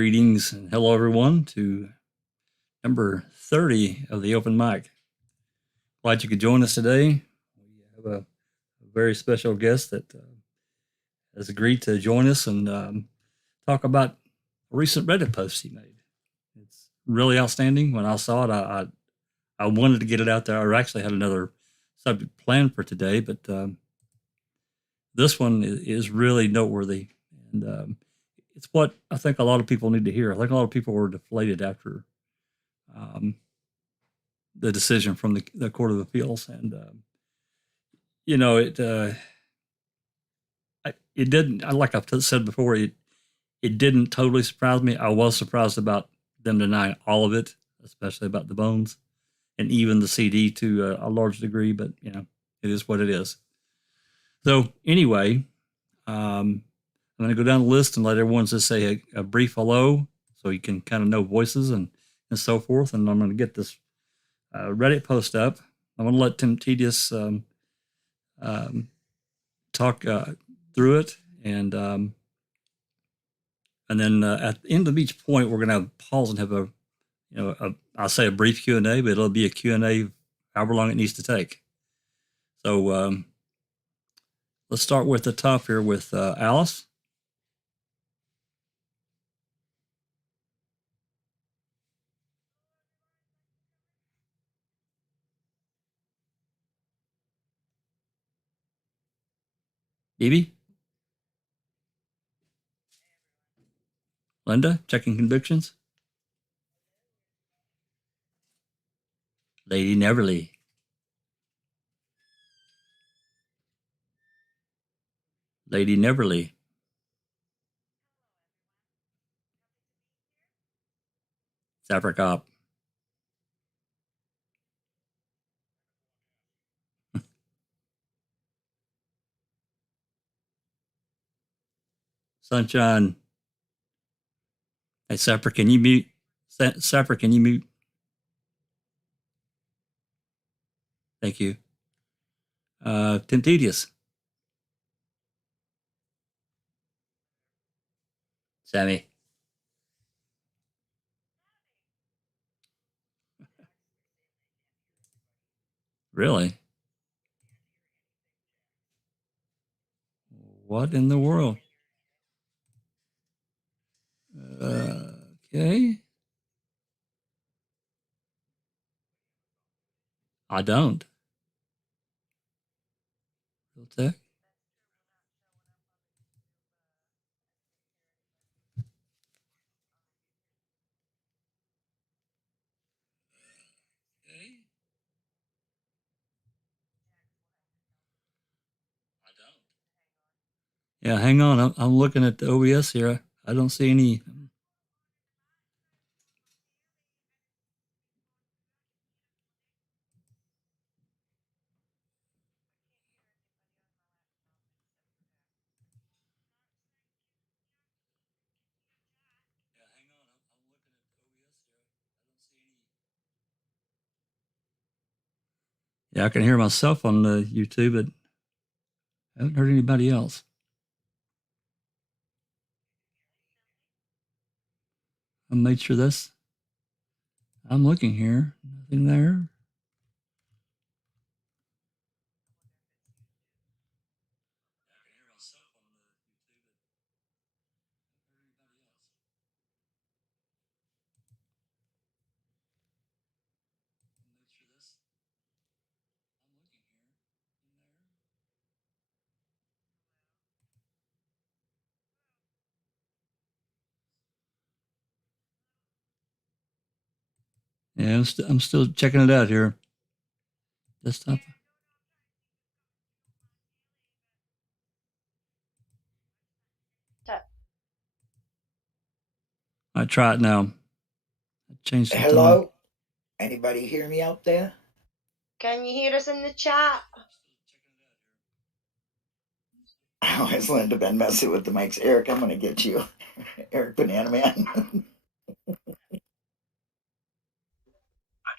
Greetings and hello everyone to number 30 of the open mic. Glad you could join us today. We have a very special guest that has agreed to join us and talk about a recent Reddit post he made. It's really outstanding. When I saw it, I wanted to get it out there. I actually had another subject planned for today, but this one is really noteworthy. And it's what I think a lot of people need to hear. I think a lot of people were deflated after the decision from the Court of Appeals. And, it didn't, like I've said before, it didn't totally surprise me. I was surprised about them denying all of it, especially about the bones and even the CD to a large degree, but, it is what it is. So anyway, I'm going to go down the list and let everyone just say a brief hello so you can kind of know voices and so forth. And I'm going to get this Reddit post up. I'm going to let Temptedious talk through it. And then at the end of each point, we're going to have pause and have I'll say a brief Q&A, but it'll be a Q&A however long it needs to take. So let's start with the top here with Alice. Evie? Linda, checking convictions? Lady Neverly. Lady Neverly. Sapricop. Sunshine. Hey, Sapper, can you mute? Sapper, can you mute? Thank you. Temptedious. Sammy. Really? What in the world? Okay. I don't. Real tech. Yeah, hang on. I'm looking at the OBS here. I don't see any. Yeah, I can hear myself on the YouTube, but I haven't heard anybody else. I made sure this. I'm looking here. Nothing there. Yeah, I'm still checking it out here. Desktop. I try it now. Change the Hello? tone. Anybody hear me out there? Can you hear us in the chat? Oh, has Linda been messing with the mics? Eric, I'm going to get you. Eric Banana Man.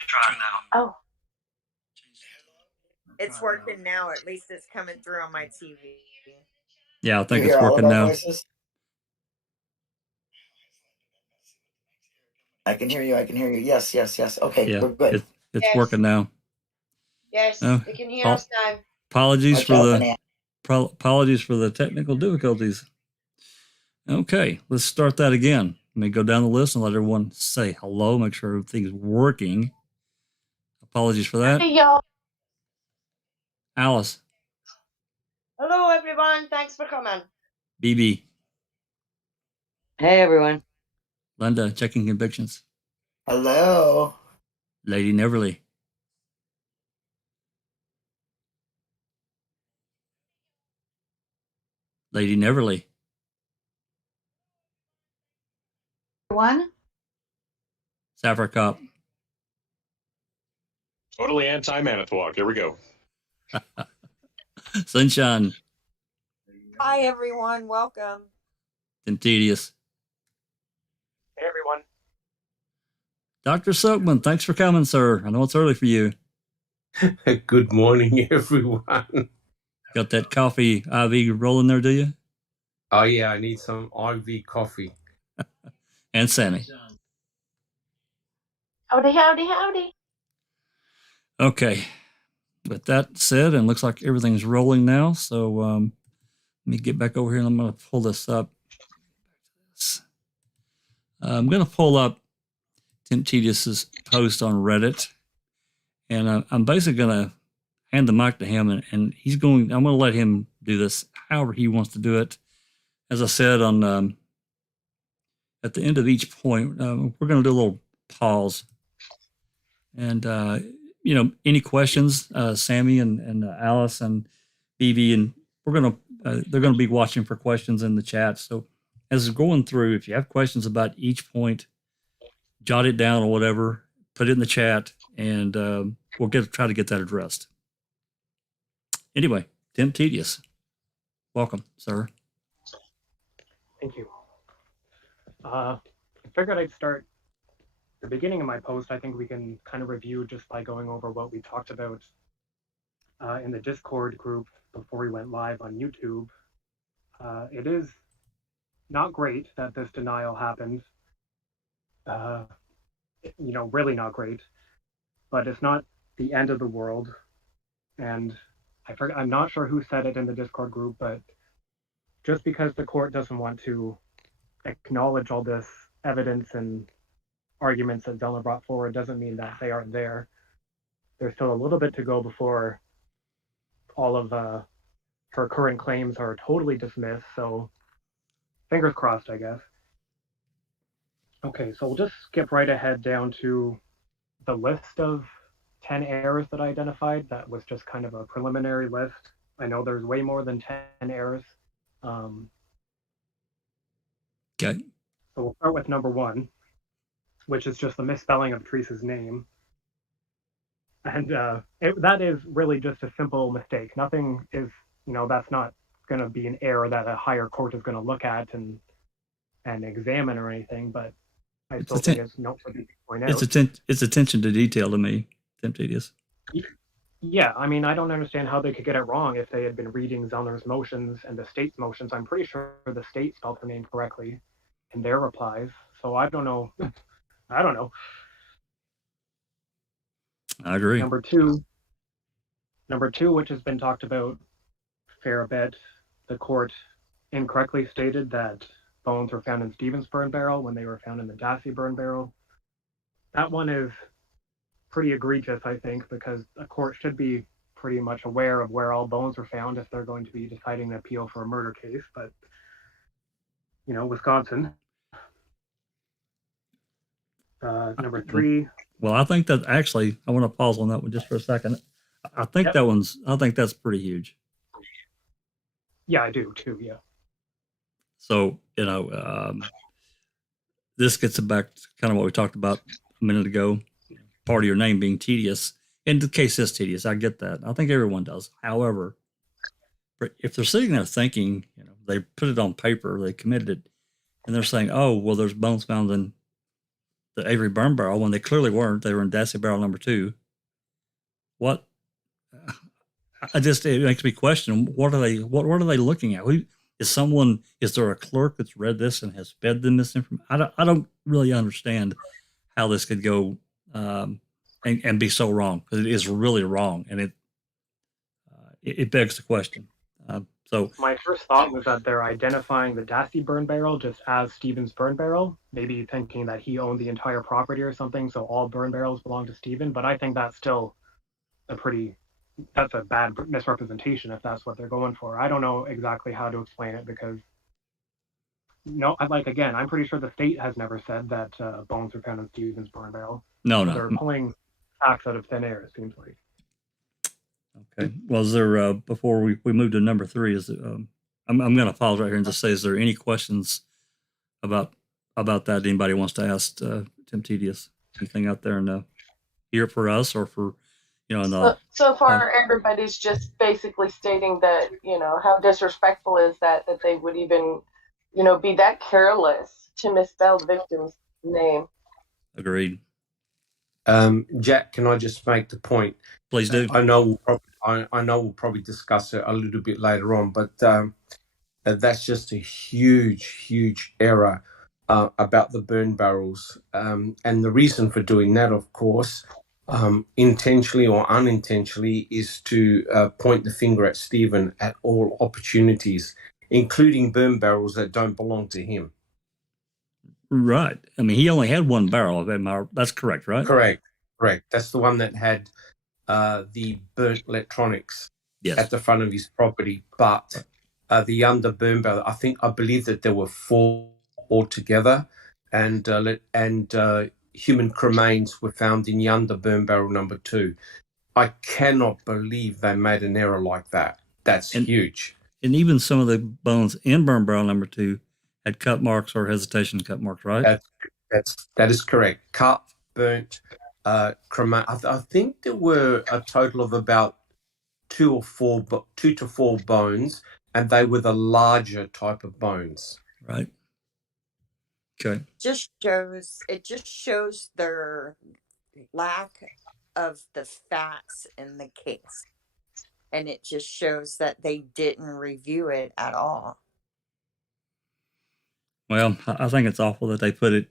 Try now. Oh. It's working now. At least it's coming through on my TV. Yeah, I think you it's hear all working of our now. voices? I can hear you. I can hear you. Yes, yes, yes. Okay, Yeah, we're good. it's Yes. working now. Yes, No, they can hear us now. apologies Watch for out, the Banana. apologies for the technical difficulties. Okay, let's start that again. Let me go down the list and let everyone say hello. Make sure everything's working. Apologies for that. Hey, y'all. Alice, Hello, everyone. Thanks for coming. BB, Hey everyone. Linda, checking convictions. Hello. Lady Neverly, Lady Neverly, One. Sapphire Cop, Totally anti-Manitowoc. Here we go. Sunshine, Hi, everyone. Welcome. Temptedious, Hey everyone. Dr. Silkman. Thanks for coming, sir. I know it's early for you. Good morning, everyone. Got that coffee IV rolling there, do you? Oh yeah, I need some IV coffee. And Sammy. Howdy, howdy, howdy. Okay. With that said, and looks like everything's rolling now. So let me get back over here and I'm going to pull this up. I'm going to pull up Temptedious's post on Reddit, and I'm basically going to hand the mic to him, and I'm going to let him do this however he wants to do it. As I said on at the end of each point, we're going to do a little pause, and any questions, Sammy and Alice and BB, and they're going to be watching for questions in the chat. So as we're going through, if you have questions about each point, jot it down or whatever, put it in the chat, and we'll try to get that addressed. Anyway, Temptedious, welcome, sir. Thank you. I figured I'd start the beginning of my post. I think we can kind of review just by going over what we talked about in the Discord group before we went live on YouTube. It is not great that this denial happened. Really not great, but it's not the end of the world. And I'm not sure who said it in the Discord group, but just because the court doesn't want to acknowledge all this evidence and arguments that Zelna brought forward doesn't mean that they aren't there. There's still a little bit to go before all of her current claims are totally dismissed, so fingers crossed, I guess. Okay, so we'll just skip right ahead down to the list of 10 errors that I identified. That was just kind of a preliminary list. I know there's way more than 10 errors. Okay. So we'll start with number 1, which is just the misspelling of Teresa's name. And that is really just a simple mistake. Nothing is, that's not going to be an error that a higher court is going to look at and examine or anything, but I still think it's noteworthy to point out. It's attention to detail to me, Temptedious. Yeah, I mean, I don't understand how they could get it wrong if they had been reading Zellner's motions and the state's motions. I'm pretty sure the state spelled her name correctly in their replies. So I don't know. I don't know. I agree. Number two, which has been talked about a fair bit, the court incorrectly stated that bones were found in Stevens' burn barrel when they were found in the Dassey burn barrel. That one is pretty egregious, I think, because a court should be pretty much aware of where all bones were found if they're going to be deciding an appeal for a murder case. But, Wisconsin. Number 3. Well, I think that actually, I want to pause on that one just for a second. I think I think that's pretty huge. Yeah, I do too. Yeah. So, this gets back to kind of what we talked about a minute ago. Part of your name being tedious. In the case is tedious. I get that. I think everyone does. However, if they're sitting there thinking, they put it on paper, they committed it, and they're saying, oh, well, there's bones found in the Avery burn barrel when they clearly weren't. They were in Dassey barrel number 2. What? It makes me question, what are they looking at? Is there a clerk that's read this and has fed them this information? I don't really understand how this could go and be so wrong, because it is really wrong, and it begs the question. So my first thought was that they're identifying the Dassey burn barrel just as Stephen's burn barrel, maybe thinking that he owned the entire property or something, so all burn barrels belong to Stephen. But I think that's still that's a bad misrepresentation if that's what they're going for. I don't know exactly how to explain it, because again, I'm pretty sure the state has never said that bones were found in Stephen's burn barrel. no. They're pulling facts out of thin air, it seems like. Okay. Well, is there before we move to number 3? Is I'm going to pause right here and just say, is there any questions about that anybody wants to ask Temptedious? Anything out there here for us, or for So far, everybody's just basically stating that, how disrespectful is that they would even, be that careless to misspell the victim's name. Agreed. Jack, can I just make the point? Please do. I know we'll probably discuss it a little bit later on, but that's just a huge error about the burn barrels, and the reason for doing that, of course, intentionally or unintentionally, is to point the finger at Stephen at all opportunities, including burn barrels that don't belong to him. Right. I mean, he only had one barrel. That's correct, right? Correct. That's the one that had the burnt electronics at the front of his property. But the under burn barrel, I believe that there were 4 altogether, and human cremains were found in the under burn barrel number 2. I cannot believe they made an error like that. That's huge. And even some of the bones in burn barrel number 2 had cut marks or hesitation cut marks, right? That is correct. Cut, burnt, cremate. I think there were a total of about 2 to 4 bones, and they were the larger type of bones. Right. Okay. It just shows their lack of the facts in the case, and it just shows that they didn't review it at all. Well, I think it's awful that they put it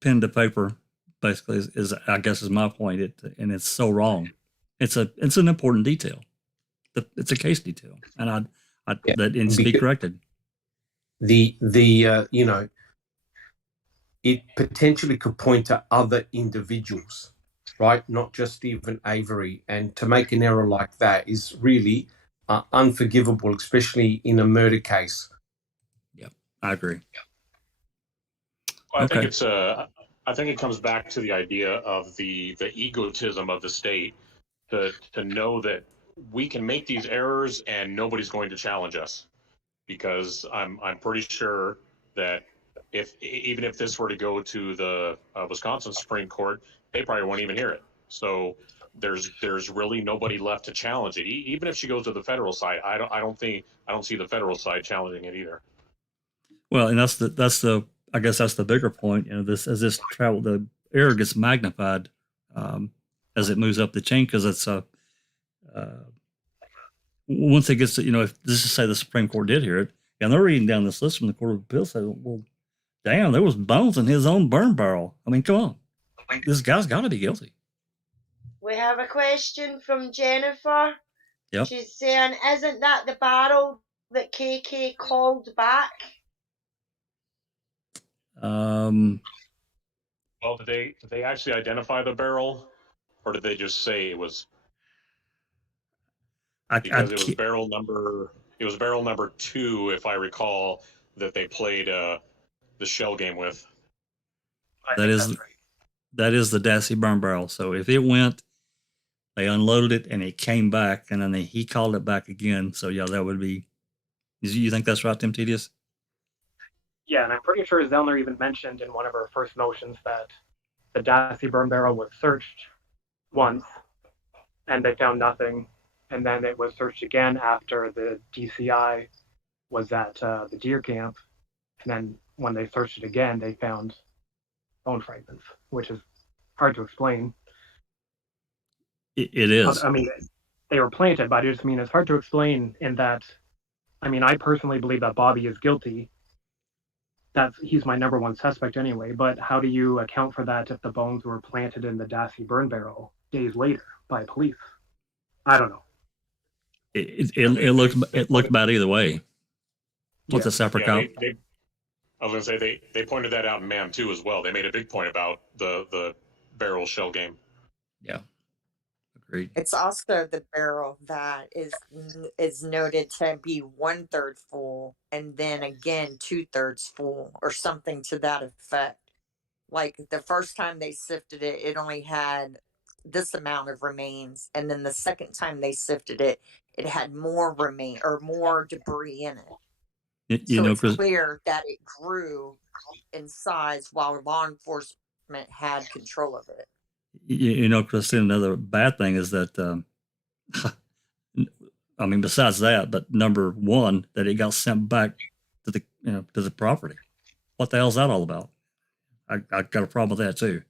pen to paper, basically, is I guess is my point. And it's so wrong. It's an important detail. It's a case detail, and that needs to be corrected. It potentially could point to other individuals, right? Not just even Avery. And to make an error like that is really unforgivable, especially in a murder case. I agree. Well, I think it comes back to the idea of the egotism of the state to know that we can make these errors and nobody's going to challenge us, because I'm pretty sure that even if this were to go to the Wisconsin Supreme Court, they probably won't even hear it. So there's really nobody left to challenge it. Even if she goes to the federal side, I don't see the federal side challenging it either. Well, and that's the I guess that's the bigger point. The error gets magnified as it moves up the chain, because it's once it gets to, if this is, say, the Supreme Court did hear it, and they're reading down this list from the Court of Appeals, say, well, damn, there was bones in his own burn barrel. I mean, come on, this guy's got to be guilty. We have a question from Jennifer. Yep. She's saying, isn't that the barrel that KK called back? Well, did they actually identify the barrel, or did they just say it was? Because it was barrel number 2, if I recall, that they played the shell game with. That is the Dassey burn barrel. So if it went, they unloaded it and it came back, and then he called it back again. So yeah, that would be. You think that's right, Temptedious? Yeah, and I'm pretty sure Zellner even mentioned in one of her first motions that the Dassey burn barrel was searched once, and they found nothing. And then it was searched again after the DCI was at the deer camp. And then when they searched it again, they found bone fragments, which is hard to explain. It is. I mean, they were planted, but I just mean it's hard to explain in that, I mean, I personally believe that Bobby is guilty. he's my number one suspect anyway. But how do you account for that if the bones were planted in the Dassey burn barrel days later by police? I don't know. It looked bad either way. What's a separate count? I was gonna say they pointed that out in MAM too as well. They made a big point about the barrel shell game. Yeah, agreed. It's also the barrel that is noted to be 1/3 full, and then again 2/3 full, or something to that effect. Like the first time they sifted it, it only had this amount of remains, and then the second time they sifted it, it had more more debris in it. You so know, it's Chris, clear that it grew in size while law enforcement had control of it. You know, Christine, another bad thing is that, I mean, besides that, but number one, that it got sent back to the property. What the hell's that all about? I got a problem with that too.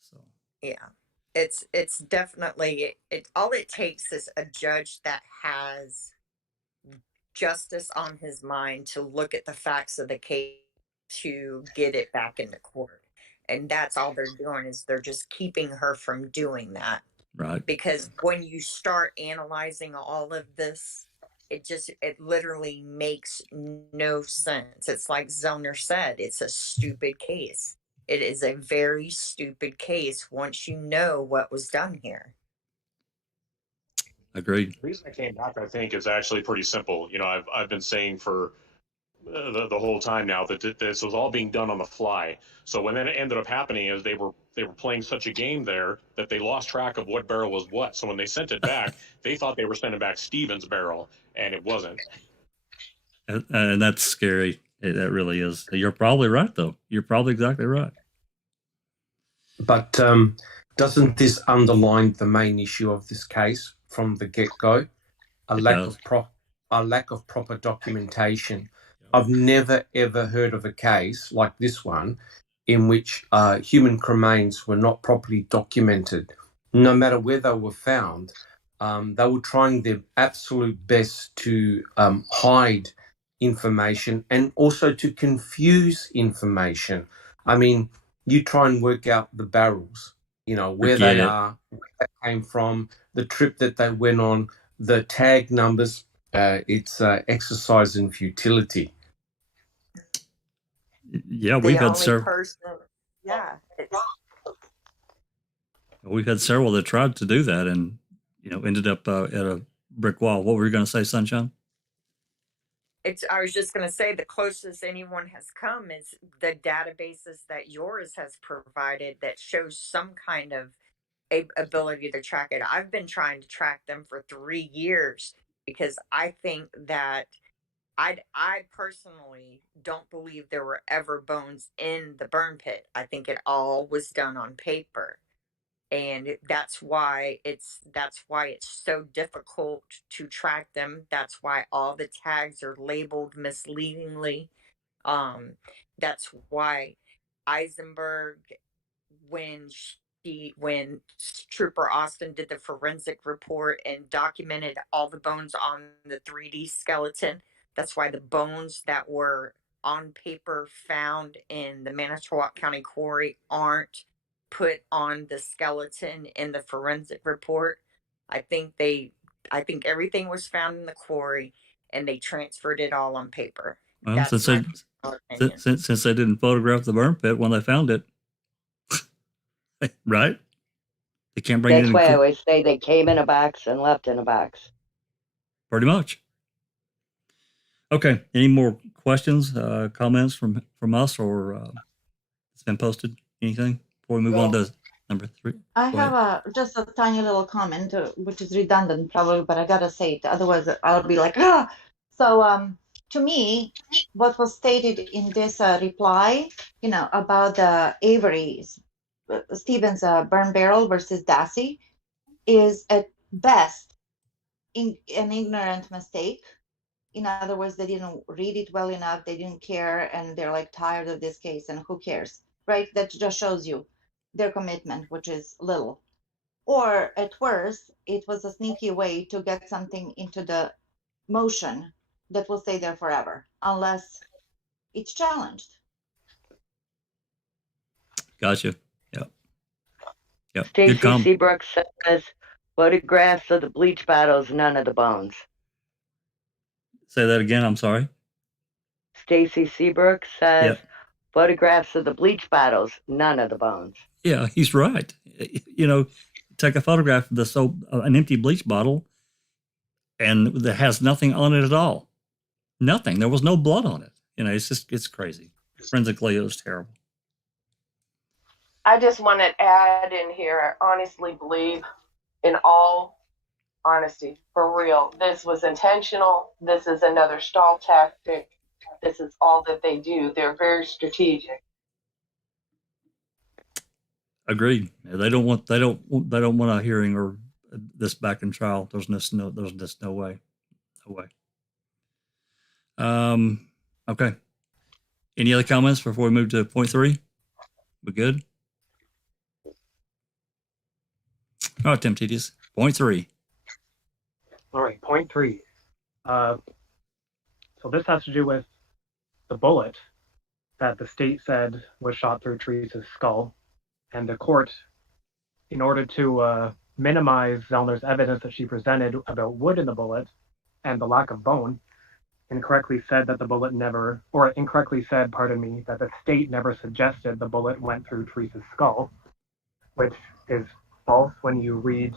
So yeah, it's definitely all it takes is a judge that has justice on his mind to look at the facts of the case to get it back into court. And that's all they're doing, is they're just keeping her from doing that. right. Because when you start analyzing all of this, it literally makes no sense. It's like Zellner said, it's a stupid case. It is a very stupid case once you know what was done here. Agreed. The reason I came back, I think, is actually pretty simple. You know, I've been saying for the whole time now that this was all being done on the fly. So when that ended up happening, is they were playing such a game there that they lost track of what barrel was what. So when they sent it back, they thought they were sending back Stevens' barrel, and it wasn't. And that's scary. That really is. You're probably right, though. You're probably exactly right. But doesn't this underline the main issue of this case from the get-go? A lack of proper documentation. I've never, ever heard of a case like this one in which human remains were not properly documented. No matter where they were found, they were trying their absolute best to hide information and also to confuse information. I mean, you try and work out the barrels, you know, where they are, where they came from, the trip that they went on, the tag numbers. It's exercise in futility. Yeah, we've had several. We've had several that tried to do that, and ended up at a brick wall. What were you going to say, Sunshine? I was just going to say the closest anyone has come is the databases that yours has provided that shows some kind of ability to track it. I've been trying to track them for 3 years because I think that I personally don't believe there were ever bones in the burn pit. I think it all was done on paper. And that's why it's so difficult to track them. That's why all the tags are labeled misleadingly. That's why Eisenberg, when Trooper Austin did the forensic report and documented all the bones on the 3D skeleton, that's why the bones that were on paper found in the Manitowoc County Quarry aren't put on the skeleton in the forensic report. I think everything was found in the quarry and they transferred it all on paper. Well, since they didn't photograph the burn pit when they found it, right? They can't bring it in. That's why I always say they came in a box and left in a box. Pretty much. Okay. Any more questions, comments from us, or it's been posted? Anything before we move on to number 3? I have just a tiny little comment, which is redundant probably, but I gotta say it. Otherwise, I'll be like, ah. So, to me, what was stated in this reply, about the Avery Stevens burn barrel versus Dassey, is at best an ignorant mistake. In other words, they didn't read it well enough. They didn't care, and they're like tired of this case, and who cares, right? That just shows you their commitment, which is little. Or at worst, it was a sneaky way to get something into the motion that will stay there forever, unless it's challenged. Gotcha. Yep. Yep. Good Stacy comment. Seabrook says, photographs of the bleach bottles, none of the bones. Say that again. I'm sorry. Stacy Seabrook says, Yep. photographs of the bleach bottles, none of the bones. Yeah, he's right. You know, take a photograph of the an empty bleach bottle, and that has nothing on it at all. Nothing. There was no blood on it. You know, it's crazy. Forensically, it was terrible. I just want to add in here, I honestly believe, in all honesty, for real, this was intentional. This is another stall tactic. This is all that they do. They're very strategic. Agreed. They don't want a hearing or this back in trial. There's just no way. No way. Okay. Any other comments before we move to point 3? We good? All right, Temptedious. Point 3. All right, point 3. So this has to do with the bullet that the state said was shot through Teresa's skull. And the court, in order to minimize Zellner's evidence that she presented about wood in the bullet and the lack of bone, incorrectly said, that the state never suggested the bullet went through Teresa's skull, which is false when you read,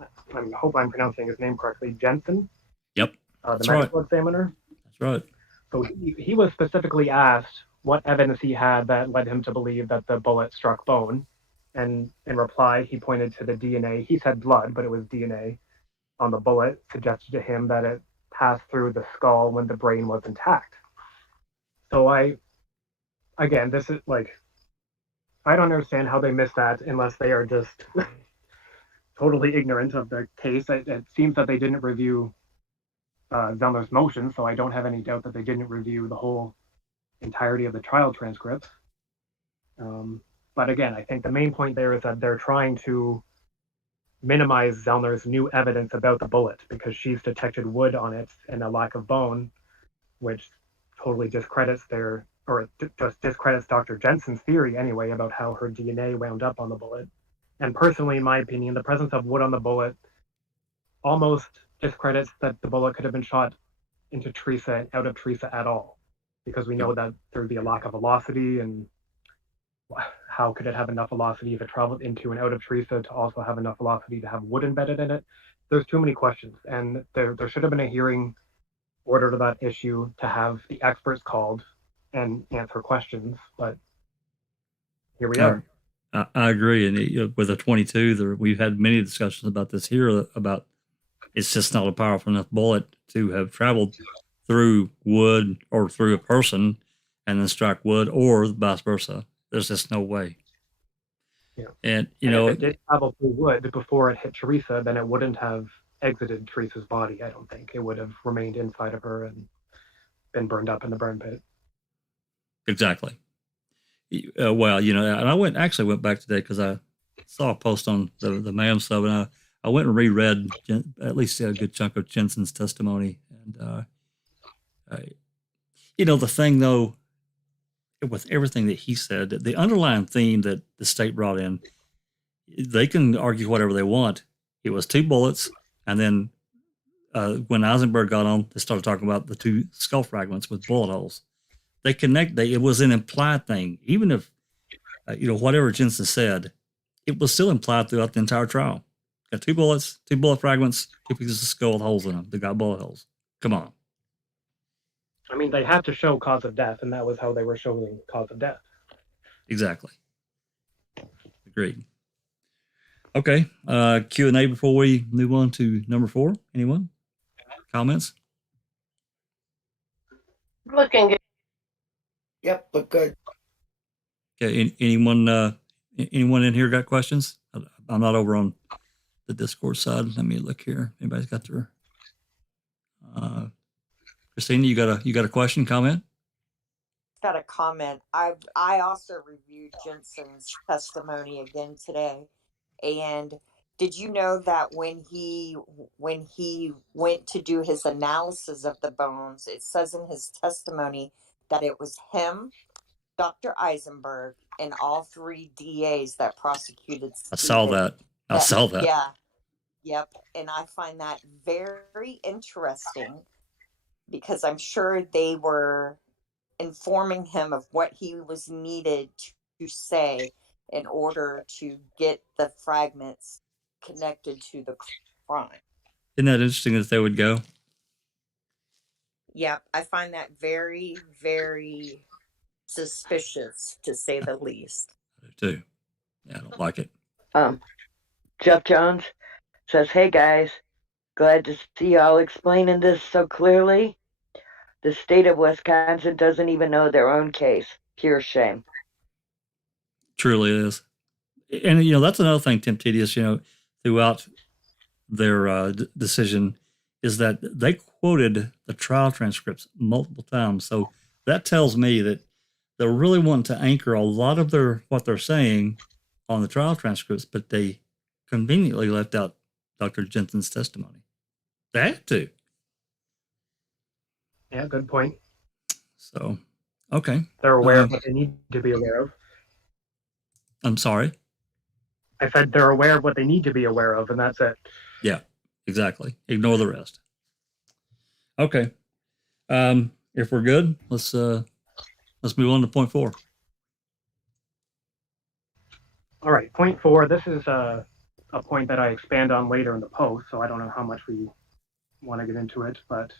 I hope I'm pronouncing his name correctly, Jensen. Yep. The medical examiner. That's right. So he was specifically asked what evidence he had that led him to believe that the bullet struck bone. And in reply, he pointed to the DNA. He said blood, but it was DNA on the bullet, suggested to him that it passed through the skull when the brain was intact. So this is like, I don't understand how they missed that unless they are just totally ignorant of the case. It seems that they didn't review Zellner's motion, so I don't have any doubt that they didn't review the whole entirety of the trial transcripts. But again, I think the main point there is that they're trying to minimize Zellner's new evidence about the bullet because she's detected wood on it and a lack of bone, which totally discredits just discredits Dr. Jensen's theory anyway about how her DNA wound up on the bullet. And personally, in my opinion, the presence of wood on the bullet almost discredits that the bullet could have been shot into Teresa and out of Teresa at all, because we know that there would be a lack of velocity, and how could it have enough velocity if it traveled into and out of Teresa to also have enough velocity to have wood embedded in it? There's too many questions, and there should have been a hearing order to that issue to have the experts called and answer questions, but here we are. I agree. And with a 22, we've had many discussions about this here, about it's just not a powerful enough bullet to have traveled through wood or through a person and then strike wood, or vice versa. There's just no way. Yeah. And, if it did travel through wood before it hit Teresa, then it wouldn't have exited Teresa's body, I don't think. It would have remained inside of her and been burned up in the burn pit. Exactly. Well, and I went back today because I saw a post on the MAM sub, and I went and reread at least a good chunk of Jensen's testimony. And, the thing, though, with everything that he said, the underlying theme that the state brought in, they can argue whatever they want. It was 2 bullets, and then when Eisenberg got on, they started talking about the 2 skull fragments with bullet holes. They it was an implied thing. Even if, whatever Jensen said, it was still implied throughout the entire trial. Got 2 bullets, 2 bullet fragments, 2 pieces of skull with holes in them. They got bullet holes. Come on. I mean, they had to show cause of death, and that was how they were showing cause of death. Exactly. Agreed. Okay. Q&A before we move on to number 4. Anyone? Comments? Looking good. Yep, look good. Okay. Anyone in here got questions? I'm not over on the Discord side. Let me look here. Anybody's got their Christina, you got a question, comment? Got a comment. I also reviewed Jensen's testimony again today, and did you know that when he went to do his analysis of the bones, it says in his testimony that it was him, Dr. Eisenberg, and all 3 DAs that prosecuted I saw Stephen. that. I saw that. Yeah. Yep. And I find that very interesting because I'm sure they were informing him of what he was needed to say in order to get the fragments connected to the crime. Isn't that interesting that they would go? Yeah, I find that very, very suspicious, to say the least. I do too. Yeah, I don't like it. Jeff Jones says, "Hey guys, glad to see y'all explaining this so clearly. The state of Wisconsin doesn't even know their own case. Pure shame." Truly is. And, that's another thing, Temptedious, throughout their decision is that they quoted the trial transcripts multiple times. So that tells me that they're really wanting to anchor a lot of what they're saying on the trial transcripts, but they conveniently left out Dr. Jensen's testimony. They had to. Yeah, good point. So, okay. They're aware of what they need to be aware of. I'm sorry? I said they're aware of what they need to be aware of, and that's it. Yeah, exactly. Ignore the rest. Okay. If we're good, let's move on to point 4. All right, point 4. This is a point that I expand on later in the post, so I don't know how much we want to get into it, but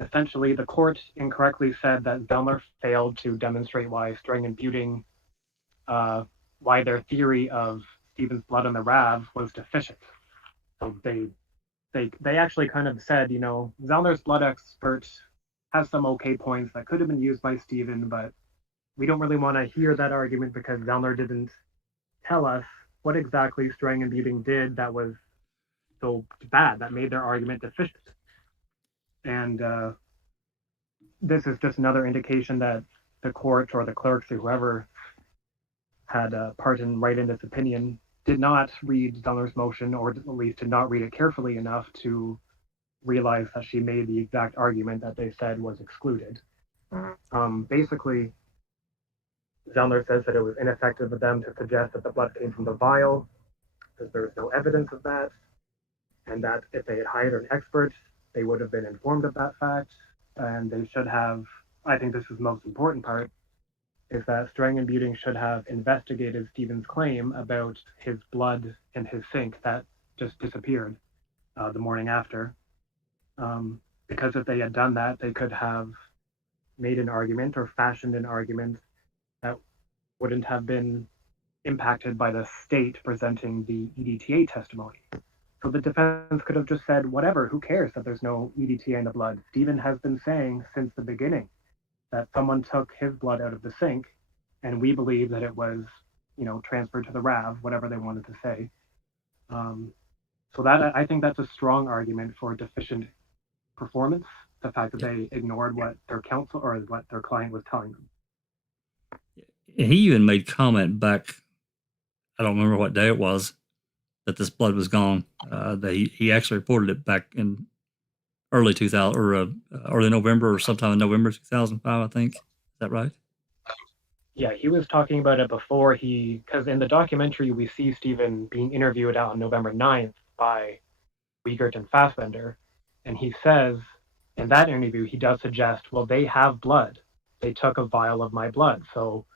essentially the court incorrectly said that Zellner failed to demonstrate why Strang and Buting, why their theory of Stephen's blood on the RAV was deficient. So they actually kind of said, Zellner's blood expert has some okay points that could have been used by Stephen, but we don't really want to hear that argument because Zellner didn't tell us what exactly Strang and Buting did that was so bad that made their argument deficient. And this is just another indication that the court or the clerks or whoever had a part in writing this opinion did not read Zellner's motion, or at least did not read it carefully enough to realize that she made the exact argument that they said was excluded. Basically, Zellner says that it was ineffective of them to suggest that the blood came from the vial, because there was no evidence of that, and that if they had hired an expert, they would have been informed of that fact, and they should have, I think this is the most important part, is that Strang and Buting should have investigated Stephen's claim about his blood in his sink that just disappeared the morning after. Because if they had done that, they could have made an argument or fashioned an argument that wouldn't have been impacted by the state presenting the EDTA testimony. So the defense could have just said, whatever, who cares that there's no EDTA in the blood? Stephen has been saying since the beginning that someone took his blood out of the sink, and we believe that it was, transferred to the RAV, whatever they wanted to say. So that, I think that's a strong argument for deficient performance, the fact that they ignored what their counsel or what their client was telling them. And he even made comment back, I don't remember what day it was, that this blood was gone. That he actually reported it back in early 2000 or early November or sometime in November 2005, I think. Is that right? Yeah, he was talking about it before because in the documentary we see Stephen being interviewed out on November 9th by Wiegert and Fassbender, and he says in that interview, he does suggest, well, they have blood. They took a vial of my blood. So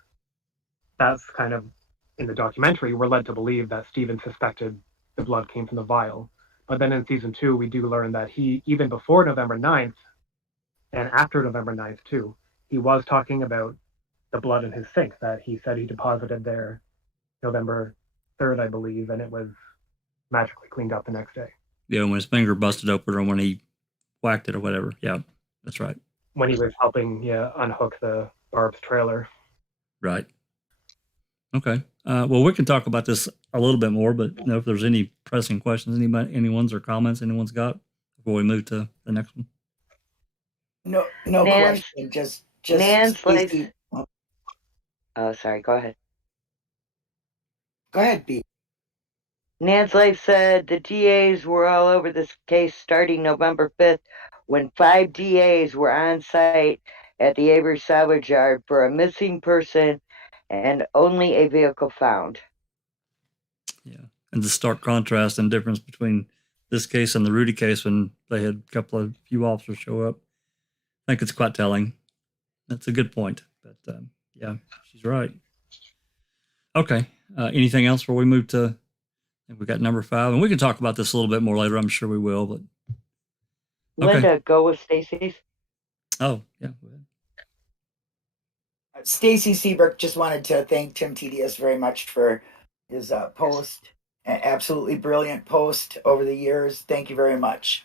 that's kind of, in the documentary, we're led to believe that Stephen suspected the blood came from the vial. But then in season 2, we do learn that he, even before November 9th, and after November 9th too, he was talking about the blood in his sink that he said he deposited there November 3rd, I believe, and it was magically cleaned up the next day. Yeah, when his finger busted open or when he whacked it or whatever. Yeah, that's right. When he was helping unhook the Barb's trailer. Right. Okay. Well, we can talk about this a little bit more, but if there's any pressing questions, anyone's or comments anyone's got before we move to the next one. No Nance, question. Just Nance, easy. Oh, sorry. Go ahead. Go ahead, Pete. Nance Life said the DAs were all over this case starting November 5th when 5 DAs were on site at the Avery salvage yard for a missing person and only a vehicle found. Yeah. And the stark contrast and difference between this case and the Rudy case when they had a few officers show up. I think it's quite telling. That's a good point. But yeah, she's right. Okay. Anything else before we move to, I think we got number 5, and we can talk about this a little bit more later. I'm sure we will, but. Okay. Linda, go with Stacy's. Oh, yeah. Stacy Seabrook just wanted to thank Temptedious very much for his post. An absolutely brilliant post over the years. Thank you very much.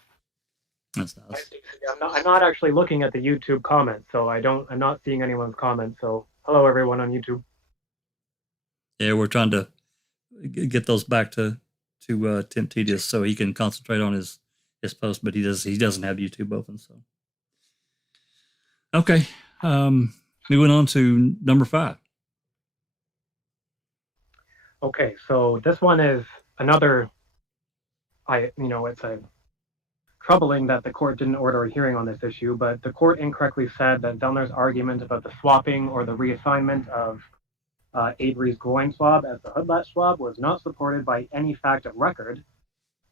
That's nice. I'm not actually looking at the YouTube comments, so I'm not seeing anyone's comments. So hello everyone on YouTube. Yeah, we're trying to get those back to Temptedious so he can concentrate on his post, but he doesn't have YouTube open. So okay, moving on to number 5. Okay, so this one is another. It's troubling that the court didn't order a hearing on this issue, but the court incorrectly said that Zellner's argument about the swapping or the reassignment of Avery's groin swab as the hood latch swab was not supported by any fact of record.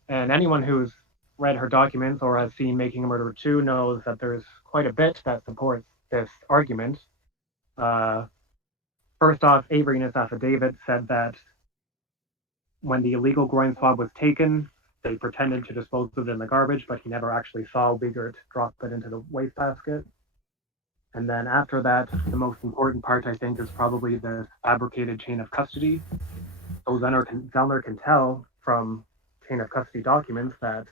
And anyone who's read her documents or has seen Making a Murderer 2 knows that there's quite a bit that supports this argument. First off, Avery in his affidavit said that when the illegal groin swab was taken, they pretended to dispose of it in the garbage, but he never actually saw Wiegert drop it into the wastebasket. And then after that, the most important part, I think, is probably the fabricated chain of custody. So Zellner can tell from chain of custody documents that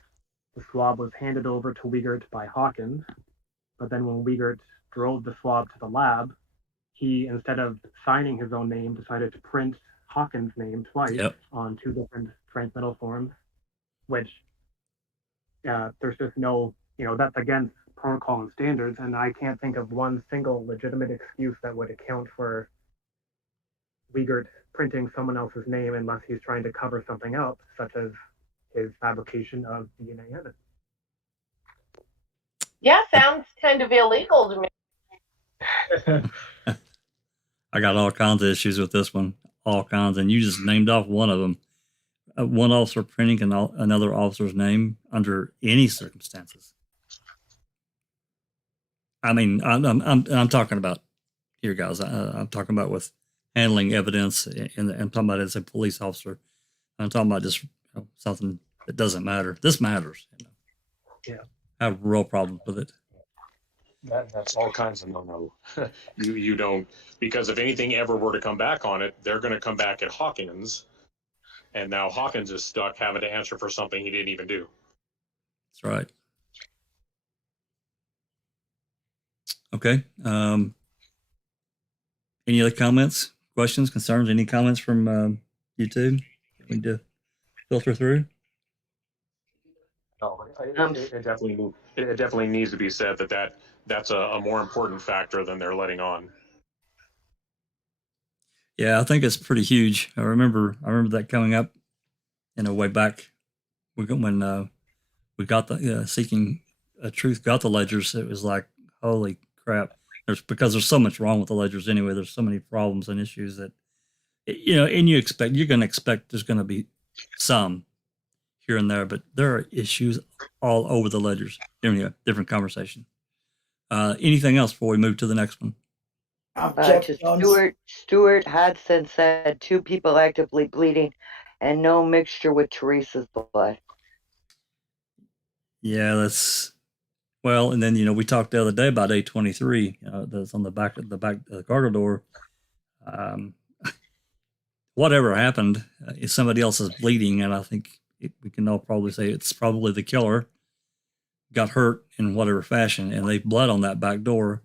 the swab was handed over to Wiegert by Hawkins, but then when Wiegert drove the swab to the lab, he, instead of signing his own name, decided to print Hawkins' name twice on 2 different transmittal forms, which there's just no, that's against protocol and standards, and I can't think of one single legitimate excuse that would account for Wiegert printing someone else's name unless he's trying to cover something up, such as his fabrication of DNA evidence. Yeah, sounds kind of illegal to me. I got all kinds of issues with this one, all kinds, and you just named off one of them. One officer printing another officer's name under any circumstances. I mean, I'm talking about here, guys. I'm talking about with handling evidence, and I'm talking about as a police officer. I'm talking about just something that doesn't matter. This matters. Yeah, I have real problems with it. That's all kinds of no. You don't, because if anything ever were to come back on it, they're going to come back at Hawkins, and now Hawkins is stuck having to answer for something he didn't even do. That's right. Okay. Any other comments, questions, concerns? Any comments from you two? We need to filter through. No, it definitely needs to be said that's a more important factor than they're letting on. Yeah, I think it's pretty huge. I remember that coming up, way back when we got the Seeking Truth got the ledgers. It was like, holy crap! Because there's so much wrong with the ledgers anyway. There's so many problems and issues that and you're going to expect there's going to be some here and there, but there are issues all over the ledgers. Anyway, different conversation. Anything else before we move to the next one? Stuart Hodson said 2 people actively bleeding and no mixture with Teresa's blood. Yeah, that's well. And then we talked the other day about A23. That's on the back of the cargo door. Whatever happened, if somebody else is bleeding, and I think we can all probably say it's probably the killer got hurt in whatever fashion, and they bled on that back door.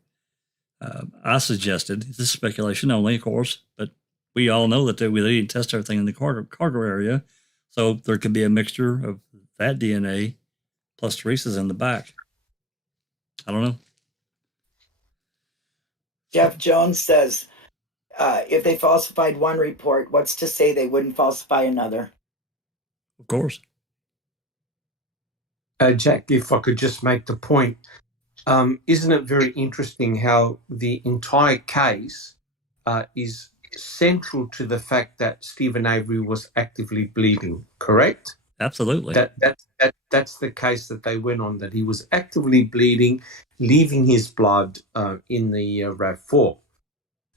I suggested, this is speculation only, of course, but we all know that they didn't test everything in the cargo area, so there could be a mixture of that DNA plus Teresa's in the back. I don't know. Jeff Jones says, if they falsified one report, what's to say they wouldn't falsify another? Of course. Jack, if I could just make the point, isn't it very interesting how the entire case is central to the fact that Stephen Avery was actively bleeding, correct? Absolutely. That's the case that they went on, that he was actively bleeding, leaving his blood in the RAV4.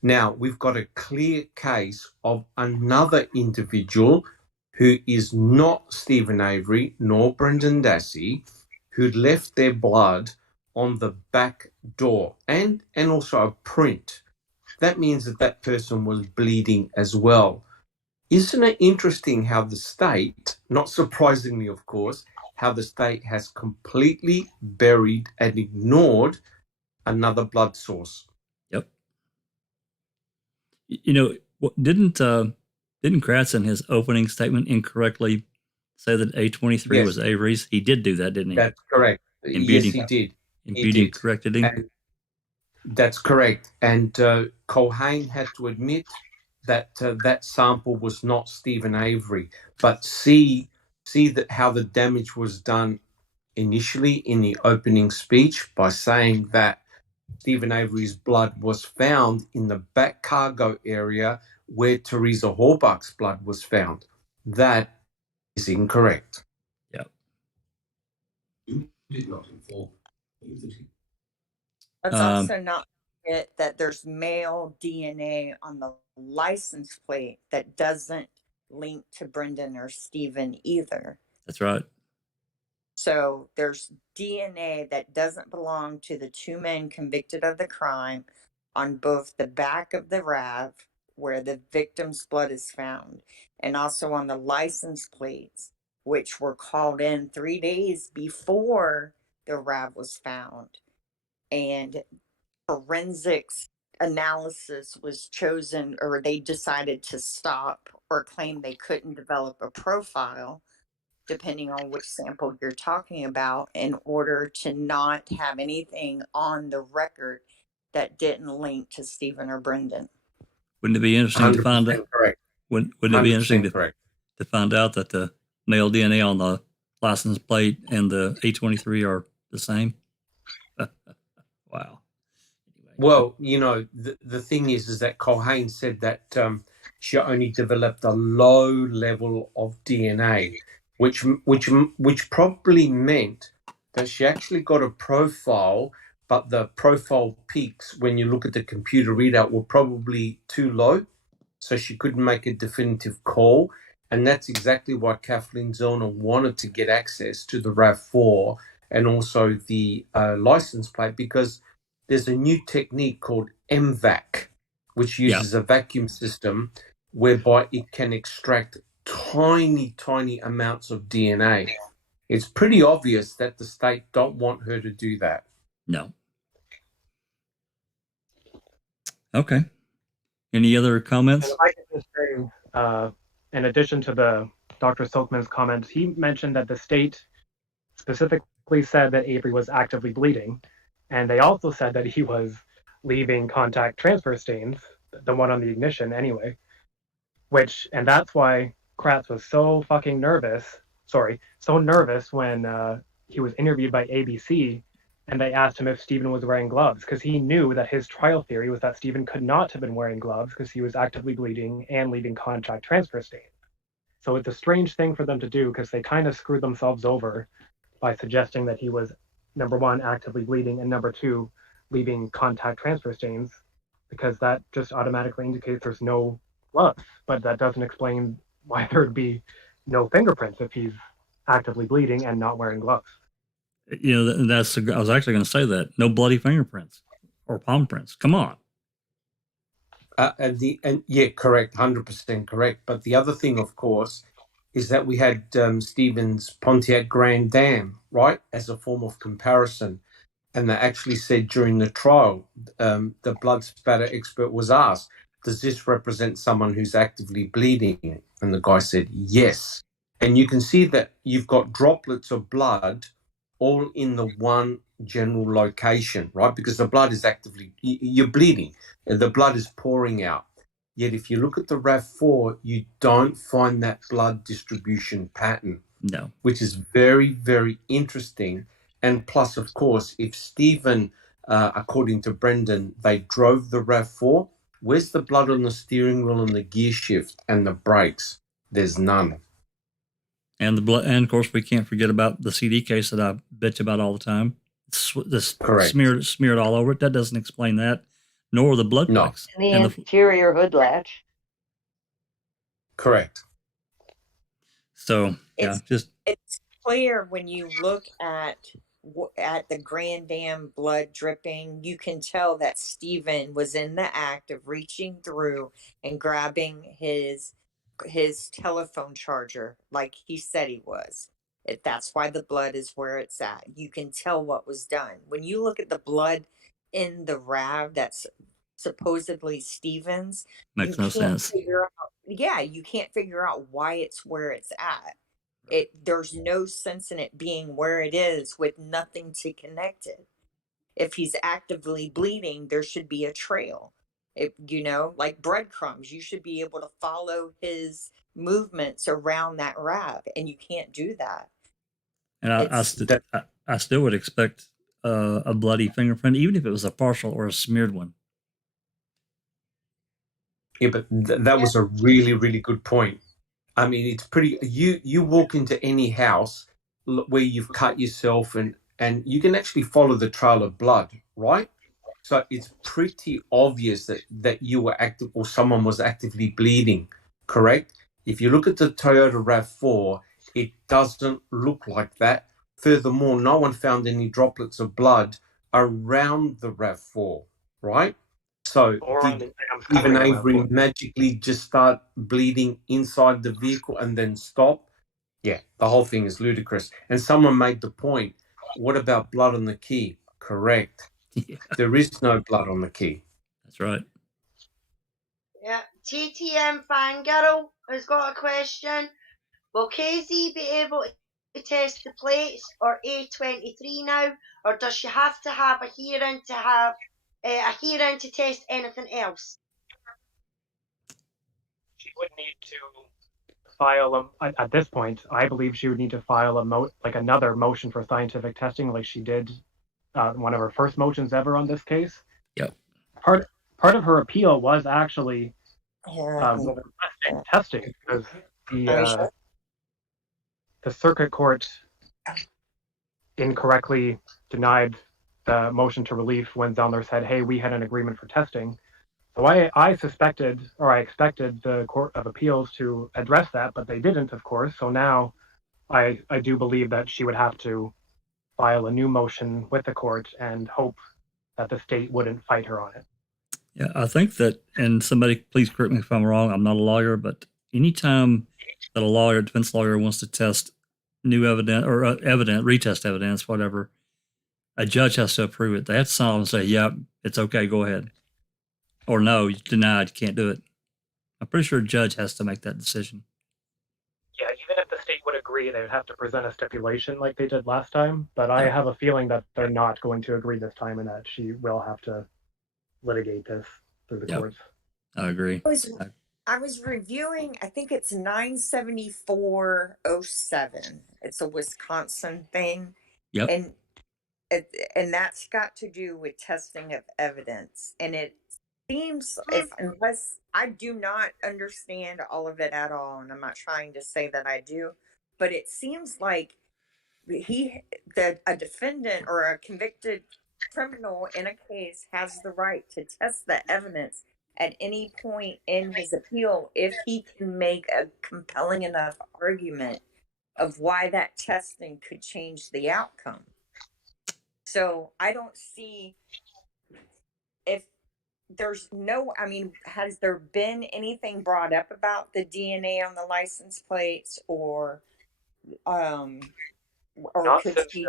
Now, we've got a clear case of another individual who is not Stephen Avery nor Brendan Dassey, who left their blood on the back door and also a print. That means that that person was bleeding as well. Isn't it interesting how the state, not surprisingly, of course, how the state has completely buried and ignored another blood source? Yep. You know, didn't Kratz in his opening statement incorrectly say that A23 Yes. was Avery's? He did do that, didn't he? That's correct. And Yes, he did. And He Beauty did. corrected him. And that's correct. And Culhane had to admit that that sample was not Stephen Avery. But see that how the damage was done initially in the opening speech by saying that Stephen Avery's blood was found in the back cargo area where Teresa Horbach's blood was found. That is incorrect. Yep. Let's also not forget that there's male DNA on the license plate that doesn't link to Brendan or Stephen either. That's right. So there's DNA that doesn't belong to the two men convicted of the crime on both the back of the RAV, where the victim's blood is found, and also on the license plates, which were called in 3 days before the RAV was found. And forensics analysis was chosen, or they decided to stop or claim they couldn't develop a profile, depending on which sample you're talking about, in order to not have anything on the record that didn't link to Stephen or Brendan. Wouldn't it be interesting to find out? Correct. Wouldn't it be interesting correct. to find out that the male DNA on the license plate and the A23 are the same? Wow. Well, you know, the thing is that Culhane said that she only developed a low level of DNA, which probably meant that she actually got a profile, but the profile peaks when you look at the computer readout were probably too low, so she couldn't make a definitive call. And that's exactly why Kathleen Zellner wanted to get access to the RAV4 and also the license plate, because there's a new technique called MVAC, which uses a vacuum system whereby it can extract tiny, tiny amounts of DNA. It's pretty obvious that the state don't want her to do that. No. Okay. Any other comments? And I can just say, in addition to the Dr. Silkman's comments, he mentioned that the state specifically said that Avery was actively bleeding, and they also said that he was leaving contact transfer stains, the one on the ignition anyway, and that's why Kratz was so fucking nervous when he was interviewed by ABC, and they asked him if Stephen was wearing gloves, because he knew that his trial theory was that Stephen could not have been wearing gloves because he was actively bleeding and leaving contact transfer stains. So it's a strange thing for them to do, because they kind of screwed themselves over by suggesting that he was, number one, actively bleeding, and number two, leaving contact transfer stains, because that just automatically indicates there's no gloves. But that doesn't explain why there'd be no fingerprints if he's actively bleeding and not wearing gloves. You know, I was actually going to say that. No bloody fingerprints or palm prints. Come on. Yeah, correct, 100% correct. But the other thing, of course, is that we had Stephen's Pontiac Grand Dam, right, as a form of comparison. And they actually said during the trial, the blood spatter expert was asked, does this represent someone who's actively bleeding? And the guy said, yes. And you can see that you've got droplets of blood all in the one general location, right? Because the blood is you're bleeding, and the blood is pouring out. Yet if you look at the RAV4, you don't find that blood distribution pattern. No. Which is very, very interesting. And plus, of course, if Stephen, according to Brendan, they drove the RAV4, Where's the blood on the steering wheel and the gear shift and the brakes? There's none. And the blood, and of course, we can't forget about the CD case that I bitch about all the time. This Correct. smeared all over it. That doesn't explain that, nor the blood No. plaques. And the And interior hood latch. Correct. so yeah, It's clear when you look at the Grand Dam blood dripping, you can tell that Stephen was in the act of reaching through and grabbing his telephone charger like he said he was. That's why the blood is where it's at. You can tell what was done. When you look at the blood in the RAV that's supposedly Stephen's, makes no sense. you can't figure out why it's where it's at. There's no sense in it being where it is with nothing to connect it. If he's actively bleeding, there should be a trail. Like breadcrumbs, you should be able to follow his movements around that RAV, and you can't do that. And I still would expect a bloody fingerprint, even if it was a partial or a smeared one. Yeah, but that was a really, really good point. I mean, it's pretty. You walk into any house where you've cut yourself, and you can actually follow the trail of blood, right? So it's pretty obvious that you were active or someone was actively bleeding, correct? If you look at the Toyota RAV4, it doesn't look like that. Furthermore, no one found any droplets of blood around the RAV4, right? So did even Avery magically just start bleeding inside the vehicle and then stop? Yeah, the whole thing is ludicrous. And someone made the point, what about blood on the key? Correct. Yeah. There is no blood on the key. That's right. Yeah. TTM Fangirl has got a question. Will KZ be able to test the plates or A23 now, or does she have to have a hearing to test anything else? She would need to file at this point. I believe she would need to file another motion for scientific testing, like she did one of her first motions ever on this case. Yep. Part of her appeal was actually requesting testing because the circuit court incorrectly denied the motion to relief when Zellner said, hey, we had an agreement for testing. So I expected the Court of Appeals to address that, but they didn't, of course. So now I do believe that she would have to file a new motion with the court and hope that the state wouldn't fight her on it. Yeah, I think that, and somebody please correct me if I'm wrong, I'm not a lawyer, but anytime that a defense lawyer wants to test new evidence or retest evidence, whatever, a judge has to approve it. They have to sign and say, yeah, it's okay, go ahead. Or no, you denied, you can't do it. I'm pretty sure a judge has to make that decision. Yeah, even if the state would agree, they would have to present a stipulation like they did last time. But I have a feeling that they're not going to agree this time and that she will have to litigate this through the courts. I agree. I was reviewing, I think it's 97407. It's a Wisconsin thing. Yep. And that's got to do with testing of evidence. And it seems, unless I do not understand all of it at all, and I'm not trying to say that I do, but it seems like a defendant or a convicted criminal in a case has the right to test the evidence at any point in his appeal if he can make a compelling enough argument of why that testing could change the outcome. So I don't see if there's has there been anything brought up about the DNA on the license plates or could she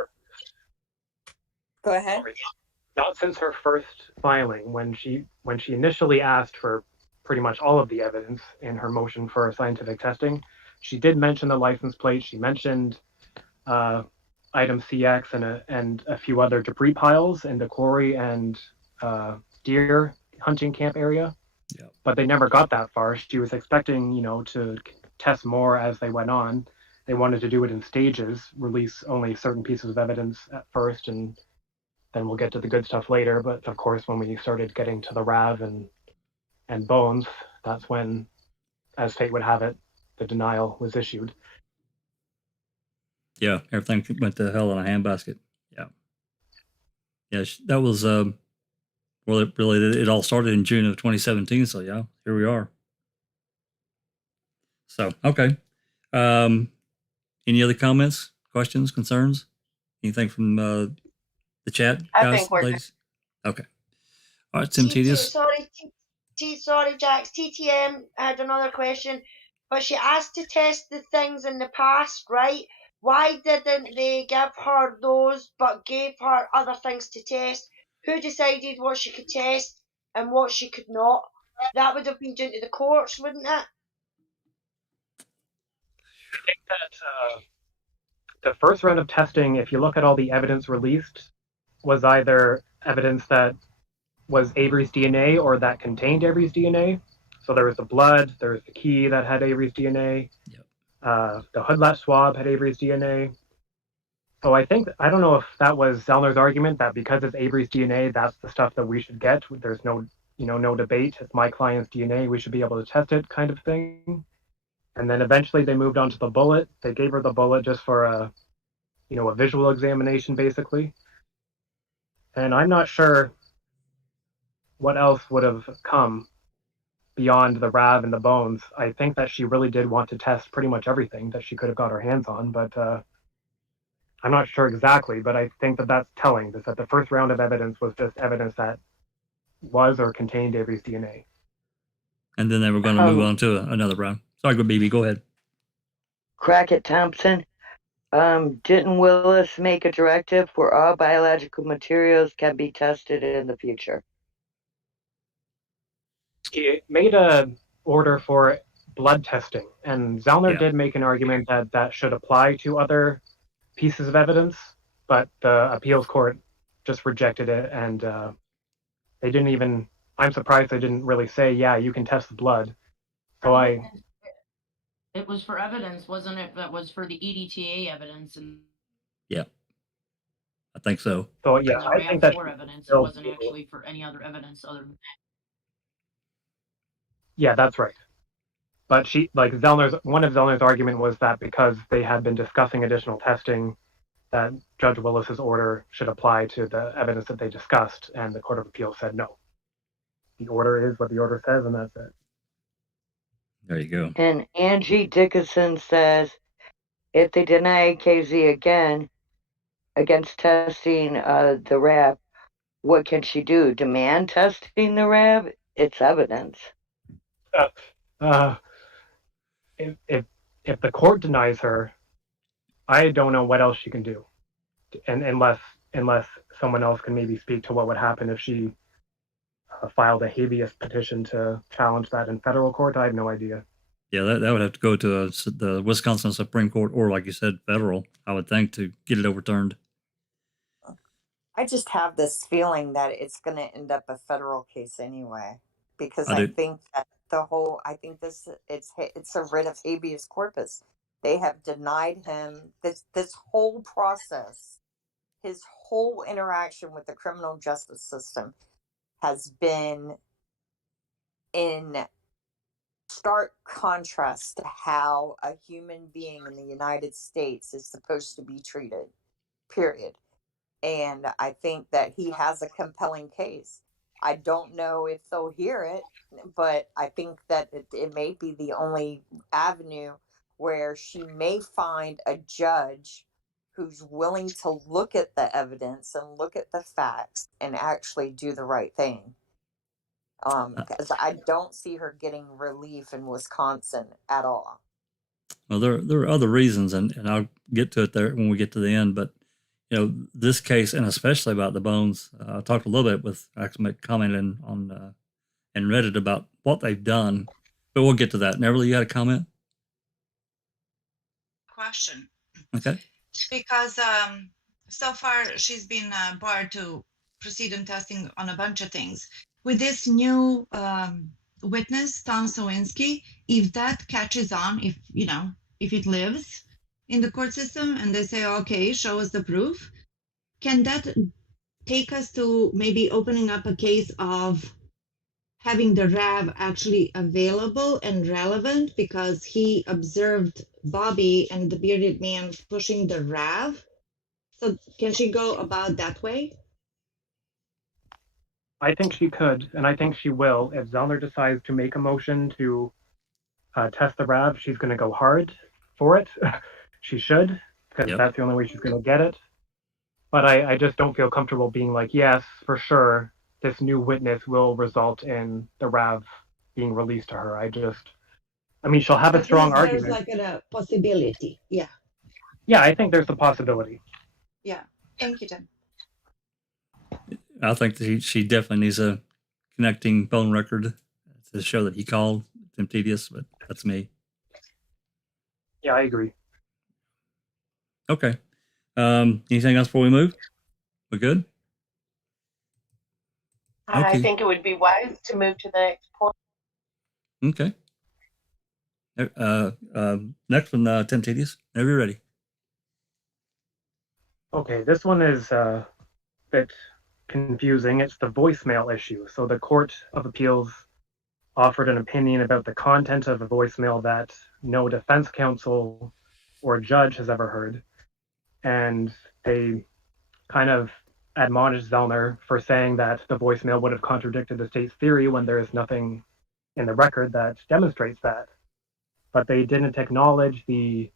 go ahead? Not since her first filing, when she initially asked for pretty much all of the evidence in her motion for scientific testing. She did mention the license plate. She mentioned item CX and a few other debris piles in the quarry and deer hunting camp area. Yep. But they never got that far. She was expecting, to test more as they went on. They wanted to do it in stages, release only certain pieces of evidence at first, and then we'll get to the good stuff later. But of course, when we started getting to the RAV and and bones, that's when, as fate would have it, the denial was issued. Yeah, everything went to hell in a handbasket. Yeah. Yeah, that was, well, it all started in June of 2017. So, yeah, here we are. So, okay. Any other comments, questions, concerns? Anything from the chat, guys, I think we're ladies? Okay. All right, Temptedious. Sorry, Jax. TTM had another question, but she asked to test the things in the past, right? Why didn't they give her those, but gave her other things to test? Who decided what she could test and what she could not? That would have been done to the courts, wouldn't it? I think that the first round of testing, if you look at all the evidence released, was either evidence that was Avery's DNA or that contained Avery's DNA. So there was the blood, there was the key that had Avery's DNA. Yep. The hood latch swab had Avery's DNA. So I don't know if that was Zellner's argument that because it's Avery's DNA, that's the stuff that we should get. There's no debate. It's my client's DNA. We should be able to test it, kind of thing. And then eventually they moved on to the bullet. They gave her the bullet just for a visual examination, basically. And I'm not sure what else would have come beyond the RAV and the bones. I think that she really did want to test pretty much everything that she could have got her hands on, but I'm not sure exactly, but I think that that's telling, that the first round of evidence was just evidence that was or contained Avery's DNA. And then they were going to move on to another round. Sorry, BB, go ahead. Crockett Thompson, didn't Willis make a directive where all biological materials can be tested in the future? He made an order for blood testing, and Zellner did make an argument that that should apply to other pieces of evidence, but the appeals court just rejected it, and they didn't even, I'm surprised they didn't really say, yeah, you can test the blood. So it was for evidence, wasn't it? That was for the EDTA evidence. And yeah, I think so. So yeah, I think that for evidence. It wasn't actually for any other evidence other than that. Yeah, that's right. But one of Zellner's argument was that because they had been discussing additional testing, that Judge Willis's order should apply to the evidence that they discussed, and the Court of Appeals said no. The order is what the order says, and that's it. There you go. And Angie Dickinson says, if they deny KZ again against testing the RAB, what can she do? Demand testing the RAB? It's evidence. If the court denies her, I don't know what else she can do, and unless someone else can maybe speak to what would happen if she filed a habeas petition to challenge that in federal court. I have no idea. Yeah, that would have to go to the Wisconsin Supreme Court, or like you said, federal, I would think, to get it overturned. I just have this feeling that it's going to end up a federal case anyway, because I think that it's a writ of habeas corpus. They have denied him this whole process. His whole interaction with the criminal justice system has been in stark contrast to how a human being in the United States is supposed to be treated, period. And I think that he has a compelling case. I don't know if they'll hear it, but I think that it may be the only avenue where she may find a judge who's willing to look at the evidence and look at the facts and actually do the right thing. Because I don't see her getting relief in Wisconsin at all. Well, there are other reasons, and I'll get to it there when we get to the end, but this case, and especially about the bones, I talked a little bit with actually commenting on in Reddit about what they've done, but we'll get to that. Neverly, you had a comment? Question. Okay. Because so far she's been barred to proceed in testing on a bunch of things. With this new witness, Tom Sawinski, if that catches on, if it lives in the court system and they say, okay, show us the proof, can that take us to maybe opening up a case of having the RAV actually available and relevant because he observed Bobby and the bearded man pushing the RAV. So can she go about that way? I think she could, and I think she will. If Zellner decides to make a motion to test the RAV, she's going to go hard for it. She should, because Yep. that's the only way she's going to get it. But I just don't feel comfortable being like, yes, for sure, this new witness will result in the RAV being released to her. I mean, she'll have a At strong least there's argument. like a possibility. Yeah. Yeah, I think there's a possibility. Yeah. Thank you, Tim. I think that she definitely needs a connecting phone record to show that he called Temptedious, but that's me. Yeah, I agree. Okay. Anything else before we move? We're good? I Okay. think it would be wise to move to the next point. Okay. Next one, Temptedious. Whenever you're ready. Okay, this one is a bit confusing. It's the voicemail issue. So the Court of Appeals offered an opinion about the content of a voicemail that no defense counsel or judge has ever heard. And they kind of admonished Zellner for saying that the voicemail would have contradicted the state's theory when there is nothing in the record that demonstrates that. But they didn't acknowledge the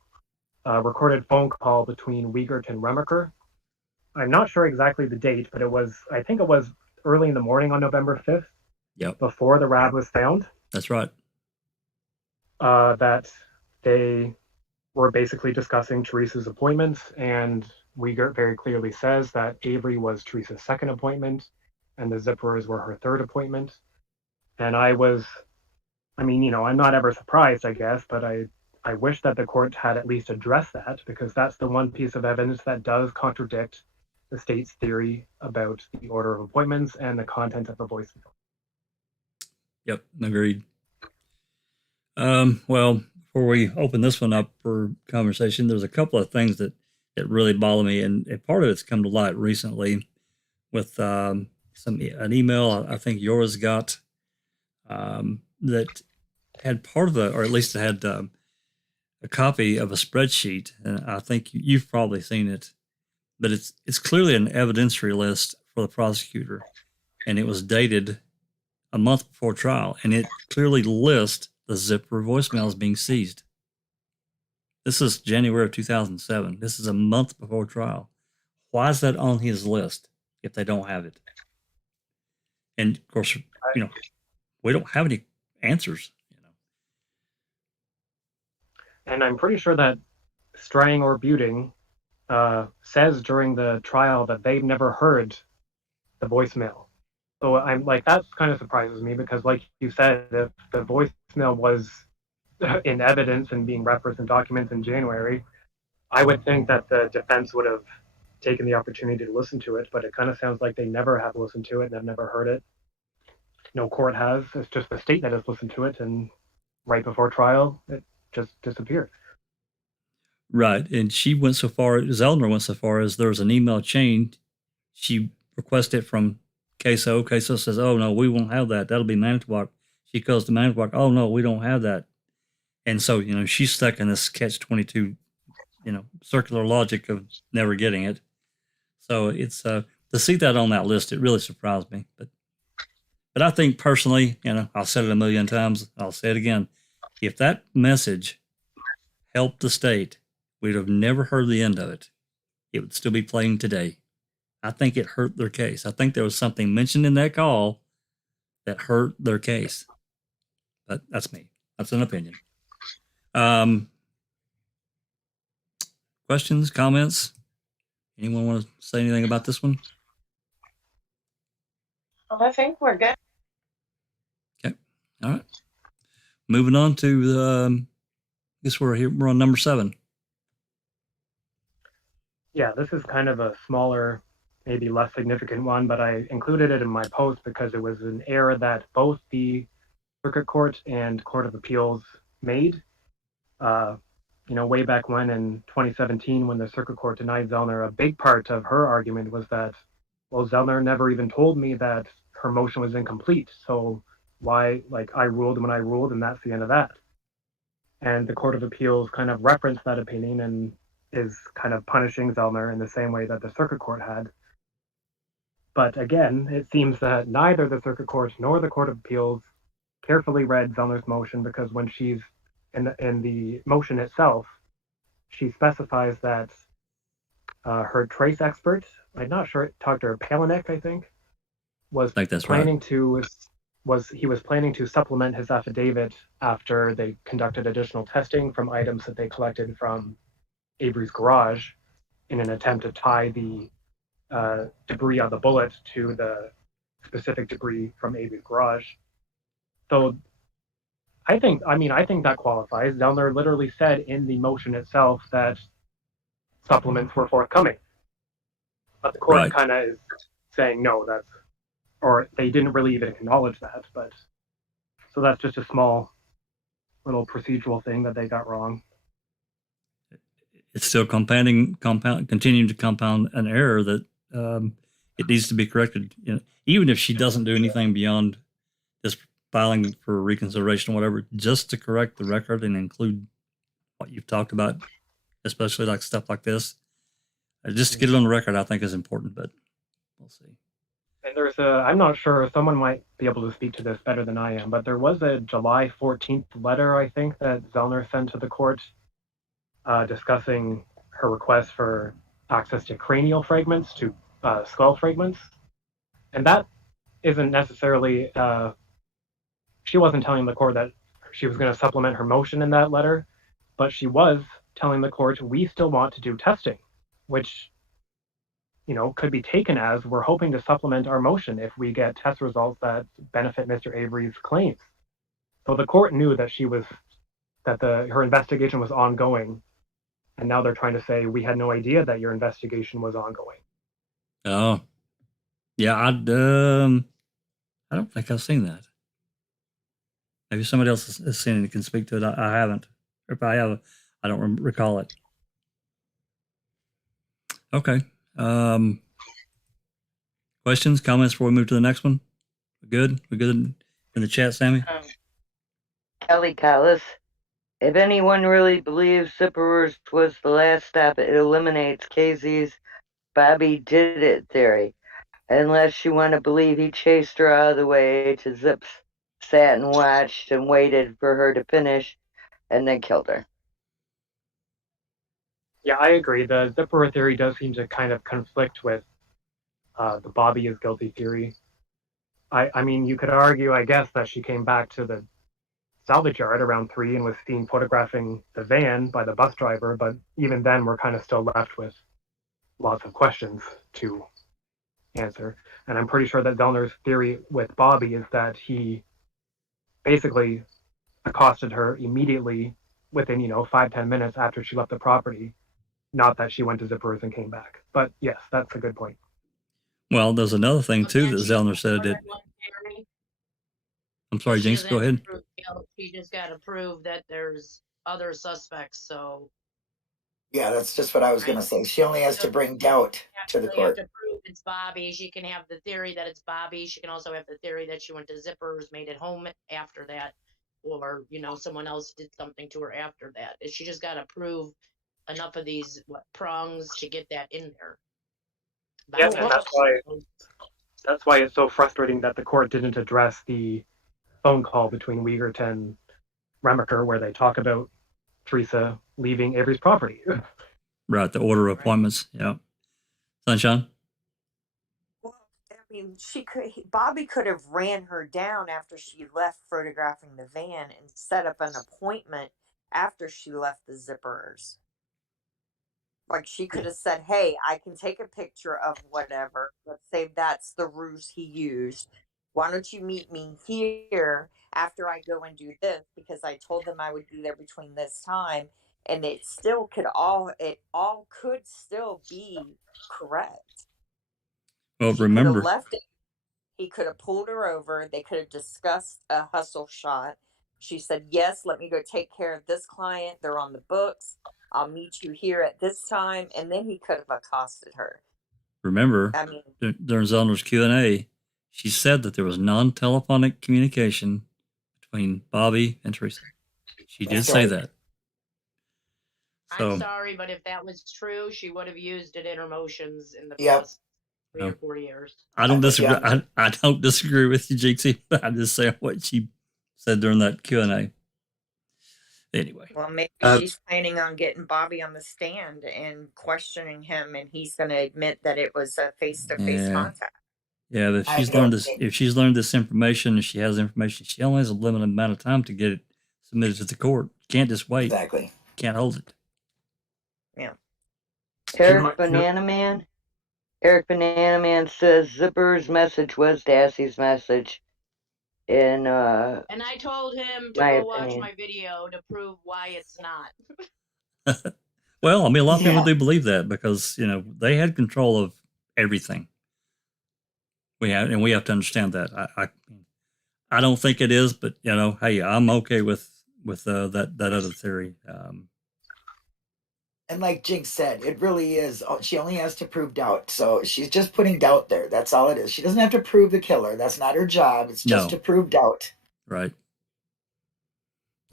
recorded phone call between Wiegert and Remacher. I'm not sure exactly the date, but I think it was early in the morning on November 5th. Yep. Before the RAV was found. That's right. That they were basically discussing Teresa's appointments, and Wiegert very clearly says that Avery was Teresa's second appointment, and the Zipperers were her third appointment. And I'm not ever surprised, I guess, but I wish that the court had at least addressed that, because that's the one piece of evidence that does contradict the state's theory about the order of appointments and the content of the voicemail. Yep, agreed. Well, before we open this one up for conversation, there's a couple of things that really bother me, and part of it's come to light recently with an email I think yours got that had part of or at least it had a copy of a spreadsheet, and I think you've probably seen it, but it's clearly an evidentiary list for the prosecutor, and it was dated a month before trial, and it clearly lists the Zipper voicemails being seized. This is January of 2007. This is a month before trial. Why is that on his list if they don't have it? And of course, we don't have any answers. And I'm pretty sure that Strang or Buting says during the trial that they've never heard the voicemail. So I'm like, that kind of surprises me, because like you said, if the voicemail was in evidence and being referenced in documents in January, I would think that the defense would have taken the opportunity to listen to it, but it kind of sounds like they never have listened to it and have never heard it. No court has. It's just the state that has listened to it, and right before trial, it just disappeared. Right, and Zellner went so far as there was an email chain. She requested it from CASO. CASO says, oh, no, we won't have that. That'll be Manitowoc. She goes to Manitowoc. Oh, no, we don't have that. And so, she's stuck in this catch-22, circular logic of never getting it. So it's to see that on that list, it really surprised me. But I think personally, I've said it a million times, I'll say it again. If that message helped the state, we'd have never heard the end of it. It would still be playing today. I think it hurt their case. I think there was something mentioned in that call that hurt their case. But that's me. That's an opinion. Questions, comments? Anyone want to say anything about this one? I think we're good. Okay. All right. Moving on to, I guess we're on number 7. Yeah, this is kind of a smaller, maybe less significant one, but I included it in my post because it was an error that both the Circuit Court and Court of Appeals made. Way back when in 2017, when the Circuit Court denied Zellner, a big part of her argument was that, well, Zellner never even told me that her motion was incomplete. So why, like, I ruled when I ruled, and that's the end of that. And the Court of Appeals kind of referenced that opinion and is kind of punishing Zellner in the same way that the Circuit Court had. But again, it seems that neither the Circuit Court nor the Court of Appeals carefully read Zellner's motion, because when she's in the motion itself, she specifies that her trace expert, I'm not sure, Dr. Palanek, I think, was planning to supplement his affidavit after they conducted additional testing from items that they collected from Avery's garage in an attempt to tie the debris on the bullet to the specific debris from Avery's garage. So I think that qualifies. Zellner literally said in the motion itself that supplements were forthcoming. But the court kind of is saying, no, or they didn't really even acknowledge that. But so that's just a small little procedural thing that they got wrong. It's still continuing to compound an error that it needs to be corrected. You know, even if she doesn't do anything beyond just filing for reconsideration or whatever, just to correct the record and include what you've talked about, especially like stuff like this. Just to get it on the record, I think is important, but we'll see. And there's I'm not sure, someone might be able to speak to this better than I am, but there was a July 14th letter, I think, that Zellner sent to the court discussing her request for access to cranial fragments, to skull fragments. And that isn't necessarily, she wasn't telling the court that she was going to supplement her motion in that letter, but she was telling the court, we still want to do testing, which, you know, could be taken as we're hoping to supplement our motion if we get test results that benefit Mr. Avery's claims. So the court knew that her investigation was ongoing, and now they're trying to say we had no idea that your investigation was ongoing. Oh, yeah, I don't think I've seen that. Maybe somebody else has seen it and can speak to it. I haven't. Or if I have, I don't recall it. Okay. Questions, comments before we move to the next one? We're good? We're good in the chat, Sammy? Kelly Callis, if anyone really believes Zipperers was the last step, it eliminates Casey's Bobby did it theory. Unless you want to believe he chased her out of the way to Zips, sat and watched and waited for her to finish and then killed her. Yeah, I agree. The Zipperer theory does seem to kind of conflict with the Bobby is guilty theory. I mean, you could argue, I guess, that she came back to the salvage yard around 3 and was seen photographing the van by the bus driver, but even then we're kind of still left with lots of questions to answer. And I'm pretty sure that Zellner's theory with Bobby is that he basically accosted her immediately within, 5-10 minutes after she left the property, not that she went to Zippers and came back. But yes, that's a good point. Well, there's another thing too that Zellner said that. I'm sorry, Jinx, go ahead. She just got to prove that there's other suspects. So yeah, that's just what I was going to say. She only has to bring doubt to the court. Have to prove it's Bobby. She can have the theory that it's Bobby. She can also have the theory that she went to Zippers, made it home after that, or someone else did something to her after that. She just got to prove enough of these prongs to get that in there. Yeah, and that's why it's so frustrating that the court didn't address the phone call between Wiegert and Remacher where they talk about Teresa leaving Avery's property. Right, the order of appointments. Yeah. Sunshine? Well, I mean, Bobby could have ran her down after she left photographing the van and set up an appointment after she left the Zippers. Like, she could have said, hey, I can take a picture of whatever. Let's say that's the ruse he used. Why don't you meet me here after I go and do this? Because I told them I would be there between this time. And it all could still be correct. Well, remember. Left it. He could have pulled her over. They could have discussed a hustle shot. She said, yes, let me go take care of this client. They're on the books. I'll meet you here at this time. And then he could have accosted her. Remember, during Zellner's Q&A, She said that there was non-telephonic communication between Bobby and Teresa. She did That's say right. that. I'm So, sorry, but if that was true, she would have used it in her motions in the Yep. past 3 or 4 years. I don't I'm with you disagree. on that. I don't disagree with you, Jinxie. But I'm just saying what she said during that Q&A. Anyway, Well, maybe she's planning on getting Bobby on the stand and questioning him, and he's going to admit that it was a face-to-face contact. Yeah, but if I she's don't learned this, think- if she's learned this information and she has information, she only has a limited amount of time to get it submitted to the court. Can't just wait. Exactly. Can't hold it. Yeah. Eric Banana Man says Zipper's message was Dassey's message. And I told him to my go watch opinion. my video to prove why it's not. Well, I mean, a lot of people Yeah. do believe that because they had control of everything. We have to understand that. I don't think it is, but hey, I'm okay with that other theory. And like Jinx said, it really is. She only has to prove doubt. So she's just putting doubt there. That's all it is. She doesn't have to prove the killer. That's not her job. It's just No. to prove doubt. Right.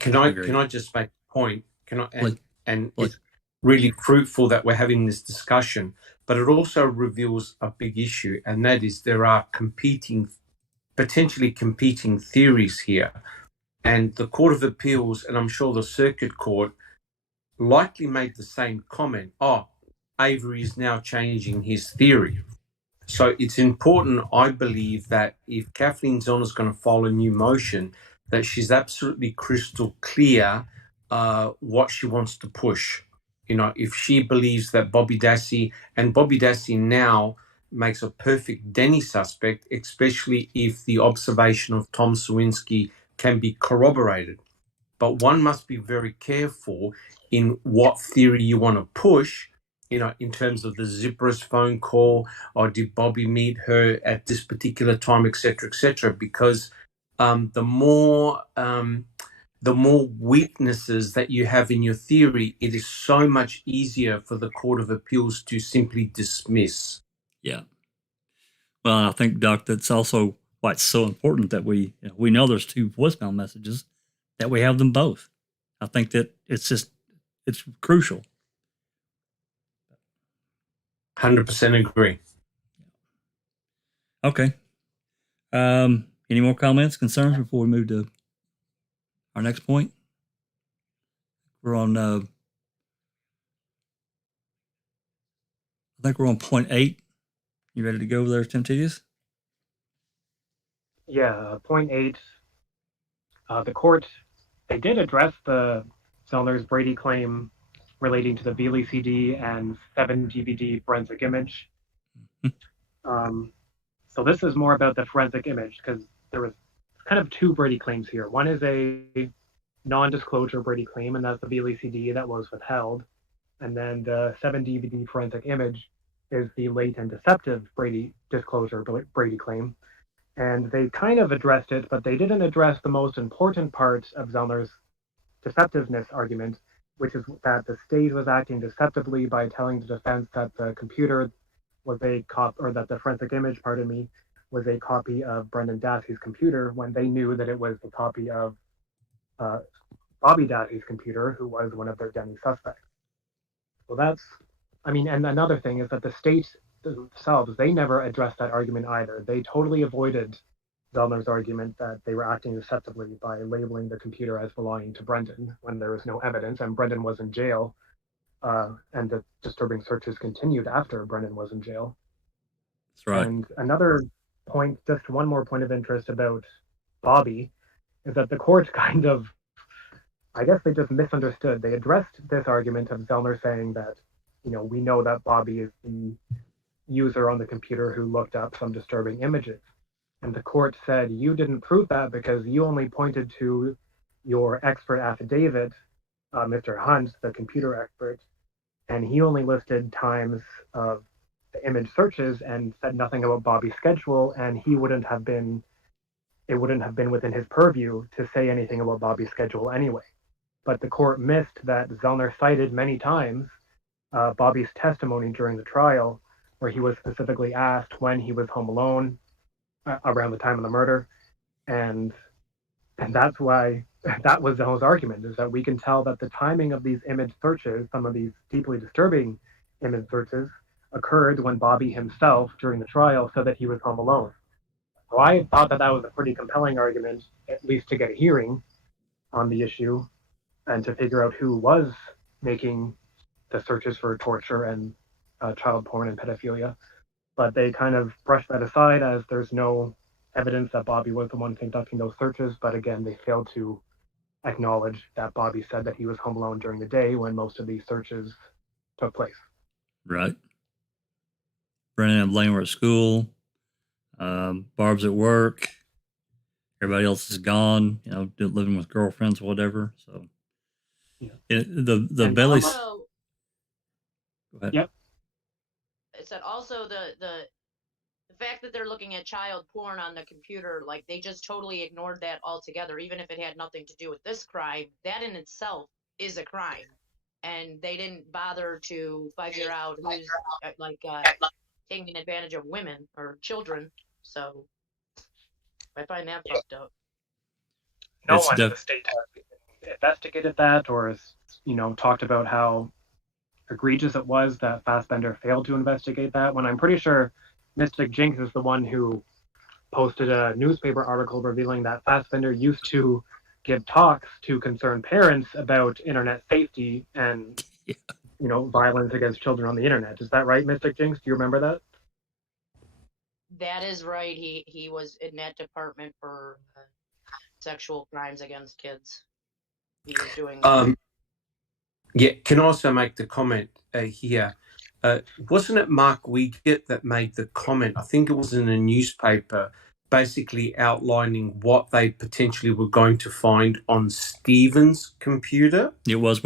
Can Agreed. I just make a point? Please. It's really fruitful that we're having this discussion, but it also reveals a big issue, and that is there are potentially competing theories here. And the Court of Appeals, and I'm sure the Circuit Court, likely made the same comment. Oh, Avery is now changing his theory. So it's important, I believe, that if Kathleen Zellner is going to file a new motion, that she's absolutely crystal clear what she wants to push. If she believes that Bobby Dassey now makes a perfect Denny suspect, especially if the observation of Tom Sawinski can be corroborated. But one must be very careful in what theory you want to push, in terms of the Zipper's phone call, or did Bobby meet her at this particular time, et cetera, because the more weaknesses that you have in your theory, it is so much easier for the Court of Appeals to simply dismiss. Yeah. Well, I think, Doc, that's also why it's so important that we know there's 2 voicemail messages, that we have them both. I think that it's crucial. 100% agree. Okay. Any more comments, concerns before we move to our next point? We're on, I think we're on point 8. You ready to go over there, Temptedious? Yeah, point 8. The court, they did address the Zellner's Brady claim relating to the VLCD and 7 DVD forensic image. So this is more about the forensic image, because there was kind of 2 Brady claims here. One is a non-disclosure Brady claim, and that's the VLCD that was withheld. And then the 7 DVD forensic image is the late and deceptive Brady disclosure Brady claim. And they kind of addressed it, but they didn't address the most important part of Zellner's deceptiveness argument, which is that the state was acting deceptively by telling the defense that the computer was a or that the forensic image, was a copy of Brendan Dassey's computer, when they knew that it was a copy of Bobby Dassey's computer, who was one of their Denny suspects. So and another thing is that the state themselves, they never addressed that argument either. They totally avoided Zellner's argument that they were acting deceptively by labeling the computer as belonging to Brendan when there was no evidence, and Brendan was in jail, and the disturbing searches continued after Brendan was in jail. That's right. And another point, just one more point of interest about Bobby, is that the court kind of, I guess they just misunderstood. They addressed this argument of Zellner saying that, we know that Bobby is the user on the computer who looked up some disturbing images. And the court said, you didn't prove that because you only pointed to your expert affidavit, Mr. Hunt, the computer expert, and he only listed times of the image searches and said nothing about Bobby's schedule, and it wouldn't have been within his purview to say anything about Bobby's schedule anyway. But the court missed that Zellner cited many times Bobby's testimony during the trial, where he was specifically asked when he was home alone around the time of the murder, and that's why that was Zellner's argument, is that we can tell that the timing of these image searches, some of these deeply disturbing image searches, occurred when Bobby himself, during the trial, said that he was home alone. So I thought that that was a pretty compelling argument, at least to get a hearing on the issue and to figure out who was making the searches for torture and child porn and pedophilia. But they kind of brushed that aside as there's no evidence that Bobby was the one conducting those searches. But again, they failed to acknowledge that Bobby said that he was home alone during the day when most of these searches took place. Right. Brennan and Blaine were at school. Barb's at work. Everybody else is gone, living with girlfriends or whatever. So yeah. The belly. Also, go ahead. Yep. It said also the fact that they're looking at child porn on the computer, like they just totally ignored that altogether, even if it had nothing to do with this crime. That in itself is a crime, and they didn't bother to figure out who's taking advantage of women or children. So I find that fucked up. No one in the state has investigated that or has, talked about how egregious it was that Fassbender failed to investigate that, when I'm pretty sure Mystic Jinx is the one who posted a newspaper article revealing that Fassbender used to give talks to concerned parents about internet safety and, violence against children on the internet. Is that right, Mystic Jinx? Do you remember that? That is right. He was in that department for sexual crimes against kids. He was doing. Yeah, can also make the comment here. Wasn't it Mark Wiegert that made the comment? I think it was in a newspaper, basically outlining what they potentially were going to find on Stephen's computer. It was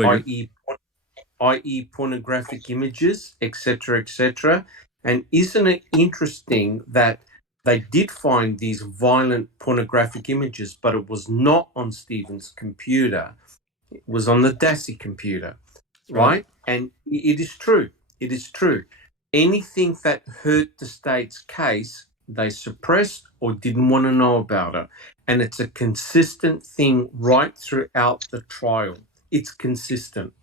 i.e. pornographic images, etc., etc. And isn't it interesting that they did find these violent pornographic images, but it was not on Stephen's computer. It was on the Dassey computer, right? And it is true. It is true. Anything that hurt the state's case, they suppressed or didn't want to know about it. And it's a consistent thing right throughout the trial. It's consistent.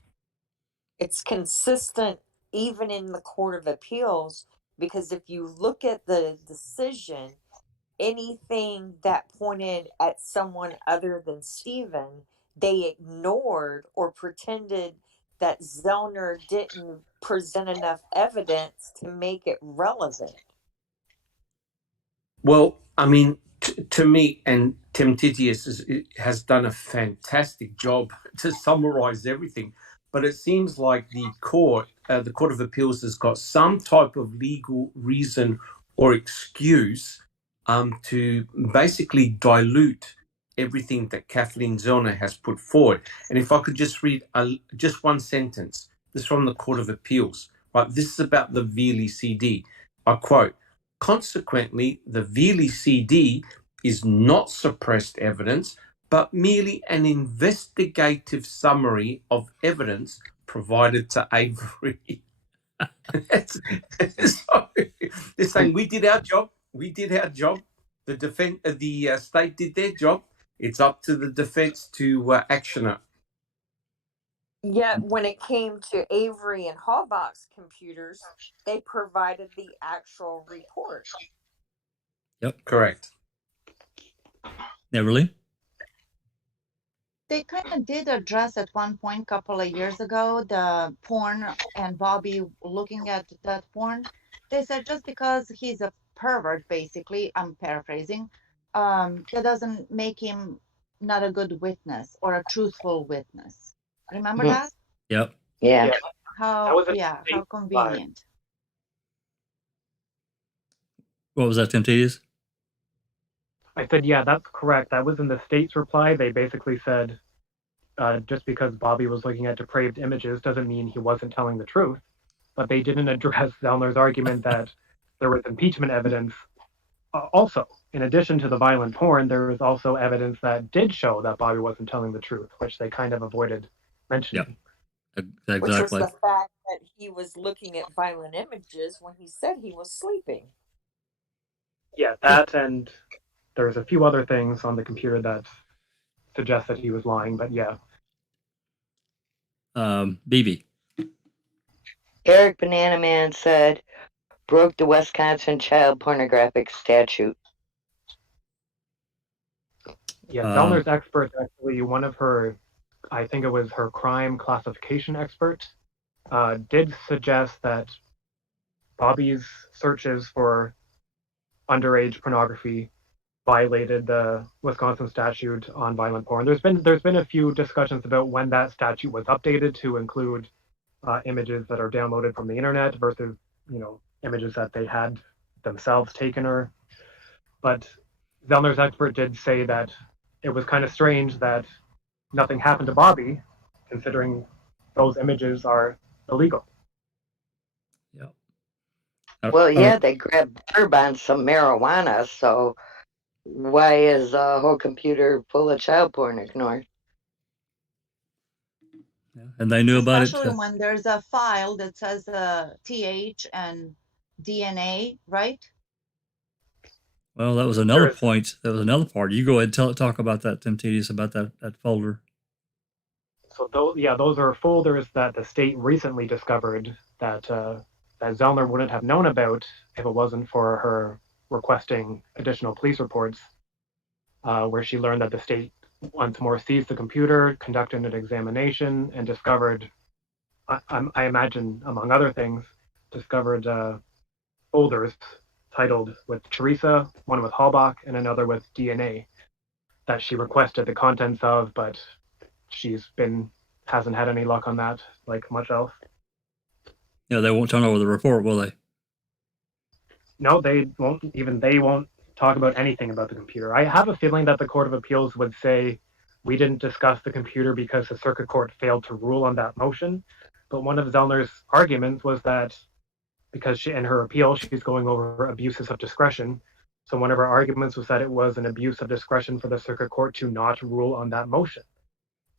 It's consistent even in the Court of Appeals, because if you look at the decision, anything that pointed at someone other than Stephen, they ignored or pretended that Zellner didn't present enough evidence to make it relevant. Well, I mean, to me, and Temptedious has done a fantastic job to summarize everything, but it seems like the Court of Appeals has got some type of legal reason or excuse to basically dilute everything that Kathleen Zellner has put forward. And if I could just read just one sentence, this is from the Court of Appeals. Right, this is about the Veely CD. I quote, "Consequently, the Veely CD is not suppressed evidence, but merely an investigative summary of evidence provided to Avery." So they're saying we did our job. We did our job. The state did their job. It's up to the defense to action it. Yet when it came to Avery and Hallbach's computers, they provided the actual report. Yep. Correct. Everly? They kind of did address at one point, a couple of years ago, the porn and Bobby looking at that porn. They said just because he's a pervert, basically, I'm paraphrasing, that doesn't make him not a good witness or a truthful witness. Remember that? Yep. Yeah. How convenient. What was that, Temptedious? I said, yeah, that's correct. That was in the state's reply. They basically said, just because Bobby was looking at depraved images doesn't mean he wasn't telling the truth. But they didn't address Zellner's argument that there was impeachment evidence. Also, in addition to the violent porn, there was also evidence that did show that Bobby wasn't telling the truth, which they kind of avoided mentioning. Yep. Which was Exactly. the fact that he was looking at violent images when he said he was sleeping. Yeah, that, and there's a few other things on the computer that suggest that he was lying, but yeah. BB. Eric Banana Man said, broke the Wisconsin child pornographic statute. Yeah, Zellner's expert, actually, one of her, I think it was her crime classification expert, did suggest that Bobby's searches for underage pornography violated the Wisconsin statute on violent porn. There's been a few discussions about when that statute was updated to include images that are downloaded from the internet versus, you know, images that they had themselves taken. Or, but Zellner's expert did say that it was kind of strange that nothing happened to Bobby, considering those images are illegal. Yep. Well, yeah, they grabbed Herb on some marijuana, so why is a whole computer full of child porn ignored? Yeah. And they knew about it. Especially when there's a file that says TH and DNA, right? Well, that was another point. That was another part. You go ahead and talk about that, Temptedious, about that folder. So those are folders that the state recently discovered that that Zellner wouldn't have known about if it wasn't for her requesting additional police reports, where she learned that the state once more seized the computer, conducted an examination, and discovered, I imagine, among other things, discovered folders titled with Teresa, one with Halbach, and another with DNA that she requested the contents of, but hasn't had any luck on that, like much else. Yeah, they won't turn over the report, will they? No, they won't. Even they won't talk about anything about the computer. I have a feeling that the Court of Appeals would say, we didn't discuss the computer because the circuit court failed to rule on that motion. But one of Zellner's arguments was that because in her appeal, she's going over abuses of discretion. So one of her arguments was that it was an abuse of discretion for the circuit court to not rule on that motion.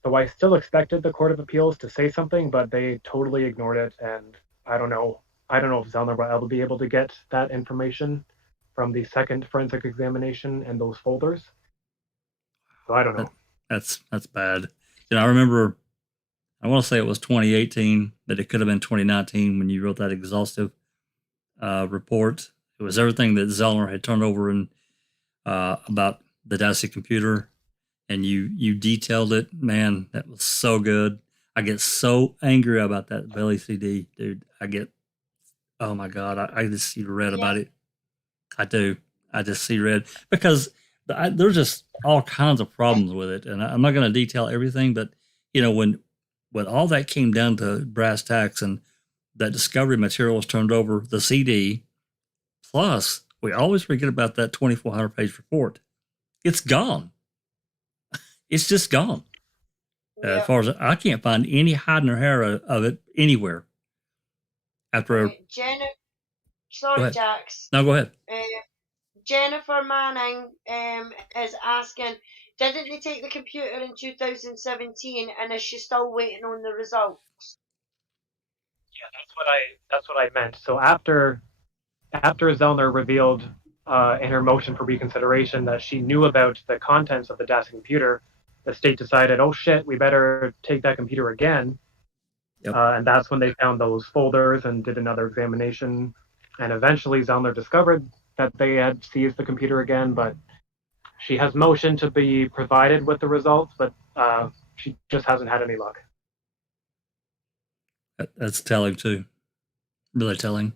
So I still expected the Court of Appeals to say something, but they totally ignored it. And I don't know if Zellner will be able to get that information from the second forensic examination and those folders. So I don't know. That's bad. You know, I remember, I want to say it was 2018, but it could have been 2019 when you wrote that exhaustive report. It was everything that Zellner had turned over in about the Dassey computer, and you detailed it. Man, that was so good. I get so angry about that Belly CD, dude. Oh my God, I just see red about it. I do. I just see red because there's just all kinds of problems with it. And I'm not going to detail everything, but you know, when all that came down to brass tacks and that discovery material was turned over, the CD, plus we always forget about that 2,400 page report. It's gone. It's just gone. As far as I can't find any hide nor hair of it anywhere. After sorry, Jax. No, go ahead. Jennifer Manning is asking, didn't they take the computer in 2017, and is she still waiting on the results? Yeah, that's what I meant. So after Zellner revealed in her motion for reconsideration that she knew about the contents of the Dassey computer, the state decided, oh shit, we better take that computer again. Yep. And that's when they found those folders and did another examination. And eventually Zellner discovered that they had seized the computer again, but she has motioned to be provided with the results, but she just hasn't had any luck. That's telling too. Really telling.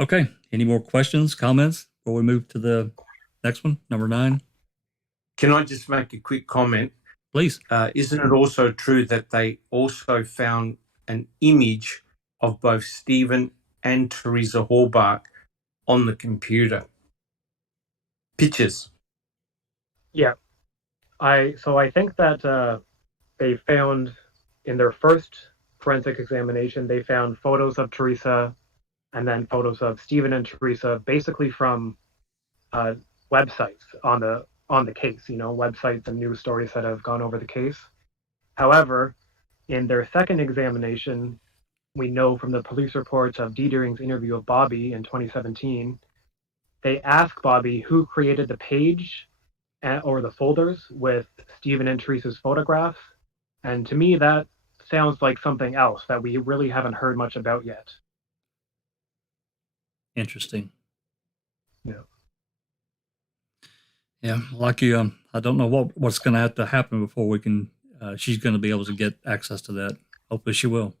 Okay. Any more questions, comments before we move to the next one, number 9? Can I just make a quick comment? Please. Isn't it also true that they also found an image of both Stephen and Teresa Halbach on the computer? Pictures. Yeah. I think that they found in their first forensic examination, they found photos of Teresa and then photos of Stephen and Teresa, basically from websites on the case, you know, websites and news stories that have gone over the case. However, in their second examination, we know from the police reports of Deering's interview of Bobby in 2017 they ask Bobby who created the page or the folders with Stephen and Teresa's photographs. And to me, that sounds like something else that we really haven't heard much about yet. Interesting. Yeah. Yeah, like you, I don't know what's going to have to happen before we can. She's going to be able to get access to that. Hopefully, she will.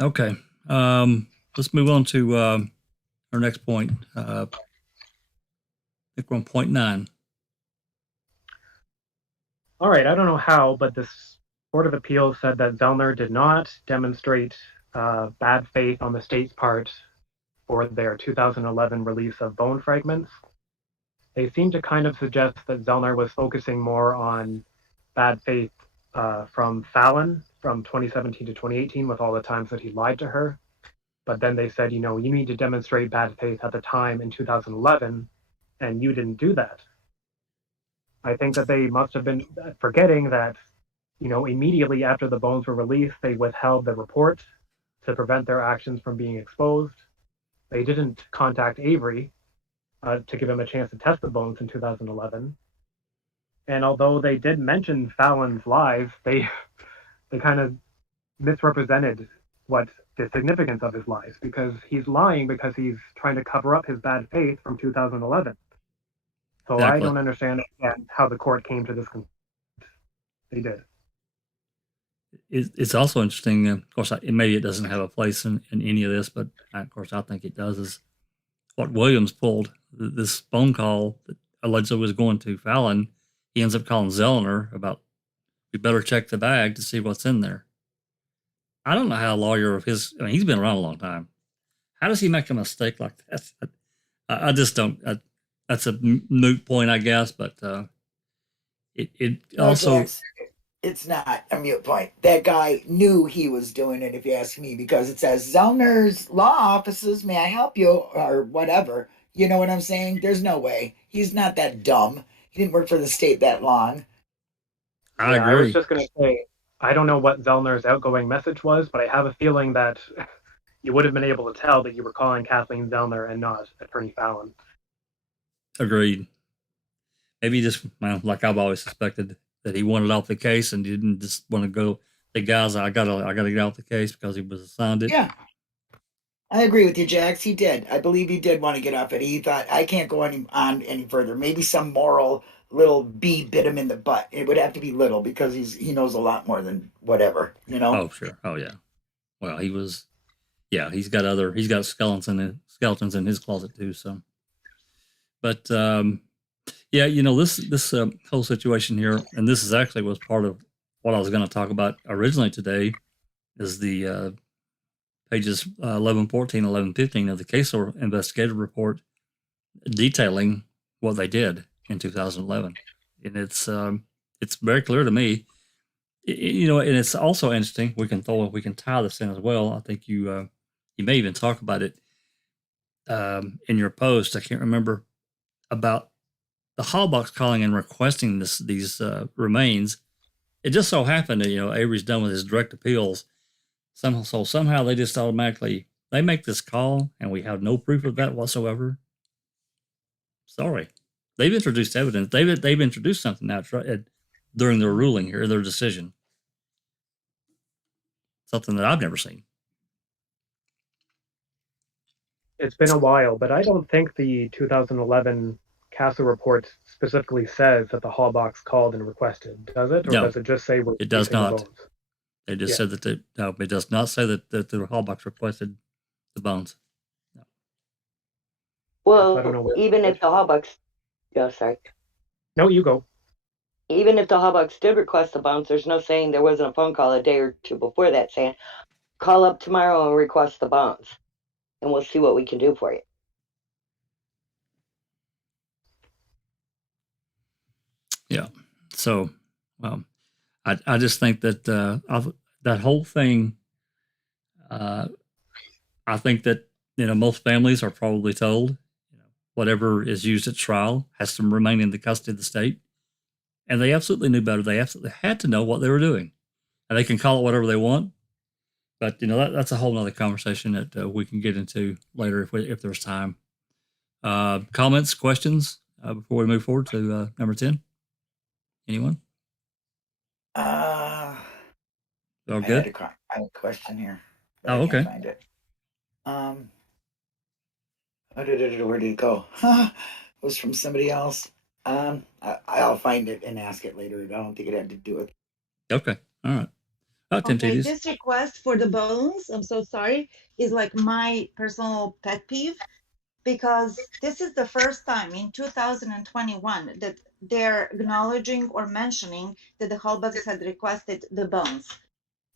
Okay, let's move on to our next point. I think we're on point 9. All right, I don't know how, but this Court of Appeals said that Zellner did not demonstrate bad faith on the state's part for their 2011 release of bone fragments. They seem to kind of suggest that Zellner was focusing more on bad faith from Fallon from 2017 to 2018 with all the times that he lied to her. But then they said, you need to demonstrate bad faith at the time in 2011, and you didn't do that. I think that they must have been forgetting that, immediately after the bones were released, they withheld the report to prevent their actions from being exposed. They didn't contact Avery to give him a chance to test the bones in 2011. And although they did mention Fallon's lies, they kind of misrepresented what the significance of his lies, because he's lying because he's trying to cover up his bad faith from 2011. So Exactly. I don't understand how the court came to this conclusion. They did. It's also interesting, of course, maybe it doesn't have a place in any of this, but of course I think it does, is what Williams pulled. This phone call that allegedly was going to Fallon, he ends up calling Zellner about, we better check the bag to see what's in there. I don't know how a lawyer of his, he's been around a long time. How does he make a mistake like that? I just don't, that's a moot point, I guess, but it also... It's not a mute point. That guy knew he was doing it, if you ask me, because it says Zellner's law offices, may I help you, or whatever. You know what I'm saying? There's no way. He's not that dumb. He didn't work for the state that long. I agree. I was just going to say, I don't know what Zellner's outgoing message was, but I have a feeling that you would have been able to tell that you were calling Kathleen Zellner and not Attorney Fallon. Agreed. Maybe just, like I've always suspected, that he wanted off the case and didn't just want to go, hey guys, I gotta get off the case because he was assigned it. Yeah. I agree with you, Jax. He did. I believe he did want to get off it. He thought, I can't go on any further. Maybe some moral little bee bit him in the butt. It would have to be little because he knows a lot more than whatever, Oh, sure. Oh, yeah. Well, he's got skeletons in his closet too. So, but, yeah, this whole situation here, and this is actually was part of what I was going to talk about originally today, is the pages 1114, 1115 of the CASO investigative report detailing what they did in 2011. And it's very clear to me, and it's also interesting. We can tie this in as well. I think you may even talk about it in your post. I can't remember about the Hallbox calling and requesting these remains. It just so happened that Avery's done with his direct appeals. Somehow they just automatically they make this call, and we have no proof of that whatsoever. Sorry, they've introduced evidence. They've introduced something now during their ruling here, their decision. Something that I've never seen. It's been a while, but I don't think the 2011 CASO report specifically says that the Hallbox called and requested, does it? Or No, does it just say we're it does releasing the not. bones? They just said that it does not say that the Hallbox requested the bones. No. Well, I don't know even if the Hallbox, sorry. No, you go. Even if the Hallbox did request the bones, there's no saying there wasn't a phone call a day or two before that saying, call up tomorrow and request the bones, and we'll see what we can do for you. Yeah. So, I just think that that whole thing. I think that most families are probably told, whatever is used at trial has to remain in the custody of the state, and they absolutely knew better. They absolutely had to know what they were doing, and they can call it whatever they want. But that's a whole nother conversation that we can get into later if there's time. Comments, questions before we move forward to number 10? Anyone? All good? I had a question here. But Oh, I can't okay. find it. Where did it go? It was from somebody else. I'll find it and ask it later. I don't think it had to do with. Okay. All right. Okay, Temptedious. this request for the bones, I'm so sorry, is like my personal pet peeve, because this is the first time in 2021 that they're acknowledging or mentioning that the Hallbugs had requested the bones.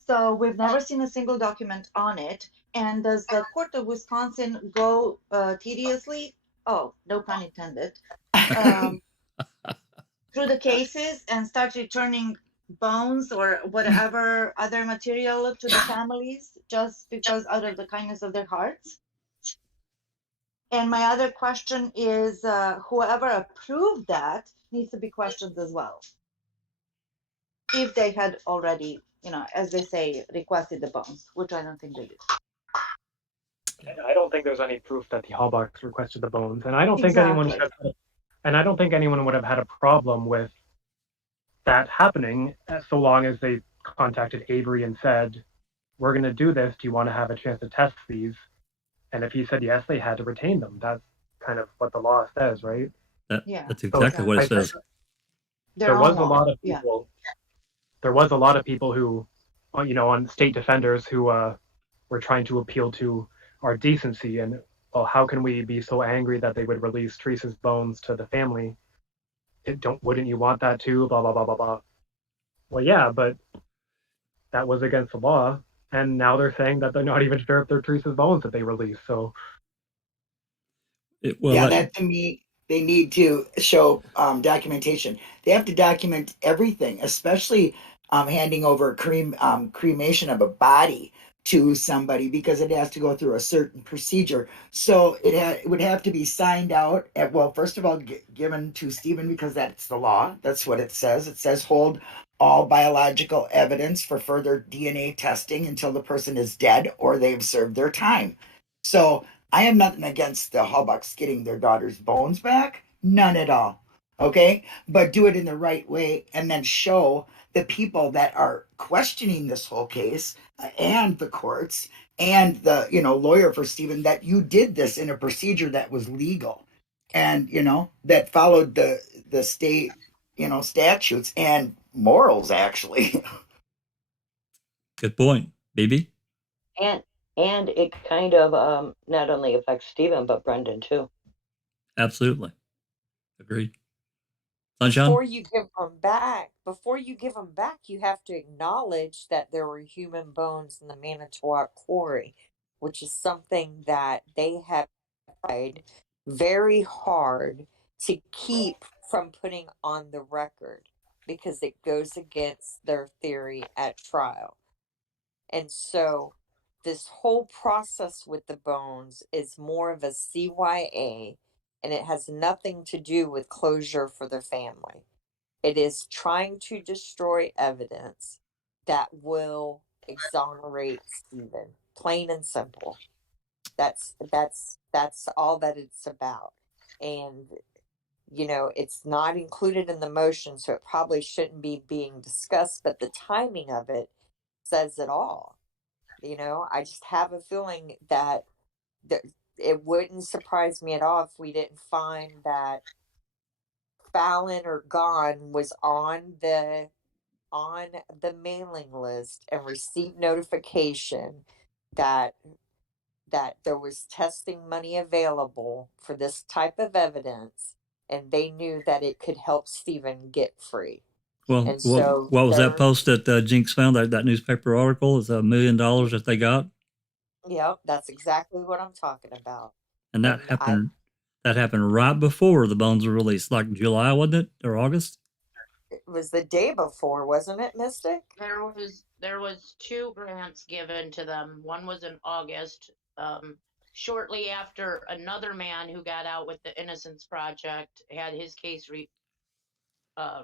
So we've never seen a single document on it. And does the Court of Wisconsin go tediously, oh, no pun intended, through the cases and start returning bones or whatever other material to the families just because out of the kindness of their hearts? And my other question is, whoever approved that needs to be questioned as well. If they had already, as they say, requested the bones, which I don't think they did. I don't think there's any proof that the Hallbugs requested the bones, and I don't think anyone would have had a problem with that happening, so long as they contacted Avery and said, "We're going to do this. Do you want to have a chance to test these?" And if he said yes, they had to retain them. That's kind of what the law says, right? That's exactly what it says. There was a lot of people. There was a lot of people who, on state defenders who were trying to appeal to our decency and, well, how can we be so angry that they would release Teresa's bones to the family? Wouldn't you want that too? Blah blah blah blah blah. Well, yeah, but that was against the law, and now they're saying that they're not even sure if they're Teresa's bones that they released. So, that to me, they need to show documentation. They have to document everything, especially handing over cremation of a body to somebody, because it has to go through a certain procedure. So it would have to be signed out. Well, first of all, given to Stephen, because that's the law. That's what it says. It says hold all biological evidence for further DNA testing until the person is dead or they've served their time. So I have nothing against the Hallbugs getting their daughter's bones back. None at all. Okay? But do it in the right way and then show the people that are questioning this whole case and the courts and the lawyer for Stephen that you did this in a procedure that was legal and that followed the state statutes and morals, actually. Good point, BB. And it kind of not only affects Stephen but Brendan too. Absolutely, agreed. Sunshine? Before you give them back, you have to acknowledge that there were human bones in the Manitowoc quarry, which is something that they have tried very hard to keep from putting on the record because it goes against their theory at trial. And so this whole process with the bones is more of a CYA, and it has nothing to do with closure for the family. It is trying to destroy evidence that will exonerate Stephen, plain and simple. That's all that it's about. And it's not included in the motion, so it probably shouldn't be being discussed, but the timing of it says it all. I just have a feeling that it wouldn't surprise me at all if we didn't find that Fallon or Gone was on the mailing list and received notification that there was testing money available for this type of evidence, and they knew that it could help Stephen get free. Well, and so what was that post that Jinx found? That newspaper article is $1 million that they got. Yep, that's exactly what I'm talking about. And that happened. That happened right before the bones were released, like July, wasn't it, or August? It was the day before, wasn't it, Mystic? There was 2 grants given to them. One was in August, shortly after another man who got out with the Innocence Project had his case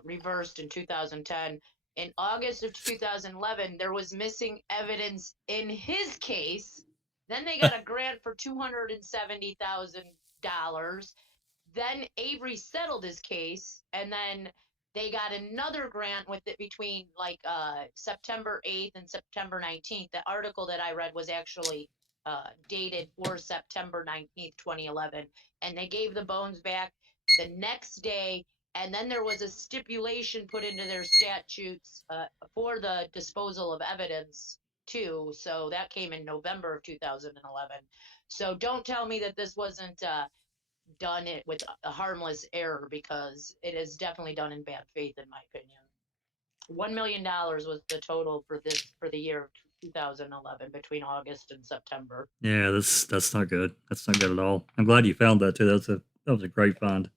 reversed in 2010. In August of 2011, there was missing evidence in his case. Then they got a grant for $270,000. Then Avery settled his case, and then they got another grant with it between like September 8th and September 19th. The article that I read was actually dated for September 19th, 2011, and they gave the bones back the next day. And then there was a stipulation put into their statutes for the disposal of evidence too. So that came in November of 2011. So don't tell me that this wasn't done it with a harmless error, because it is definitely done in bad faith, in my opinion. $1 million was the total for the year of 2011 between August and September. Yeah, that's not good. That's not good at all. I'm glad you found that too. That was a great find.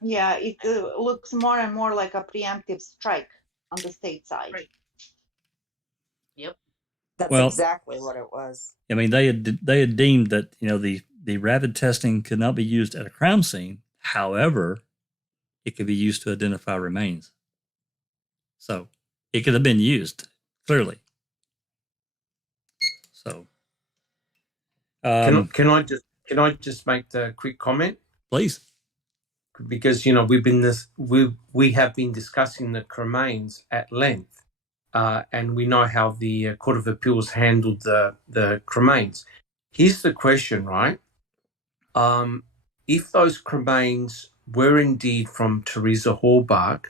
Yeah, it looks more and more like a preemptive strike on the state side. Right. Yep. That's exactly what it was. I mean, they had deemed that the rapid testing could not be used at a crime scene. However, it could be used to identify remains. So it could have been used clearly. So can I just make the quick comment, please? Because we have been discussing the cremains at length, and we know how the Court of Appeals handled the cremains. Here's the question, right? If those cremains were indeed from Teresa Halbach,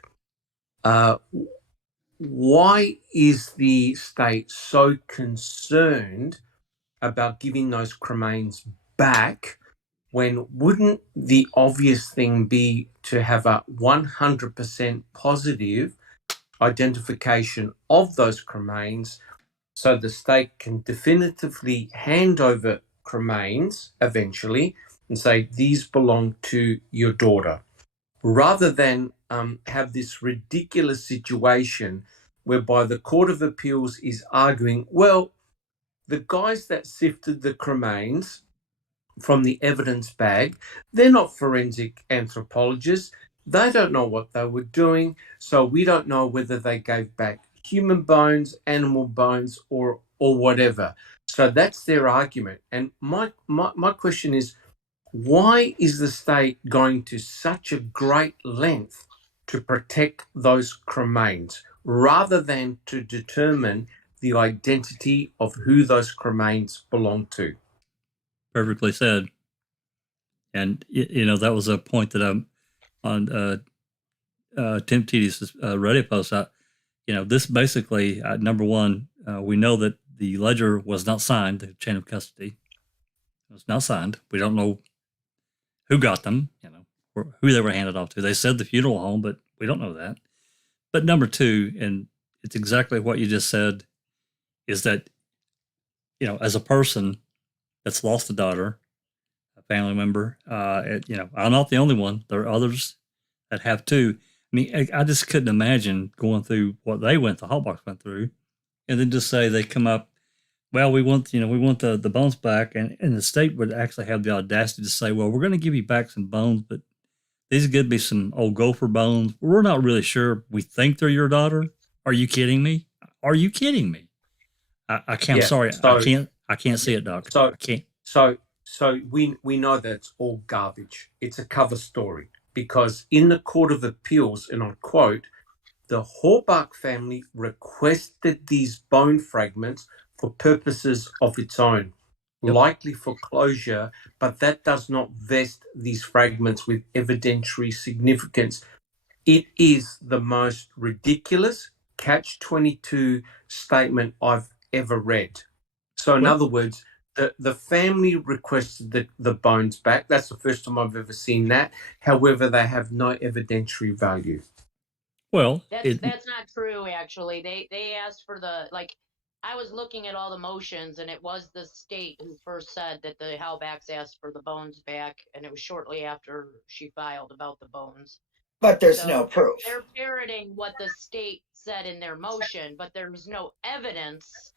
why is the state so concerned about giving those cremains back, when wouldn't the obvious thing be to have a 100% positive identification of those cremains, so the state can definitively hand over cremains eventually and say, these belong to your daughter, rather than have this ridiculous situation whereby the Court of Appeals is arguing, well, the guys that sifted the cremains from the evidence bag, they're not forensic anthropologists. They don't know what they were doing, so we don't know whether they gave back human bones, animal bones, or whatever. So that's their argument. And my question is, why is the state going to such a great length to protect those cremains, rather than to determine the identity of who those cremains belong to? Perfectly said. And that was a point that I'm on Temptedious Reddit post. This basically, number one, we know that the ledger was not signed. The chain of custody was not signed. We don't know who got them, who they were handed off to. They said the funeral home, but we don't know that. But number two, and it's exactly what you just said, is that, as a person that's lost a daughter, a family member, I'm not the only one. There are others that have too. I mean, I just couldn't imagine going through what the Halbachs went through, and then just say they come up, well, we want the bones back, and the state would actually have the audacity to say, well, we're going to give you back some bones, but these could be some old gopher bones. We're not really sure. We think they're your daughter. Are you kidding me? Are you kidding me? I can't. Yeah, sorry, I can't see it, Doc. I can't. So we know that's all garbage. It's a cover story, because in the Court of Appeals, and I quote, the Halbach family requested these bone fragments for purposes of its own, likely for closure, but that does not vest these fragments with evidentiary significance. It is the most ridiculous catch-22 statement I've ever read. So in other words, the family requested the bones back. That's the first time I've ever seen that. However, they have no evidentiary value. Well, that's not true, actually. They asked for I was looking at all the motions, and it was the state who first said that the Halbachs asked for the bones back, and it was shortly after she filed about the bones. But there's no proof. They're parroting what the state said in their motion, but there's no evidence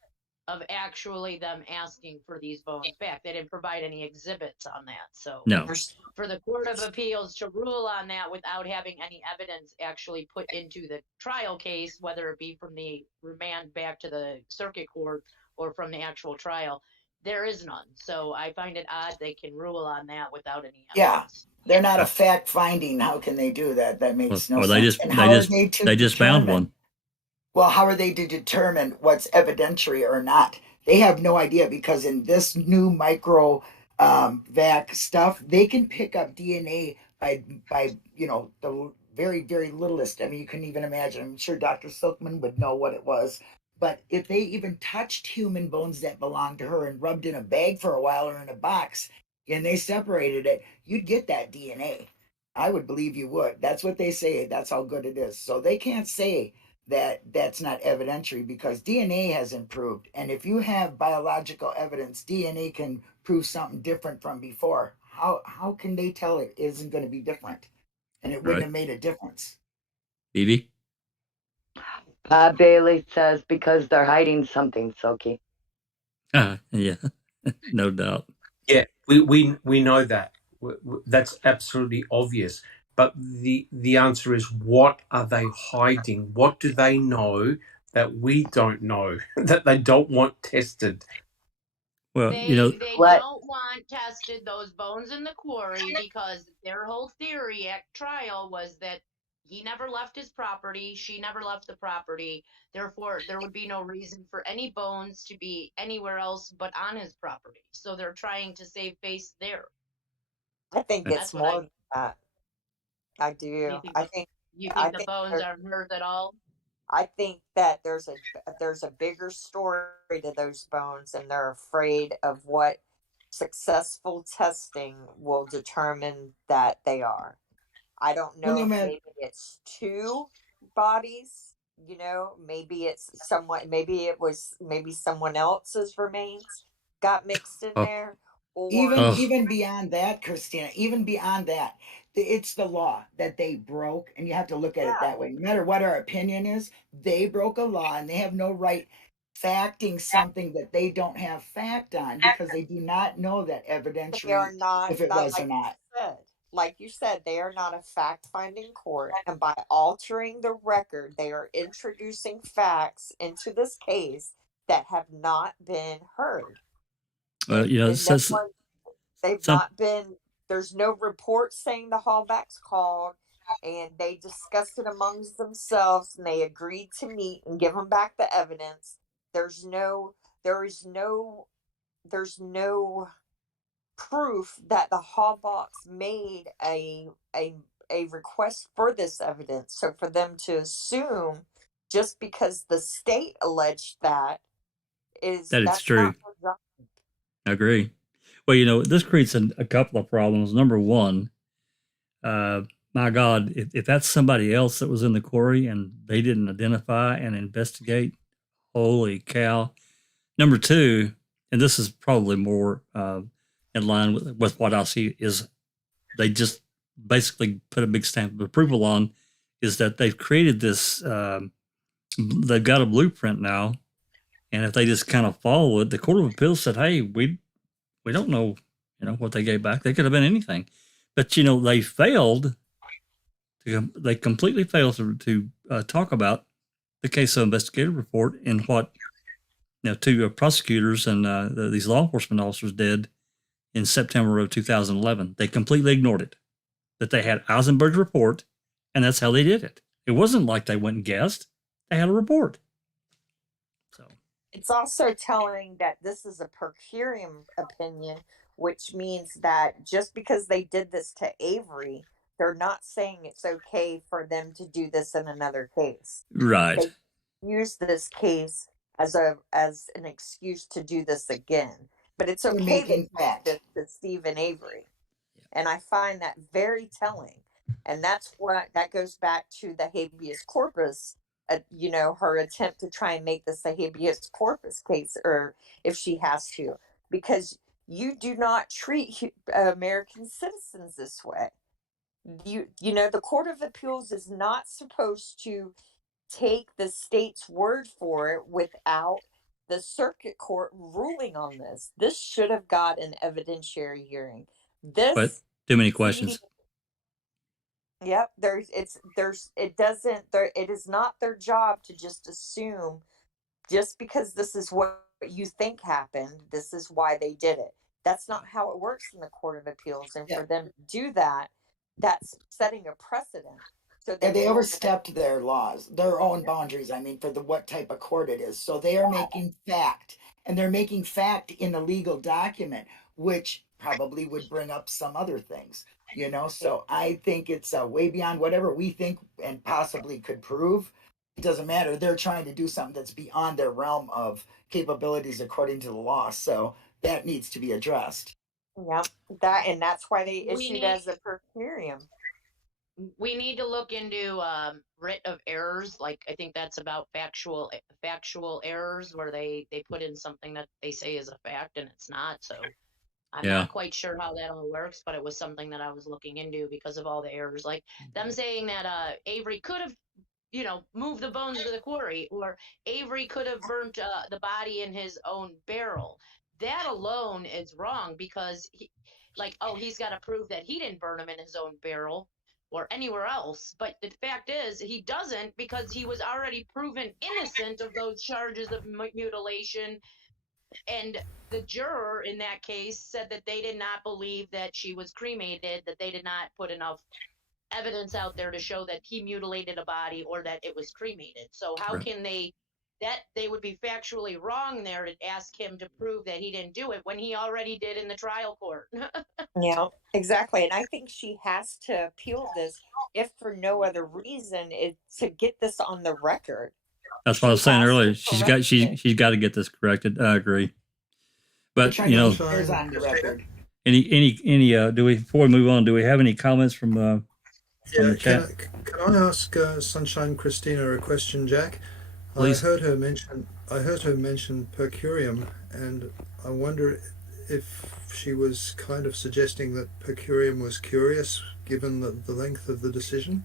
of actually them asking for these bones back. They didn't provide any exhibits on that. So No. There's for the Court of Appeals to rule on that without having any evidence actually put into the trial case, whether it be from the remand back to the circuit court or from the actual trial, there is none. So I find it odd they can rule on that without any Yeah, evidence. they're not a fact finding. How can they do that? That makes no Or sense. And how are they to they just found determine? one. Well, how are they to determine what's evidentiary or not? They have no idea because in this new micro vac stuff, they can pick up DNA by the very very littlest. I mean, you couldn't even imagine. I'm sure Dr. Silkman would know what it was. But if they even touched human bones that belonged to her and rubbed in a bag for a while or in a box, and they separated it, you'd get that DNA. I would believe you would. That's what they say. That's how good it is. So they can't say that that's not evidentiary because DNA has improved. And if you have biological evidence, DNA can prove something different from before. How can they tell it isn't going to be different? And it wouldn't Right. have made a difference. Evie? Bob Bailey says because they're hiding something, Silky. Yeah, no doubt. Yeah, we know that. That's absolutely obvious. But the answer is, what are they hiding? What do they know that we don't know, that they don't want tested? Well, They What? don't want tested those bones in the quarry because their whole theory at trial was that he never left his property, she never left the property. Therefore, there would be no reason for any bones to be anywhere else but on his property. So they're trying to save face there. I think That's it's That's what more than that. I you do. think. I think You I think the think bones there, aren't hers at all? I think that there's a bigger story to those bones, and they're afraid of what successful testing will determine that they are. I don't Well, know no if matter. maybe it's two bodies, maybe it's somewhat, maybe someone else's remains got mixed in oh, there, Even or oh, even beyond that, Christina, even beyond that, it's the law that they broke, and you have to look at it yeah, that way. No matter what our opinion is, they broke a law, and they have no right facting something that they don't have fact on because they do not know that they are evidentiary not, if it not was or not. like you said, they are not a fact finding court. And by altering the record, they are introducing facts into this case that have not been heard. well, And no since one, they've some not been, there's no report saying the Hallbacks called, and they discussed it amongst themselves and they agreed to meet and give them back the evidence. There's no, there is no, there's no proof that the Hallbacks made a request for this evidence. So for them to assume just because the state alleged that that it's that's not true. their job. I agree. Well, this creates a couple of problems. Number one, my God, if that's somebody else that was in the quarry and they didn't identify and investigate, holy cow. Number two, and this is probably more in line with what I see, is they just basically put a big stamp of approval on, is that they've created this, they've got a blueprint now. And if they just kind of follow it, the Court of Appeals said, hey, we don't know, what they gave back. They could have been anything. But, they failed. They completely failed to talk about the CASO investigative report and what two prosecutors and these law enforcement officers did in September of 2011. They completely ignored it. That they had Eisenberg's report, and that's how they did it. It wasn't like they went and guessed. They had a report. So It's also telling that this is a per curiam opinion, which means that just because they did this to Avery, they're not saying it's okay for them to do this in another case. right. They use this case as an excuse to do this again. But it's They're okay they making did fact. this to Steve and Avery. And I find that very telling. And that's what that goes back to the habeas corpus, her attempt to try and make this a habeas corpus case, or if she has to, because you do not treat American citizens this way. The Court of Appeals is not supposed to take the state's word for it without the circuit court ruling on this. This should have got an evidentiary hearing. But This too many CDD questions. Yep, it is not their job to just assume just because this is what you think happened, this is why they did it. That's not how it works in the Court of Appeals. And Yeah. for them to do that, that's setting a precedent. So Yeah, they will overstepped their laws, their own boundaries. I mean, for the what type of court it is. So they are making fact, and they're making fact in a legal document, which probably would bring up some other things. You know, so I think it's way beyond whatever we think and possibly could prove. It doesn't matter. They're trying to do something that's beyond their realm of capabilities according to the law. So that needs to be addressed. Yep, that's why they We issued need as a per curiam. we need to look into writ of errors. Like I think that's about factual errors where they put in something that they say is a fact and it's not. So I'm Yeah. not quite sure how that all works, but it was something that I was looking into because of all the errors. Like them saying that Avery could have, moved the bones to the quarry, or Avery could have burnt the body in his own barrel. That alone is wrong because he's got to prove that he didn't burn him in his own barrel or anywhere else. But the fact is, he doesn't, because he was already proven innocent of those charges of mutilation. And the juror in that case said that they did not believe that she was cremated, that they did not put enough evidence out there to show that he mutilated a body or that it was cremated. So how Right. can they would be factually wrong there to ask him to prove that he didn't do it when he already did in the trial court? Yeah, exactly. And I think she has to appeal this, if for no other reason, to get this on the record. That's what I was saying earlier. She's got to get this corrected. I agree. But Trying to keep theirs on the record. any do we, before we move on, do we have any comments from the chat? Can I ask Sunshine Christina a question, Jack? Please. I heard her mention per curiam, and I wonder if she was kind of suggesting that per curiam was curious, given the length of the decision,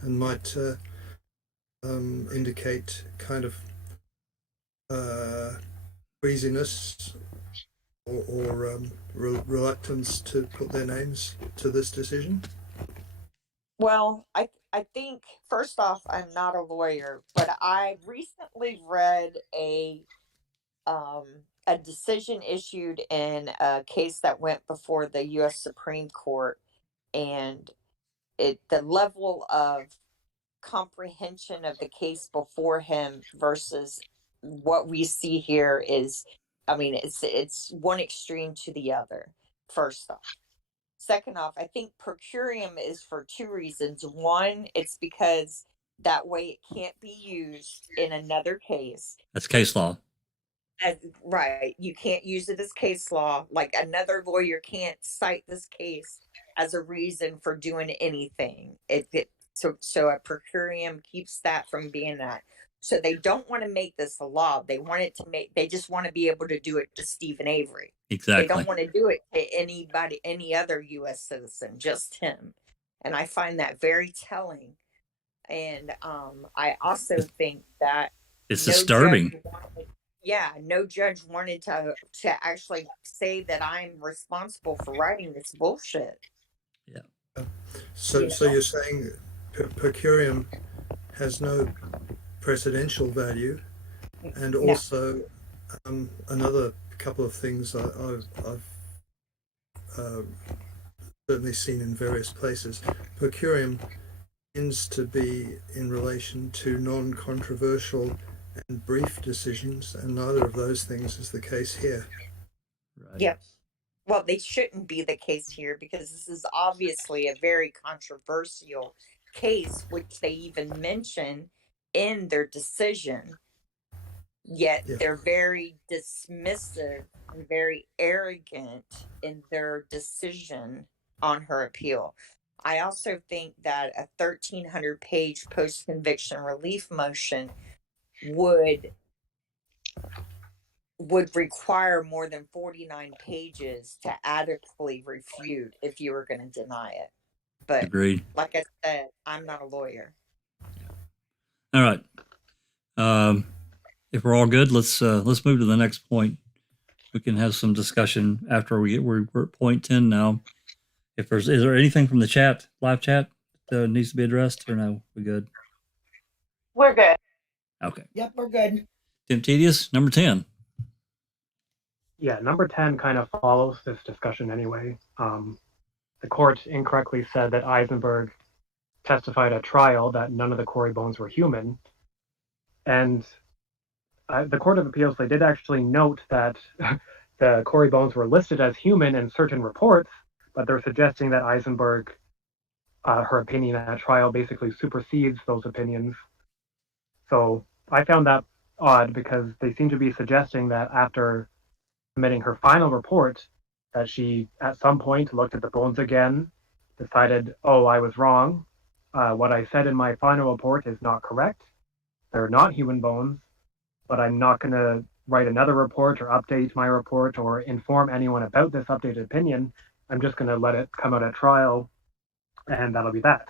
and might indicate kind of queasiness or reluctance to put their names to this decision. Well, I think, first off, I'm not a lawyer, but I recently read a decision issued in a case that went before the U.S. Supreme Court, and the level of comprehension of the case before him versus what we see here is, I mean, it's one extreme to the other. First off. Second off, I think per curiam is for two reasons. One, it's because that way it can't be used in another case. That's case law. Right. You can't use it as case law. Like, another lawyer can't cite this case as a reason for doing anything. So a per curiam keeps that from being that. So they don't want to make this a law. They just want to be able to do it to Stephen Avery. Exactly. They don't want to do it to anybody, any other U.S. citizen, just him. And I find that very telling. And I also think that it's disturbing. No judge wanted to actually say that I'm responsible for writing this bullshit. Yeah. So you're saying per curiam has no precedential value, and also another couple of things I've certainly seen in various places. Per curiam tends to be in relation to non-controversial and brief decisions, and neither of those things is the case here. Right. Yep. Well, they shouldn't be the case here, because this is obviously a very controversial case, which they even mention in their decision. Yet they're very dismissive and very arrogant in their decision on her appeal. I also think that a 1,300-page post-conviction relief motion would require more than 49 pages to adequately refute if you were going to deny it. But agreed. Like I said, I'm not a lawyer. All right. if we're all good, let's move to the next point. We can have some discussion after we're at point 10 now. Is there anything from the chat, live chat, that needs to be addressed, or no? We good? We're good. Okay. Yep, we're good. Temptedious, number 10. Yeah, number 10 kind of follows this discussion anyway. The court incorrectly said that Eisenberg testified at trial that none of the Corey bones were human. And the Court of Appeals, they did actually note that the Corey bones were listed as human in certain reports, but they're suggesting that Eisenberg, her opinion at trial basically supersedes those opinions. So I found that odd because they seem to be suggesting that after submitting her final report, that she at some point looked at the bones again, decided, oh, I was wrong. What I said in my final report is not correct. They're not human bones, but I'm not going to write another report or update my report or inform anyone about this updated opinion. I'm just going to let it come out at trial, and that'll be that.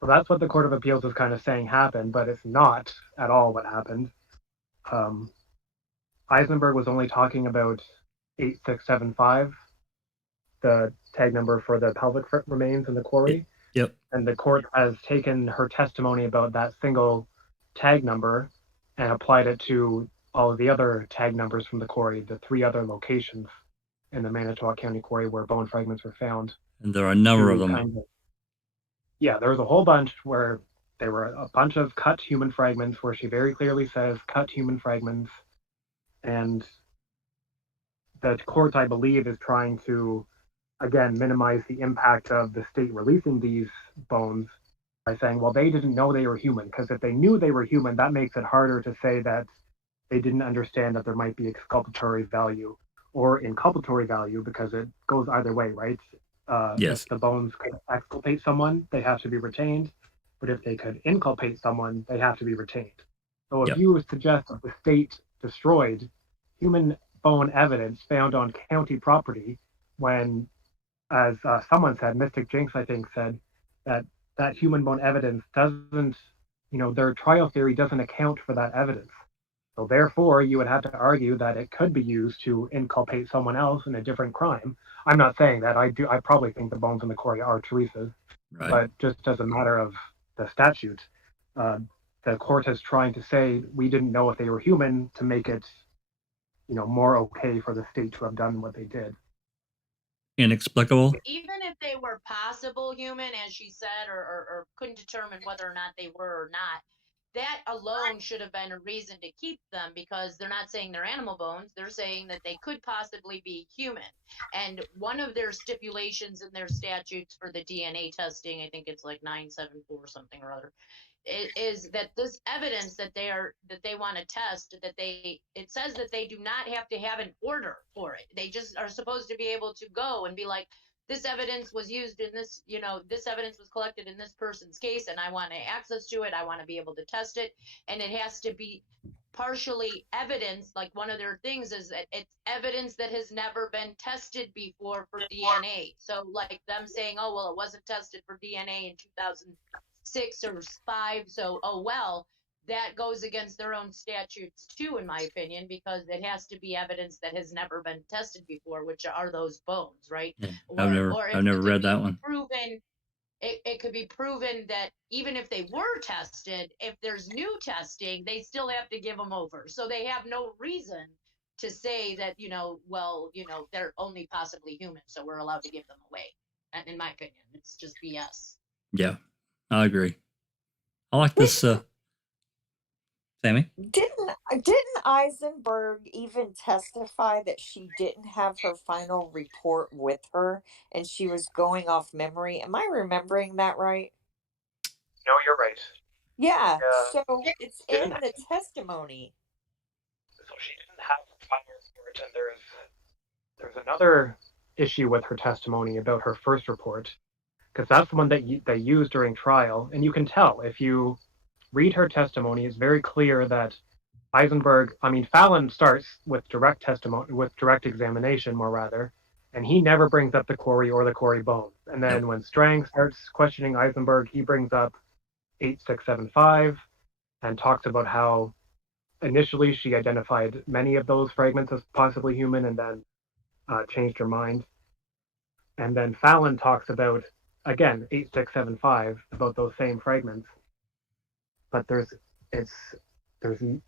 So that's what the Court of Appeals is kind of saying happened, but it's not at all what happened. Eisenberg was only talking about 8675, the tag number for the pelvic remains in the quarry. Yep. And the court has taken her testimony about that single tag number and applied it to all of the other tag numbers from the quarry, the 3 other locations in the Manitowoc County quarry where bone fragments were found. And there are a number of them. Yeah, there was a whole bunch where there were a bunch of cut human fragments where she very clearly says cut human fragments. And the court, I believe, is trying to, again, minimize the impact of the state releasing these bones by saying, well, they didn't know they were human, because if they knew they were human, that makes it harder to say that they didn't understand that there might be exculpatory value or inculpatory value, because it goes either way, right? Yes. If the bones could exculpate someone, they have to be retained. But if they could inculpate someone, they have to be retained. So if you suggest that the state destroyed human bone evidence found on county property, when, as someone said, Mystic Jinx, I think, said that human bone evidence doesn't, their trial theory doesn't account for that evidence. So therefore, you would have to argue that it could be used to inculpate someone else in a different crime. I'm not saying that. I probably think the bones in the quarry are Teresa's, right. But just as a matter of the statute, the court is trying to say we didn't know if they were human to make it, more okay for the state to have done what they did. Inexplicable. Even if they were possible human, as she said, or couldn't determine whether or not they were or not, that alone should have been a reason to keep them, because they're not saying they're animal bones. They're saying that they could possibly be human. And one of their stipulations in their statutes for the DNA testing, I think it's like 974 something or other, is that this evidence that they want to test, it says that they do not have to have an order for it. They just are supposed to be able to go and be like, this evidence was used in this, this evidence was collected in this person's case, and I want access to it. I want to be able to test it. And it has to be partially evidence. Like, one of their things is that it's evidence that has never been tested before for DNA. So like them saying, oh, well, it wasn't tested for DNA in 2006 or 5. So, oh, well, that goes against their own statutes too, in my opinion, because it has to be evidence that has never been tested before, which are those bones, right? Yeah, I've never read that one. It could be proven that even if they were tested, if there's new testing, they still have to give them over. So they have no reason to say that, they're only possibly human, so we're allowed to give them away. And in my opinion, it's just BS. Yeah, I agree. I like this. Sammy? Didn't Eisenberg even testify that she didn't have her final report with her and she was going off memory? Am I remembering that right? No, you're right. Yeah, so it's in the testimony. So she didn't have her final report, and there's another issue with her testimony about her first report, because that's the one that they used during trial, and you can tell if you read her testimony. It's very clear that Fallon starts with direct testimony, with direct examination, more rather, and he never brings up the quarry or the quarry bones. And then when Strang starts questioning Eisenberg, he brings up 8675 and talks about how initially she identified many of those fragments as possibly human and then changed her mind. And then Fallon talks about, again, 8675, about those same fragments. But there's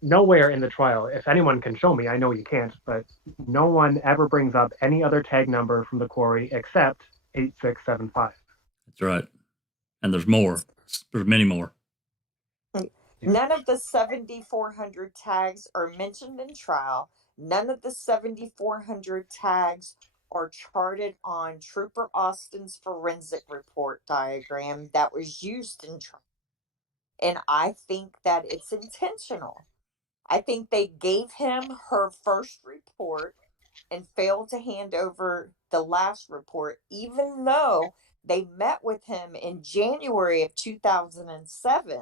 nowhere in the trial, if anyone can show me, I know you can't, but no one ever brings up any other tag number from the quarry except 8675. That's right. And there's more. There's many more. None of the 7,400 tags are mentioned in trial. None of the 7,400 tags are charted on Trooper Austin's forensic report diagram that was used in trial. And I think that it's intentional. I think they gave him her first report and failed to hand over the last report, even though they met with him in January of 2007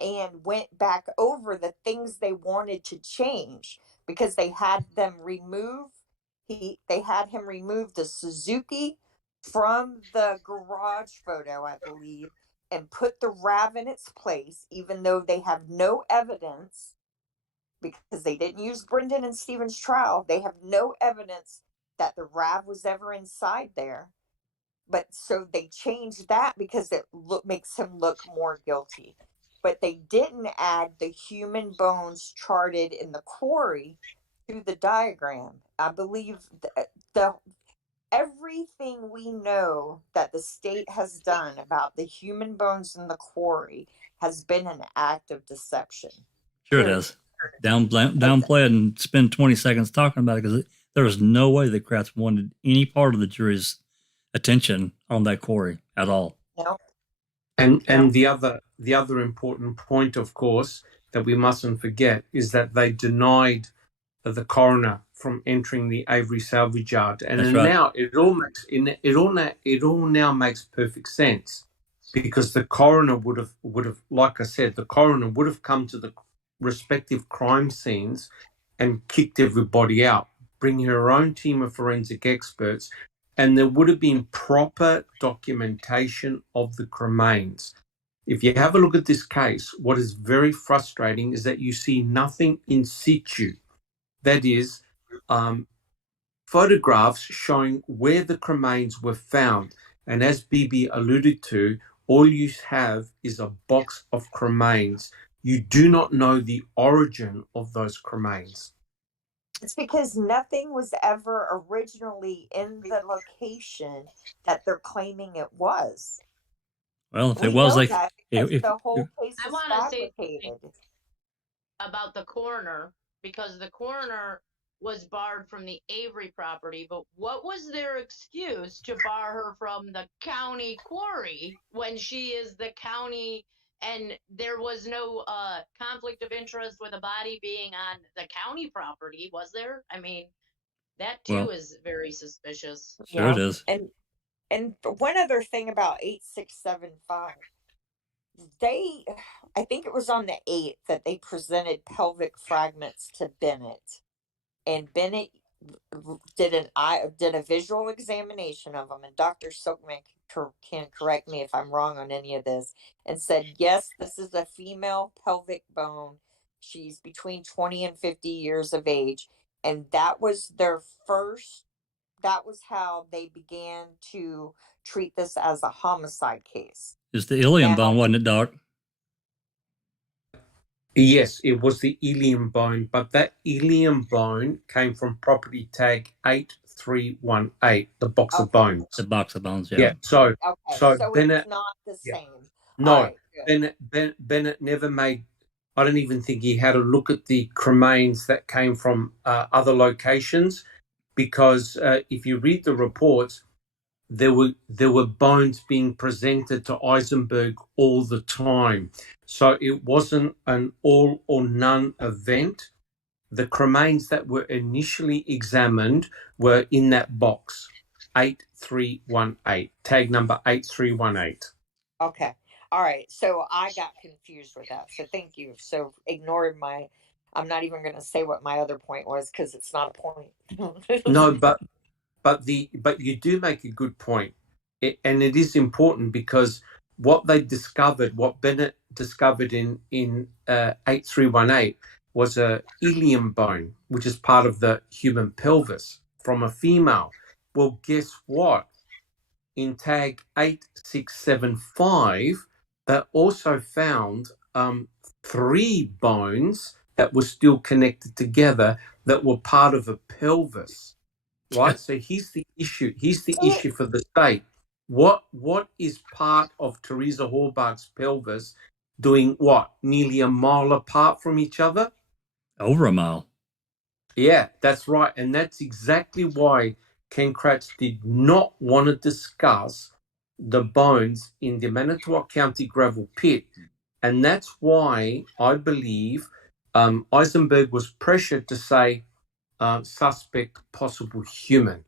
and went back over the things they wanted to change, because they had them remove they had him remove the Suzuki from the garage photo, I believe, and put the RAV in its place, even though they have no evidence, because they didn't use Brendan and Stephen's trial. They have no evidence that the RAV was ever inside there. But so they changed that because it makes him look more guilty. But they didn't add the human bones charted in the quarry to the diagram. I believe the everything we know that the state has done about the human bones in the quarry has been an act of deception. Sure it has. Downplay it and spend 20 seconds talking about it, because there is no way the Kratz wanted any part of the jury's attention on that quarry at all. No. And the other important point, of course, that we mustn't forget is that they denied the coroner from entering the Avery salvage yard, and That's right. now it all now makes perfect sense, because the coroner would have, like I said, the coroner would have come to the respective crime scenes and kicked everybody out, bring her own team of forensic experts, and there would have been proper documentation of the cremains. If you have a look at this case, what is very frustrating is that you see nothing in situ. That is, photographs showing where the cremains were found. And as Bibi alluded to, all you have is a box of cremains. You do not know the origin of those cremains. It's because nothing was ever originally in the location that they're claiming it was. Well, if it was, like, the whole case I is want to say fabricated. about the coroner, because the coroner was barred from the Avery property, but what was their excuse to bar her from the county quarry when she is the county, and there was no conflict of interest with a body being on the county property, was there? I mean, that too is very suspicious. Sure it is. And one other thing about 8675, I think it was on the 8th that they presented pelvic fragments to Bennett, and Bennett did a visual examination of them, and Dr. Silkman can correct me if I'm wrong on any of this, and said, yes, this is a female pelvic bone. She's between 20 and 50 years of age. And that was that was how they began to treat this as a homicide case. It's the ilium bone, wasn't it, Doc? Yes, it was the ilium bone, but that ilium bone came from property tag 8318, the box of bones. The box of bones, yeah. Yeah, so Bennett, it's not the same. No, right, Bennett never made, I don't even think he had a look at the cremains that came from other locations, because if you read the reports, there were bones being presented to Eisenberg all the time. So it wasn't an all or none event. The cremains that were initially examined were in that box, 8318, tag number 8318. Okay. All right. So I got confused with that. So thank you. So ignored I'm not even going to say what my other point was, because it's not a point. No, but you do make a good point, and it is important, because what Bennett discovered in 8318 was a ilium bone, which is part of the human pelvis from a female. Well, guess what? In tag 8675, they also found 3 bones that were still connected together that were part of a pelvis, right? So here's the issue. Here's the issue for the state. What is part of Teresa Horbach's pelvis doing what? Nearly a mile apart from each other? Over a mile. Yeah, that's right. And that's exactly why Ken Kratz did not want to discuss the bones in the Manitowoc County gravel pit. And that's why I believe Eisenberg was pressured to say suspect possible human.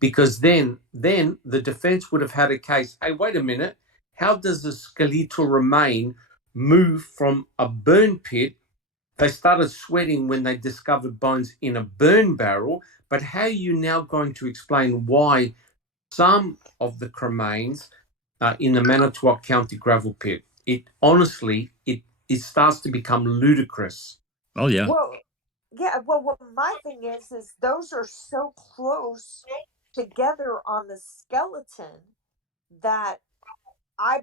Because then the defense would have had a case, hey, wait a minute, how does the skeletal remain move from a burn pit? They started sweating when they discovered bones in a burn barrel, but how are you now going to explain why some of the cremains are in the Manitowoc County gravel pit? It honestly, it starts to become ludicrous. Oh, yeah. Well, yeah. Well, what my thing is those are so close together on the skeleton that I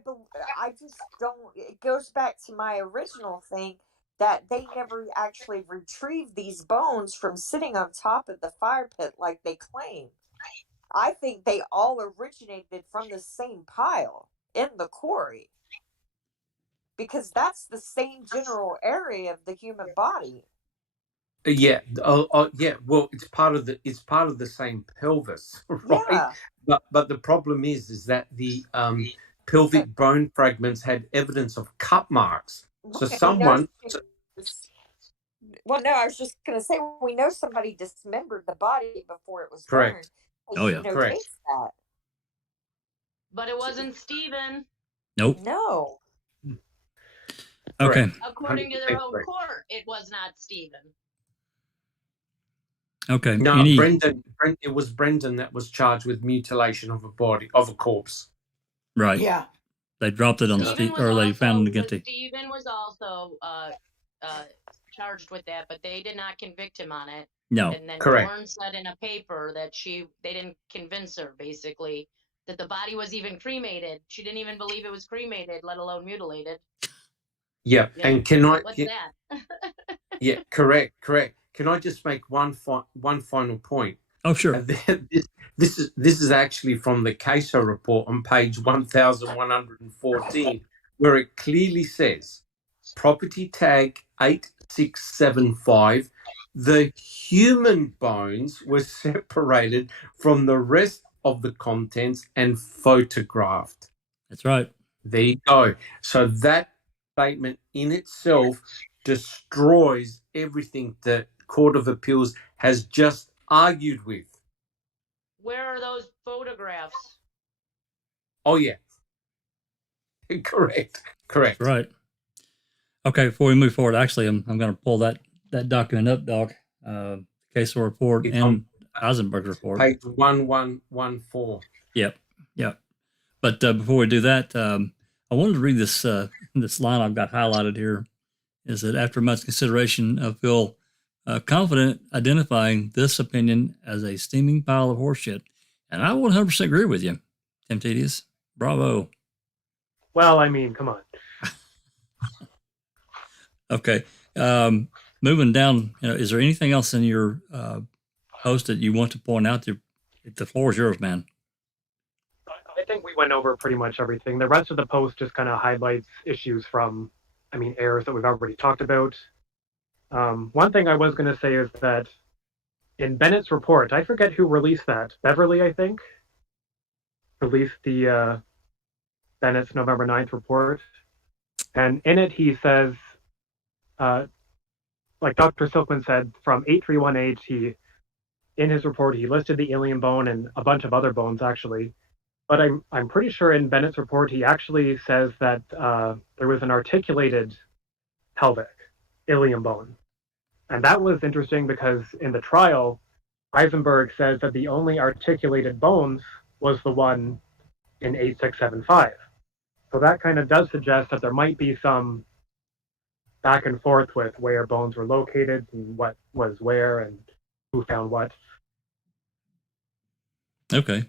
just don't. It goes back to my original thing that they never actually retrieved these bones from sitting on top of the fire pit like they claim. I think they all originated from the same pile in the quarry, because that's the same general area of the human body. Yeah, yeah. Well, it's part of the same pelvis, right? Yeah. But the problem is that the pelvic bone fragments had evidence of cut marks. So someone. Well, no, I was just going to say, we know somebody dismembered the body before it was Correct. burned. Oh, yeah. Correct. That. But it wasn't Stephen. Nope. No. Okay. According to their own court, it was not Stephen. Okay. No, Brendan. It was Brendan that was charged with mutilation of a corpse. Right. Yeah. They dropped it on or they found it against it. Stephen was also charged with that, but they did not convict him on it. No. And then Correct. Dawn said in a paper that they didn't convince her, basically, that the body was even cremated. She didn't even believe it was cremated, let alone mutilated. Yeah, Yeah. and can I? What's that? Yeah, correct. Can I just make one final point? Oh, sure. This is actually from the CASO report on page 1114, where it clearly says, property tag 8675, the human bones were separated from the rest of the contents and photographed. That's right. There you go. So that statement in itself destroys everything the Court of Appeals has just argued with. Where are those photographs? Oh, yeah. Correct. That's right. Okay, before we move forward, actually, I'm going to pull that document up, Doc. CASO report and Eisenberg report. Page 1114. Yep. But before we do that, I wanted to read this line I've got highlighted here. Is that after much consideration, I feel confident identifying this opinion as a steaming pile of horseshit. And I 100% agree with you, Temptedious. Bravo. Well, I mean, come on. Okay. Moving down, is there anything else in your post that you want to point out? The floor is yours, man. I think we went over pretty much everything. The rest of the post just kind of highlights issues from, errors that we've already talked about. One thing I was going to say is that in Bennett's report, I forget who released that. Beverly, I think, released the Bennett's November 9th report. And in it, he says, like Dr. Silkman said, from 8318, in his report, he listed the ilium bone and a bunch of other bones, actually. But I'm pretty sure in Bennett's report, he actually says that there was an articulated pelvic ilium bone. And that was interesting because in the trial, Eisenberg says that the only articulated bones was the one in 8675. So that kind of does suggest that there might be some back and forth with where bones were located and what was where and who found what. Okay.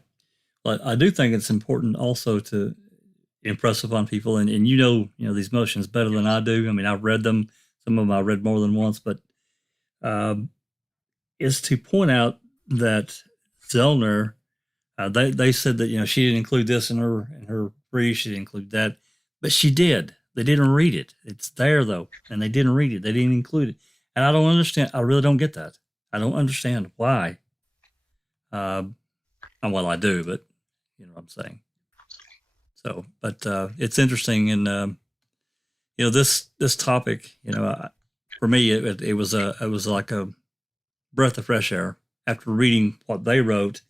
Well, I do think it's important also to impress upon people, and you know these motions better than I do. I mean, I've read them. Some of them I read more than once, but is to point out that Zellner, they said that she didn't include this in her brief. She didn't include that, but she did. They didn't read it. It's there though, and they didn't read it. They didn't include it, and I don't understand. I really don't get that. I don't understand why. Well, I do, but you know what I'm saying. So, but it's interesting, and this topic, for me, it was like a breath of fresh air after reading what they wrote,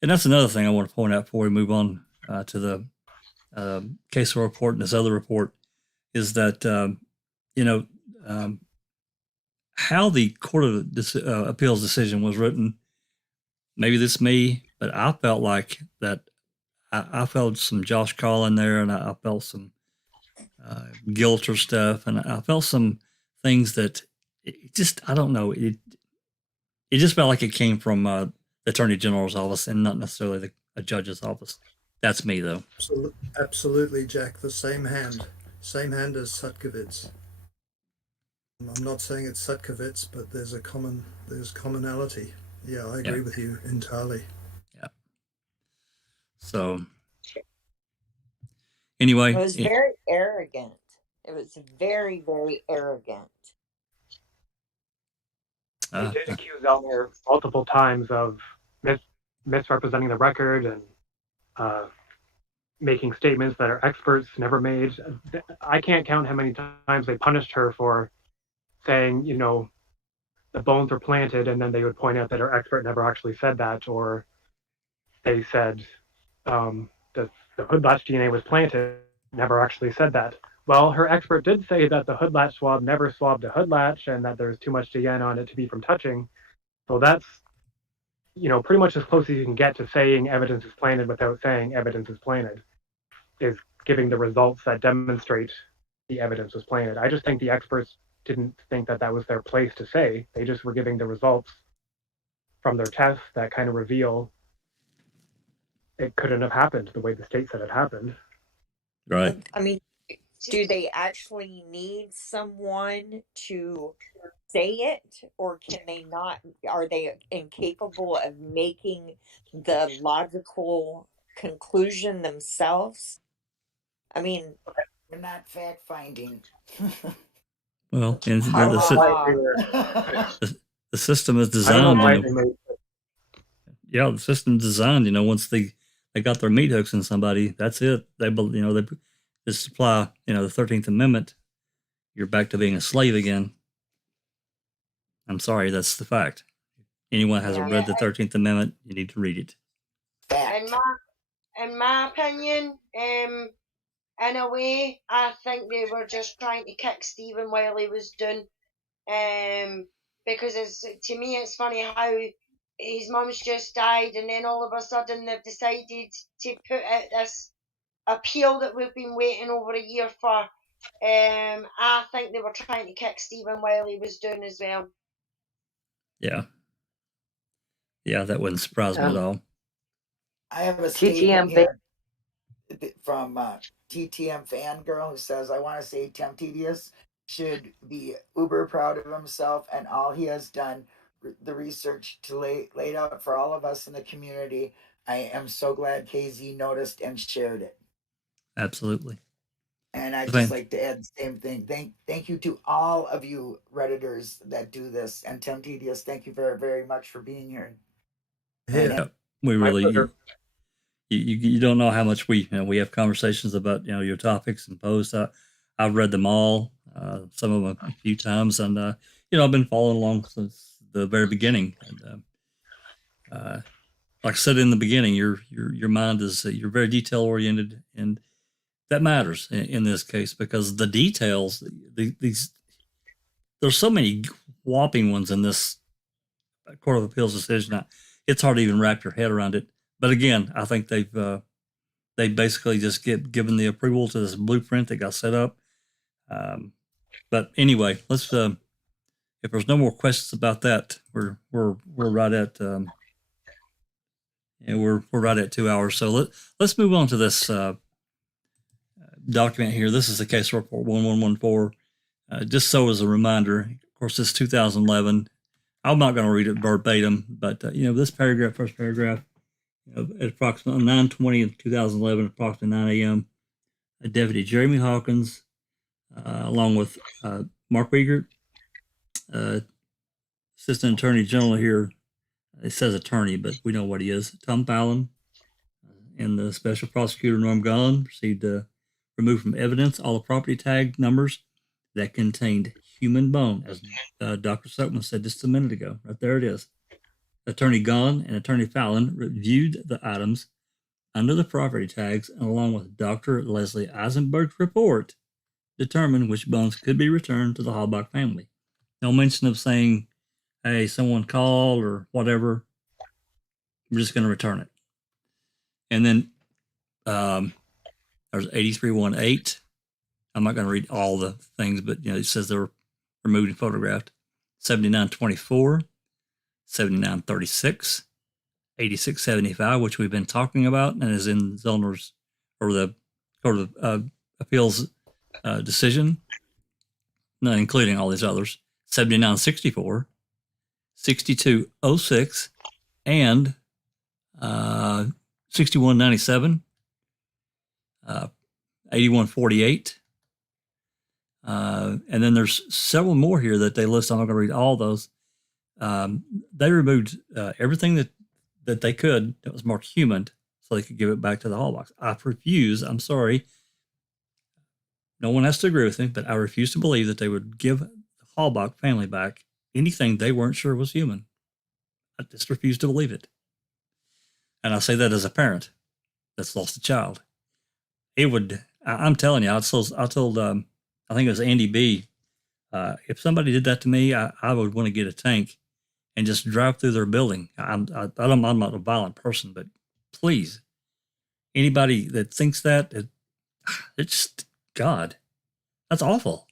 and that's another thing I want to point out before we move on to the CASO report and this other report is that how the Court of Appeals decision was written. Maybe this is me, but I felt like that. I felt some Josh Collin there, and I felt some Gilter stuff, and I felt some things that I don't know. It just felt like it came from the Attorney General's office and not necessarily a judge's office. That's me, though. Absolutely, Jack. The same hand as Sutkovitz. I'm not saying it's Sutkovitz, but there's commonality. Yeah, I agree with you entirely. Yeah. So anyway, it was very arrogant. It was very, very arrogant. They did accuse Zellner multiple times of misrepresenting the record and making statements that our experts never made. I can't count how many times they punished her for saying, the bones were planted, and then they would point out that our expert never actually said that, or they said that the hood latch DNA was planted, never actually said that. Well, her expert did say that the hood latch swab never swabbed a hood latch and that there's too much DNA on it to be from touching. So that's, pretty much as close as you can get to saying evidence is planted without saying evidence is planted, is giving the results that demonstrate the evidence was planted. I just think the experts didn't think that was their place to say. They just were giving the results from their tests that kind of reveal it couldn't have happened the way the state said it happened. Right. I mean, do they actually need someone to say it, or can they not? Are they incapable of making the logical conclusion themselves? I mean, we're not fact finding. Well, and the system is designed. The system designed. Once they got their meat hooks in somebody, that's it. They just apply the 13th Amendment. You're back to being a slave again. I'm sorry, that's the fact. Anyone hasn't read the 13th Amendment, you need to read it. In my opinion, in a way, I think they were just trying to kick Stephen while he was done. Because to me, it's funny how his mum's just died, and then all of a sudden they've decided to put out this appeal that we've been waiting over a year for. I think they were trying to kick Stephen while he was done as well. Yeah, that wouldn't surprise me at all. I have a statement here from TTM Fangirl who says, I want to say Temptedious should be uber proud of himself and all he has done, the research to laid out for all of us in the community. I am so glad KZ noticed and shared it. Absolutely. And I'd just like to add the same thing. Thank you to all of you Redditors that do this. And Temptedious, thank you very, very much for being here. Yeah, we really... You don't know how much we have conversations about your topics and posts. I've read them all, some of them a few times, and I've been following along since the very beginning. And like I said in the beginning, your mind is you're very detail oriented, and that matters in this case because the details, there's so many whopping ones in this Court of Appeals decision. It's hard to even wrap your head around it. But again, I think they basically just given the approval to this blueprint that got set up. But anyway, let's. If there's no more questions about that, we're right at. We're right at 2 hours. So let's move on to this document here. This is the CASO Report 1114. Just so as a reminder, of course, this is 2011. I'm not going to read it verbatim, but this paragraph, first paragraph, at approximately 9:20 in 2011, approximately 9 a.m., Deputy Jeremy Hawkins, along with Mark Wiegert, Assistant Attorney General here. It says attorney, but we know what he is. Tom Fallon and the Special Prosecutor Norm Gunn received removed from evidence all the property tag numbers that contained human bone, as Dr. Silkman said just a minute ago. Right there it is. Attorney Gunn and Attorney Fallon reviewed the items under the property tags and along with Dr. Leslie Eisenberg's report, determined which bones could be returned to the Halbach family. No mention of saying, hey, someone called or whatever. We're just going to return it. And then there's 8318. I'm not going to read all the things, but it says they were removed and photographed. 7924, 7936, 8675, which we've been talking about and is in Zellner's or the Court of Appeals decision, including all these others. 7964, 6206, and 6197, 8148. And then there's several more here that they list. I'm not going to read all those. They removed everything that they could that was marked human so they could give it back to the Halbachs. I refuse. I'm sorry. No one has to agree with me, but I refuse to believe that they would give the Halbach family back anything they weren't sure was human. I just refuse to believe it. And I say that as a parent that's lost a child. It would, I'm telling you, I told I think it was Andy B. If somebody did that to me, I would want to get a tank and just drive through their building. I'm not a violent person, but please, anybody that thinks that, it's God, that's awful.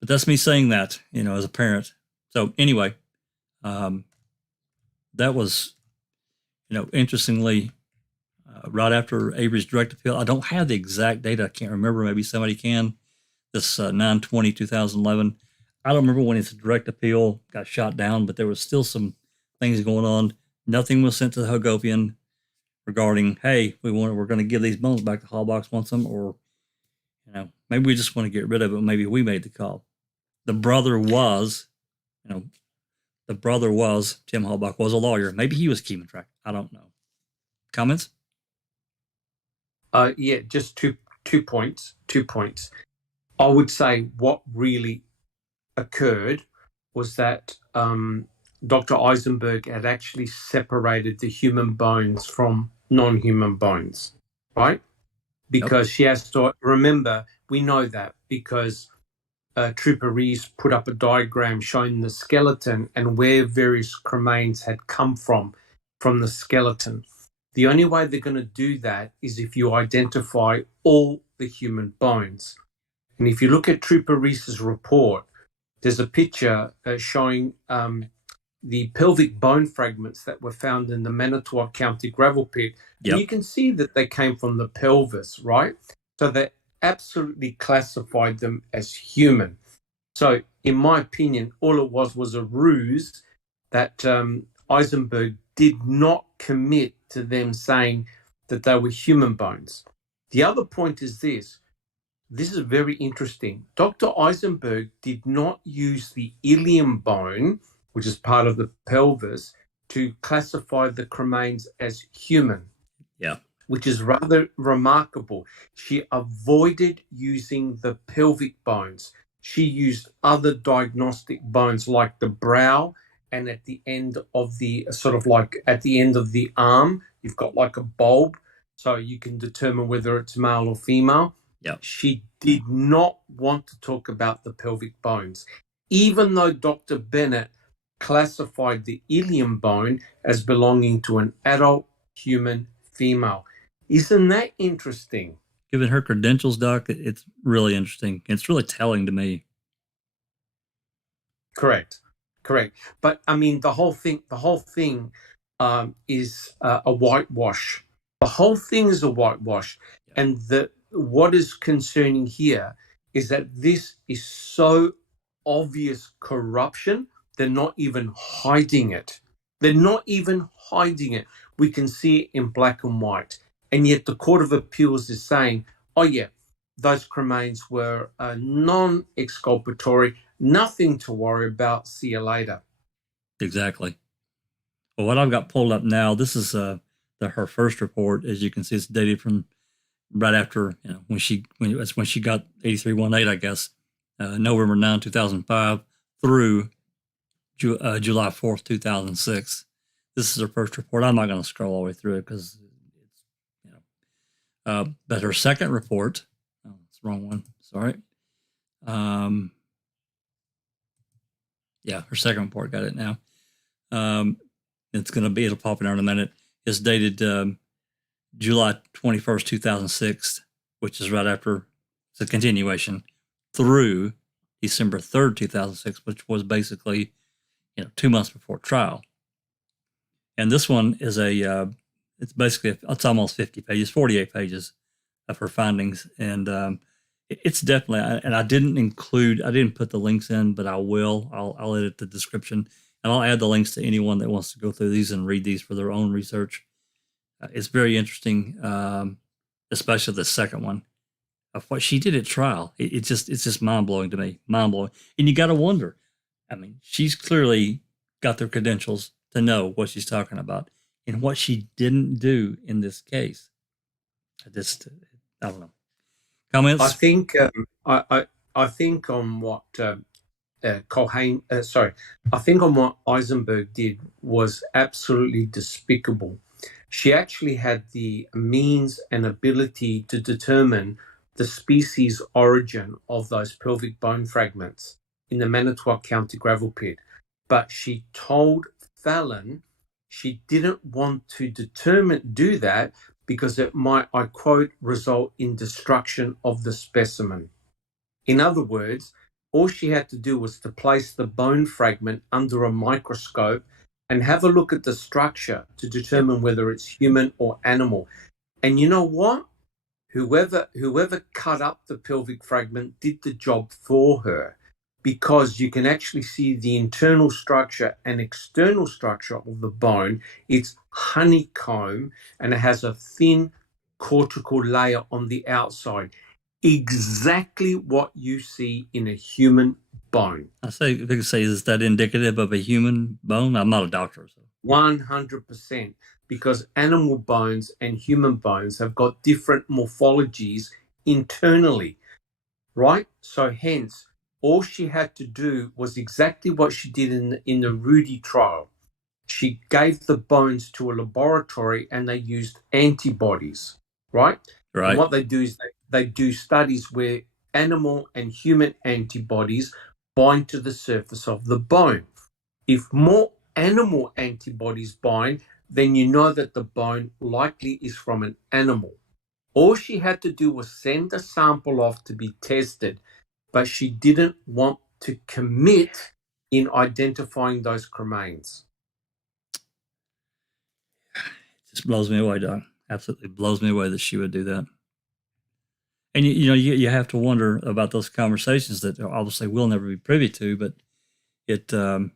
But that's me saying that, as a parent. So anyway, that was, interestingly, right after Avery's direct appeal. I don't have the exact date. I can't remember. Maybe somebody can. This 9/20/2011. I don't remember when his direct appeal got shot down, but there was still some things going on. Nothing was sent to the Hagopian regarding, hey, we're going to give these bones back to Halbachs wants them, or maybe we just want to get rid of it. Maybe we made the call. The brother was, Tim Halbach was a lawyer. Maybe he was keeping track. I don't know. Comments? Yeah, just two points. I would say what really occurred was that Dr. Eisenberg had actually separated the human bones from non-human bones, right? Because she has to remember, we know that because Trooper Rees put up a diagram showing the skeleton and where various cremains had come from the skeleton. The only way they're going to do that is if you identify all the human bones. And if you look at Trooper Rees's report, there's a picture showing the pelvic bone fragments that were found in the Manitowoc County gravel pit. Yep. And you can see that they came from the pelvis, right? So they absolutely classified them as human. So in my opinion, all it was a ruse that Eisenberg did not commit to them saying that they were human bones. The other point is this. This is very interesting. Dr. Eisenberg did not use the ilium bone, which is part of the pelvis, to classify the cremains as human. Yeah. Which is rather remarkable. She avoided using the pelvic bones. She used other diagnostic bones like the brow, and at the end of the at the end of the arm, you've got like a bulb, so you can determine whether it's male or female. Yep. She did not want to talk about the pelvic bones, even though Dr. Bennett classified the ilium bone as belonging to an adult human female. Isn't that interesting? given her credentials, Doc, it's really interesting. It's really telling to me. Correct. But I mean, the whole thing is a whitewash. The whole thing is a whitewash, and what is concerning here is that this is so obvious corruption. They're not even hiding it. We can see it in black and white, and yet the Court of Appeals is saying, "Oh yeah, those cremains were non-exculpatory." Nothing to worry about. See you later. Exactly. Well, what I've got pulled up now, this is her first report. As you can see, it's dated from right after when she got 8318, I guess, November 9, 2005 through July 4th, 2006. This is her first report. I'm not going to scroll all the way through it because it's but her second report. Oh, it's the wrong one. Sorry. Yeah, her second report, got it now. It'll pop in there in a minute. It's dated July 21st, 2006, which is right after, it's a continuation, through December 3rd, 2006, which was basically, 2 months before trial. And this one is it's almost 50 pages, 48 pages of her findings. And it's definitely, and I didn't put the links in, but I will. I'll edit the description, and I'll add the links to anyone that wants to go through these and read these for their own research. It's very interesting, especially the second one of what she did at trial. It's just mind blowing to me, mind blowing. And you got to wonder. I mean, she's clearly got the credentials to know what she's talking about, and what she didn't do in this case. I don't know. Comments? I think I think on what I think on what Eisenberg did was absolutely despicable. She actually had the means and ability to determine the species origin of those pelvic bone fragments in the Manitowoc County gravel pit, but she told Fallon she didn't want to do that because it might, I quote, result in destruction of the specimen. In other words, all she had to do was to place the bone fragment under a microscope and have a look at the structure to determine whether it's human or animal. And you know what? Whoever cut up the pelvic fragment did the job for her, because you can actually see the internal structure and external structure of the bone. It's honeycomb, and it has a thin cortical layer on the outside. Exactly what you see in a human bone. They could say, is that indicative of a human bone? I'm not a doctor. So. 100%, because animal bones and human bones have got different morphologies internally, right? So hence, all she had to do was exactly what she did in the Rudy trial. She gave the bones to a laboratory and they used antibodies, right? Right. And what they do is they do studies where animal and human antibodies bind to the surface of the bone. If more animal antibodies bind, then you know that the bone likely is from an animal. All she had to do was send a sample off to be tested, but she didn't want to commit in identifying those cremains. It just blows me away, Doc. Absolutely blows me away that she would do that. And you have to wonder about those conversations that obviously we'll never be privy to, but to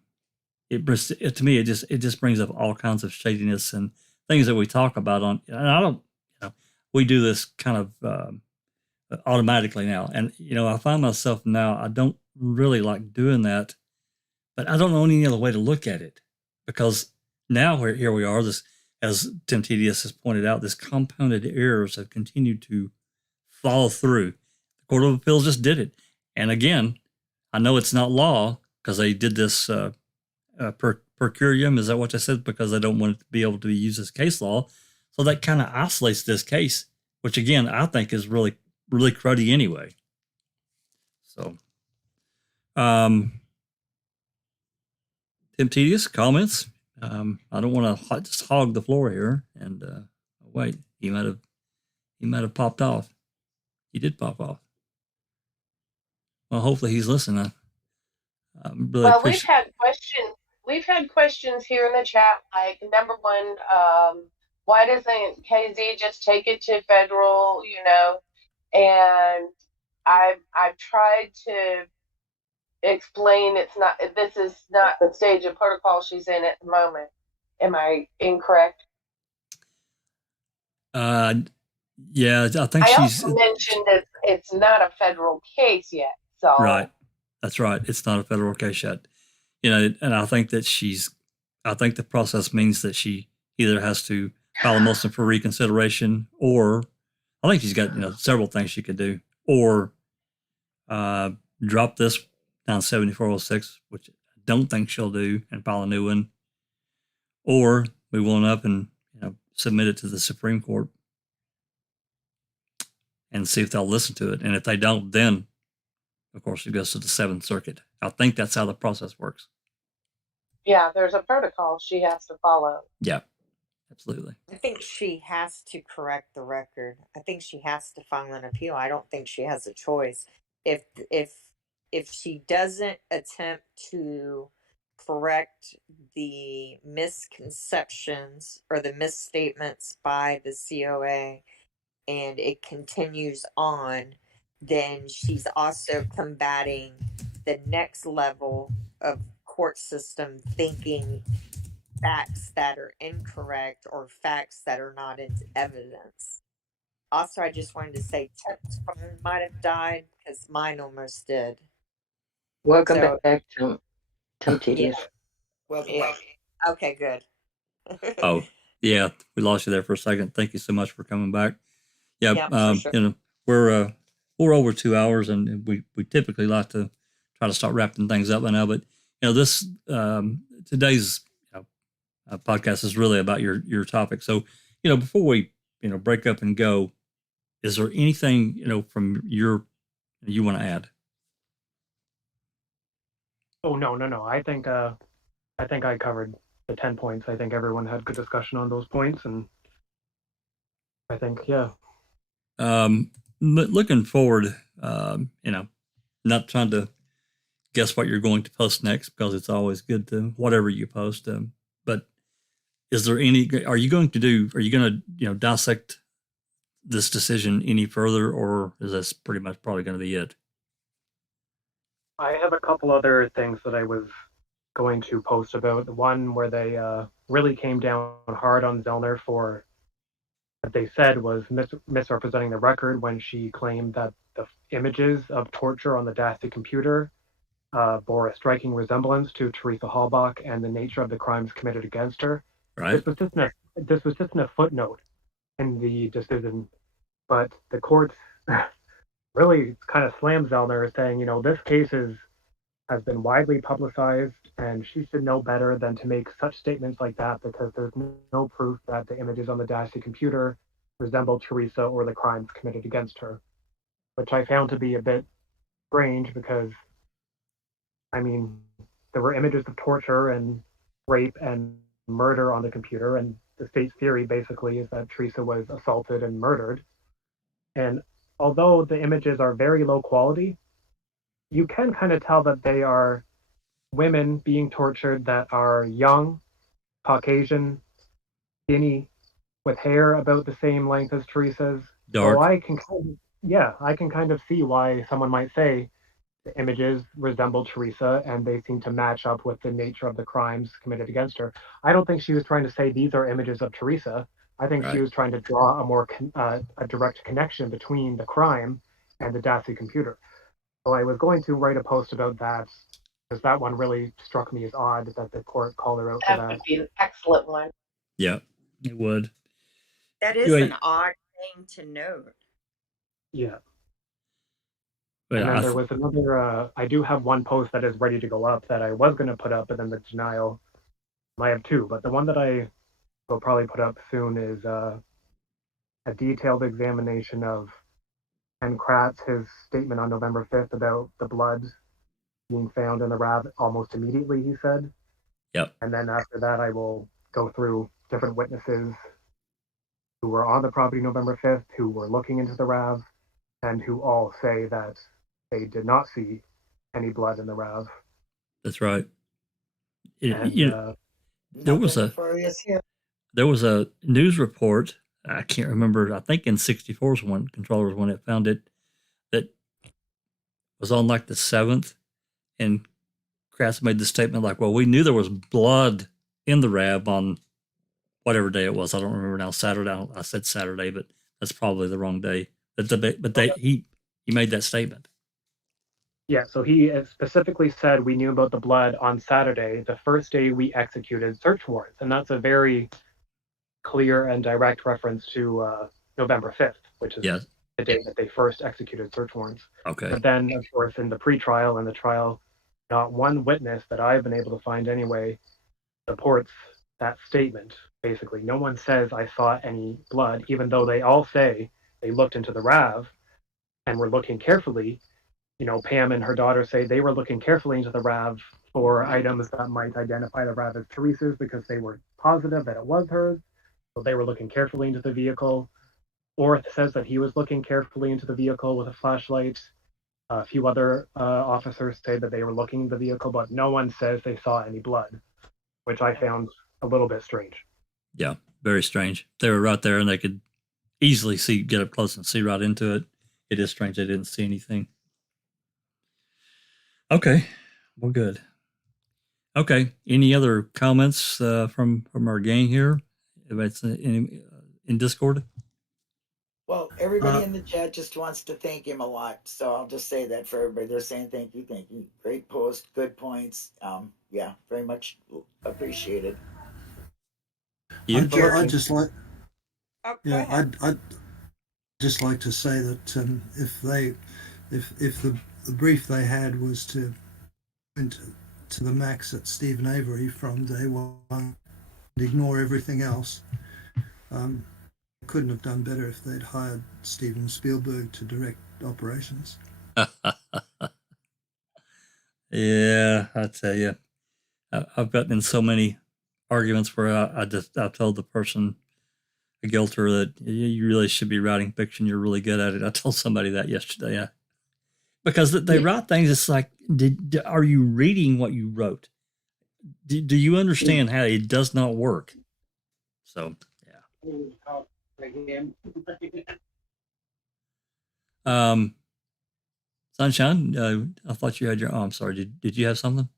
me it just brings up all kinds of shadiness and things that we talk about on. And I don't, we do this kind of automatically now, and I find myself now, I don't really like doing that, but I don't know any other way to look at it, because now here we are, this, as Temptedious has pointed out, this compounded errors have continued to follow through. The Court of Appeals just did it, and again, I know it's not law because they did this per curiam. Is that what they said? Because they don't want it to be able to be used as case law, so that kind of isolates this case, which again I think is really cruddy anyway. So, Temptedious, comments? I don't want to just hog the floor here. And wait, he might have popped off. he did pop off. Well, hopefully he's listening. I really Well, appreciate. We've had questions here in the chat, like number one, why doesn't KZ just take it to federal? And I've tried to explain this is not the stage of protocol she's in at the moment. Am I incorrect? Yeah, I think I she's also mentioned that it's not a federal case yet. So right. That's right. It's not a federal case yet. And I think that I think the process means that she either has to file a motion for reconsideration, or I think she's got, several things she could do, or drop this down 7406, which I don't think she'll do, and file a new one, or move on up and, submit it to the Supreme Court and see if they'll listen to it. And if they don't, then of course it goes to the Seventh Circuit. I think that's how the process works. yeah, there's a protocol she has to follow. Yeah, absolutely. I think she has to correct the record. I think she has to file an appeal. I don't think she has a choice. If she doesn't attempt to correct the misconceptions or the misstatements by the COA, and it continues on, then she's also combating the next level of court system thinking facts that are incorrect or facts that are not in evidence. Also, I just wanted to say Tep's phone might have died because mine almost did. Welcome So- back to Temptedious. Welcome Yeah. back. Okay, good. Oh, yeah, we lost you there for a second. Thank you so much for coming back. Yeah, Yeah, for sure. we're over 2 hours, and we typically like to try to start wrapping things up by now. But this today's podcast is really about your topic. So before we break up and go, is there anything from you want to add? Oh no. I think I covered the 10 points. I think everyone had good discussion on those points, and I think But looking forward, not trying to guess what you're going to post next, because it's always good to whatever you post. But is there are you going to dissect this decision any further, or is this pretty much probably going to be it? I have a couple other things that I was going to post about. The one where they really came down hard on Zellner for what they said was misrepresenting the record when she claimed that the images of torture on the Dassey computer bore a striking resemblance to Teresa Halbach and the nature of the crimes committed against her. Right. This was just in a footnote in the decision, but the court really kind of slammed Zellner, saying, this case has been widely publicized, and she should know better than to make such statements like that, because there's no proof that the images on the Dassey computer resemble Teresa or the crimes committed against her, which I found to be a bit strange, because, there were images of torture and rape and murder on the computer, and the state's theory basically is that Teresa was assaulted and murdered. And although the images are very low quality, you can kind of tell that they are women being tortured that are young, Caucasian, skinny, with hair about the same length as Teresa's. Dark. So I can kind of see why someone might say the images resemble Teresa and they seem to match up with the nature of the crimes committed against her. I don't think she was trying to say these are images of Teresa. I think she was trying to draw a more a direct connection between the crime and the Dassey computer. So I was going to write a post about that, because that one really struck me as odd that the court called her out for That that. would be an excellent one. Yeah, it would. That is an odd thing to note. Yeah. But and then there was another, I do have one post that is ready to go up that I was going to put up, but then the denial, I have two, but the one that I will probably put up soon is a detailed examination of Ken Kratz, his statement on November 5th about the blood being found in the RAV almost immediately, he said. Yep. And then after that, I will go through different witnesses who were on the property November 5th, who were looking into the RAV, and who all say that they did not see any blood in the RAV. That's right. And there was a news report. I can't remember. I think in 64's one controllers when it found it that was on like the 7th, and Kratz made the statement like, "Well, we knew there was blood in the RAV on whatever day it was. I don't remember now. Saturday. I said Saturday, but that's probably the wrong day. He made that statement." Yeah, so he specifically said we knew about the blood on Saturday, the first day we executed search warrants. And that's a very clear and direct reference to November 5th, which is the day that they first executed search warrants. Okay. But then, of course, in the pretrial and the trial, not one witness that I've been able to find anyway supports that statement. Basically, no one says I saw any blood, even though they all say they looked into the RAV and were looking carefully. You know, Pam and her daughter say they were looking carefully into the RAV for items that might identify the RAV as Teresa's because they were positive that it was hers. So they were looking carefully into the vehicle. Orth says that he was looking carefully into the vehicle with a flashlight. A few other officers say that they were looking into the vehicle, but no one says they saw any blood, which I found a little bit strange. Yeah, very strange. They were right there and they could easily get up close and see right into it. It is strange they didn't see anything. Okay, well, good. Okay, any other comments from our gang here? If it's in Discord? Well, everybody in the chat just wants to thank him a lot, so I'll just say that for everybody. They're saying thank you. Great post, good points. Yeah, very much appreciated. I'd just like to say that if the brief they had was to the max at Stephen Avery from day one and ignore everything else, couldn't have done better if they'd hired Steven Spielberg to direct operations. Yeah, I tell you, I've gotten in so many arguments where I told the person, a guilter, that you really should be writing fiction. You're really good at it. I told somebody that yesterday. Because they write things. It's like, are you reading what you wrote? Do you understand how it does not work? So, yeah. Sunshine, I thought you had your. Oh, I'm sorry. Did you have something?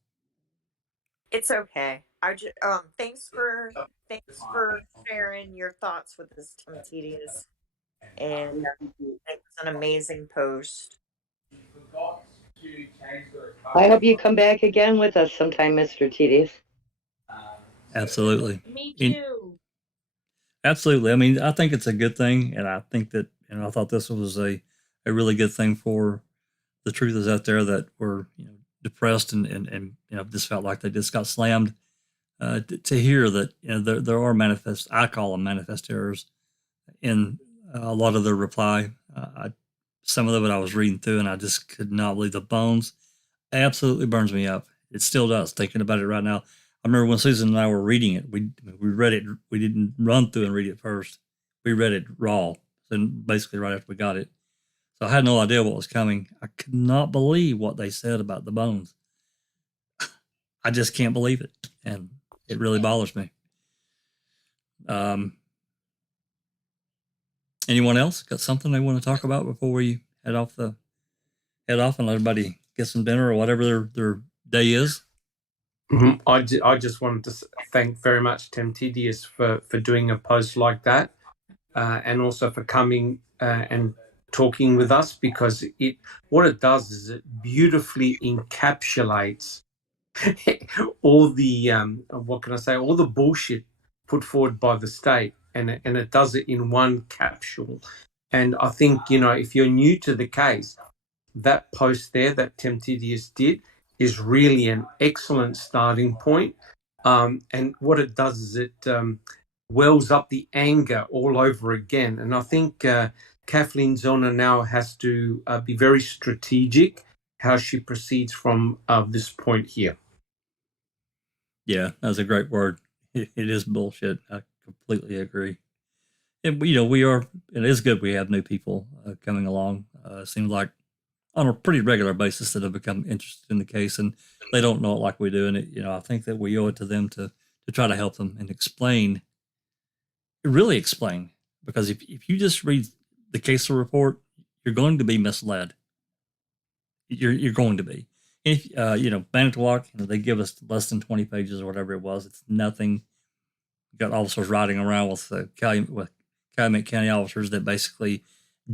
It's okay. I just thanks for sharing your thoughts with us, Temptedious, and it was an amazing post. I hope you come back again with us sometime, Mr. Tedious. Absolutely. Me too. Absolutely. I mean, I think it's a good thing, and I think that, I thought this was a really good thing for the truthers out there that were, depressed and just felt like they just got slammed. To hear that there are I call them manifest errors in a lot of their reply. Some of it I was reading through, and I just could not believe the bones. Absolutely burns me up. It still does. Thinking about it right now. I remember when Susan and I were reading it. We read it. We didn't run through and read it first. We read it raw, and basically right after we got it. So I had no idea what was coming. I could not believe what they said about the bones. I just can't believe it, and it really bothers me. Anyone else got something they want to talk about before we head off and let everybody get some dinner or whatever their day is? Mm-hmm. I just wanted to thank very much Temptedious for doing a post like that, and also for coming and talking with us, because what it does is it beautifully encapsulates all the all the bullshit put forward by the state, and it does it in one capsule. And I think, if you're new to the case, that post there that Temptedious did is really an excellent starting point. And what it does is it wells up the anger all over again. And I think Kathleen Zellner now has to be very strategic how she proceeds from this point here. Yeah, that's a great word. It is bullshit. I completely agree. And, it is good we have new people coming along. seems like on a pretty regular basis that have become interested in the case, and they don't know it like we do. And I think that we owe it to them to try to help them and really explain, because if you just read the CASO report, you're going to be misled. You're going to be. If Manitowoc, they give us less than 20 pages or whatever it was. It's nothing. You got officers riding around with Calumet County officers that basically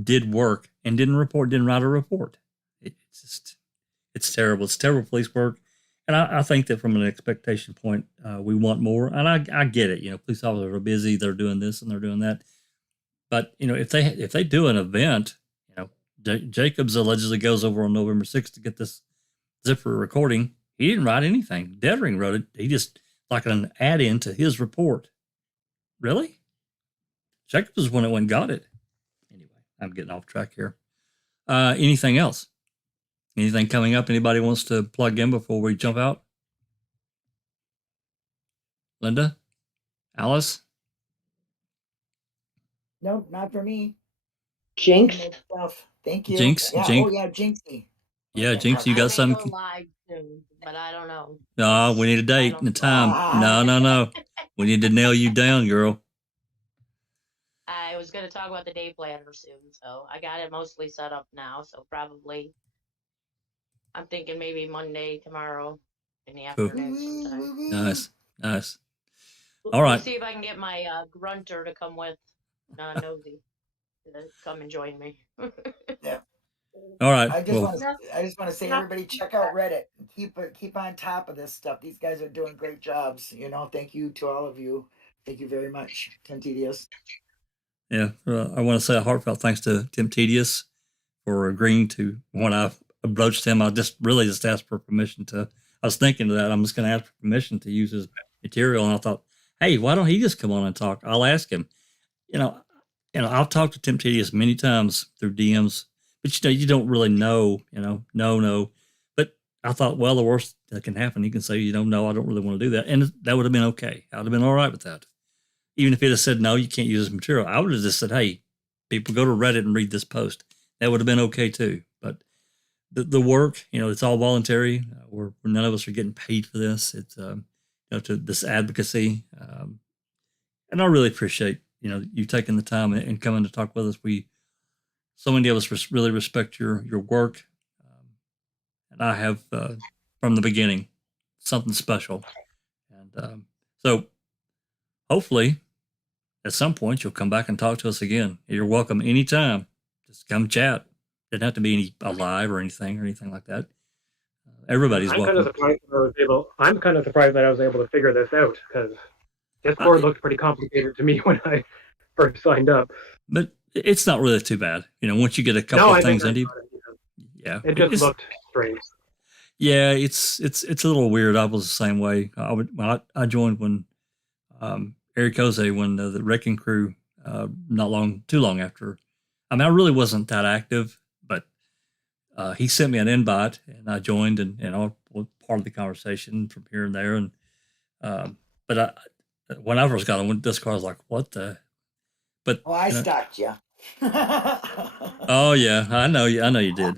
did work and didn't write a report. It's terrible. It's terrible police work. And I think that from an expectation point, we want more. And I get it. Police officers are busy. They're doing this and they're doing that. But, if they do an event, Jacobs allegedly goes over on November 6th to get this zipper recording. He didn't write anything. Dettering wrote it. He just like an add-in to his report. Really? Jacobs was when it went and got it. Anyway, I'm getting off track here. Anything else? Anything coming up? Anybody wants to plug in before we jump out? Linda? Alice? Nope, not for me. Jinx? Stuff. Thank you. Jinx? Yeah. Jinx? Oh, yeah, Jinxie. Yeah, Jinx, you got I may something? go live soon, but I don't know. No, we need a date and a time. No. We need to nail you down, girl. I was going to talk about the day planner soon, so I got it mostly set up now. So probably, I'm thinking maybe Monday, tomorrow in the Cool. afternoon sometime. Nice. We'll All right. see if I can get my grunter to come with Nosy to come and join me. Yeah. All right. I just want to say, everybody, check out Reddit. Keep on top of this stuff. These guys are doing great jobs. Thank you to all of you. Thank you very much, Temptedious. Yeah, I want to say a heartfelt thanks to Temptedious for agreeing to, when I approached him, I just asked for permission I was thinking of that. I'm just going to ask for permission to use his material. And I thought, hey, why don't he just come on and talk? I'll ask him. I've talked to Temptedious many times through DMs, but you don't really know, no. But I thought, well, the worst that can happen, he can say, no, I don't really want to do that. And that would have been okay. I'd have been all right with that. Even if he'd have said, no, you can't use this material, I would have just said, hey, people, go to Reddit and read this post. That would have been okay too. But the work, it's all voluntary. None of us are getting paid for this. It's, to this advocacy. And I really appreciate, you taking the time and coming to talk with us. So many of us really respect your work. And I have, from the beginning, something special. And so hopefully at some point you'll come back and talk to us again. You're welcome anytime. Just come chat. Doesn't have to be a live or anything like that. Everybody's welcome. I'm kind of surprised that I was able to figure this out, because Discord looked pretty complicated to me when I first signed up. But it's not really too bad. Once you get a couple of things into you. Yeah. It just looked strange. Yeah, it's a little weird. I was the same way. I joined when Eric Jose, when the Wrecking Crew, too long after. I mean, I really wasn't that active, but he sent me an invite and I joined, and I was part of the conversation from here and there. And but when I first got on Discord, I was like, what the? But I stalked you. Oh yeah, I know you did.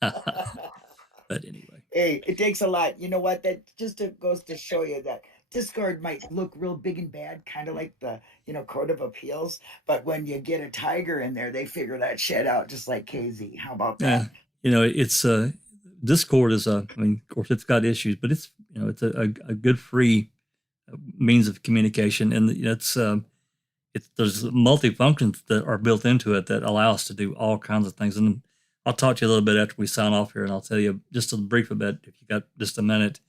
But anyway. Hey, it takes a lot. You know what? That just goes to show you that Discord might look real big and bad, kind of like the Court of Appeals. But when you get a tiger in there, they figure that shit out, just like KZ. How about that? Yeah, it's Discord is of course it's got issues, but it's it's a good free means of communication, and there's multi-functions that are built into it that allow us to do all kinds of things. And I'll talk to you a little bit after we sign off here, and I'll tell you just a brief bit, if you got just a minute,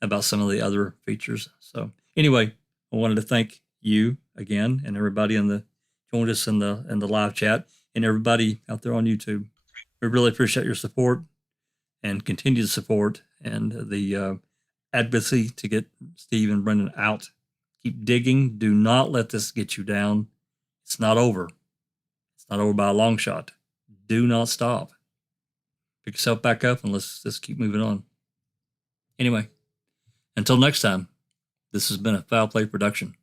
about some of the other features. So anyway, I wanted to thank you again and everybody joined us in the live chat, and everybody out there on YouTube. We really appreciate your support and continued support, and the advocacy to get Steve and Brendan out. Keep digging. Do not let this get you down. It's not over. It's not over by a long shot. Do not stop. Pick yourself back up and let's keep moving on. Anyway, until next time, this has been a Foul Play production.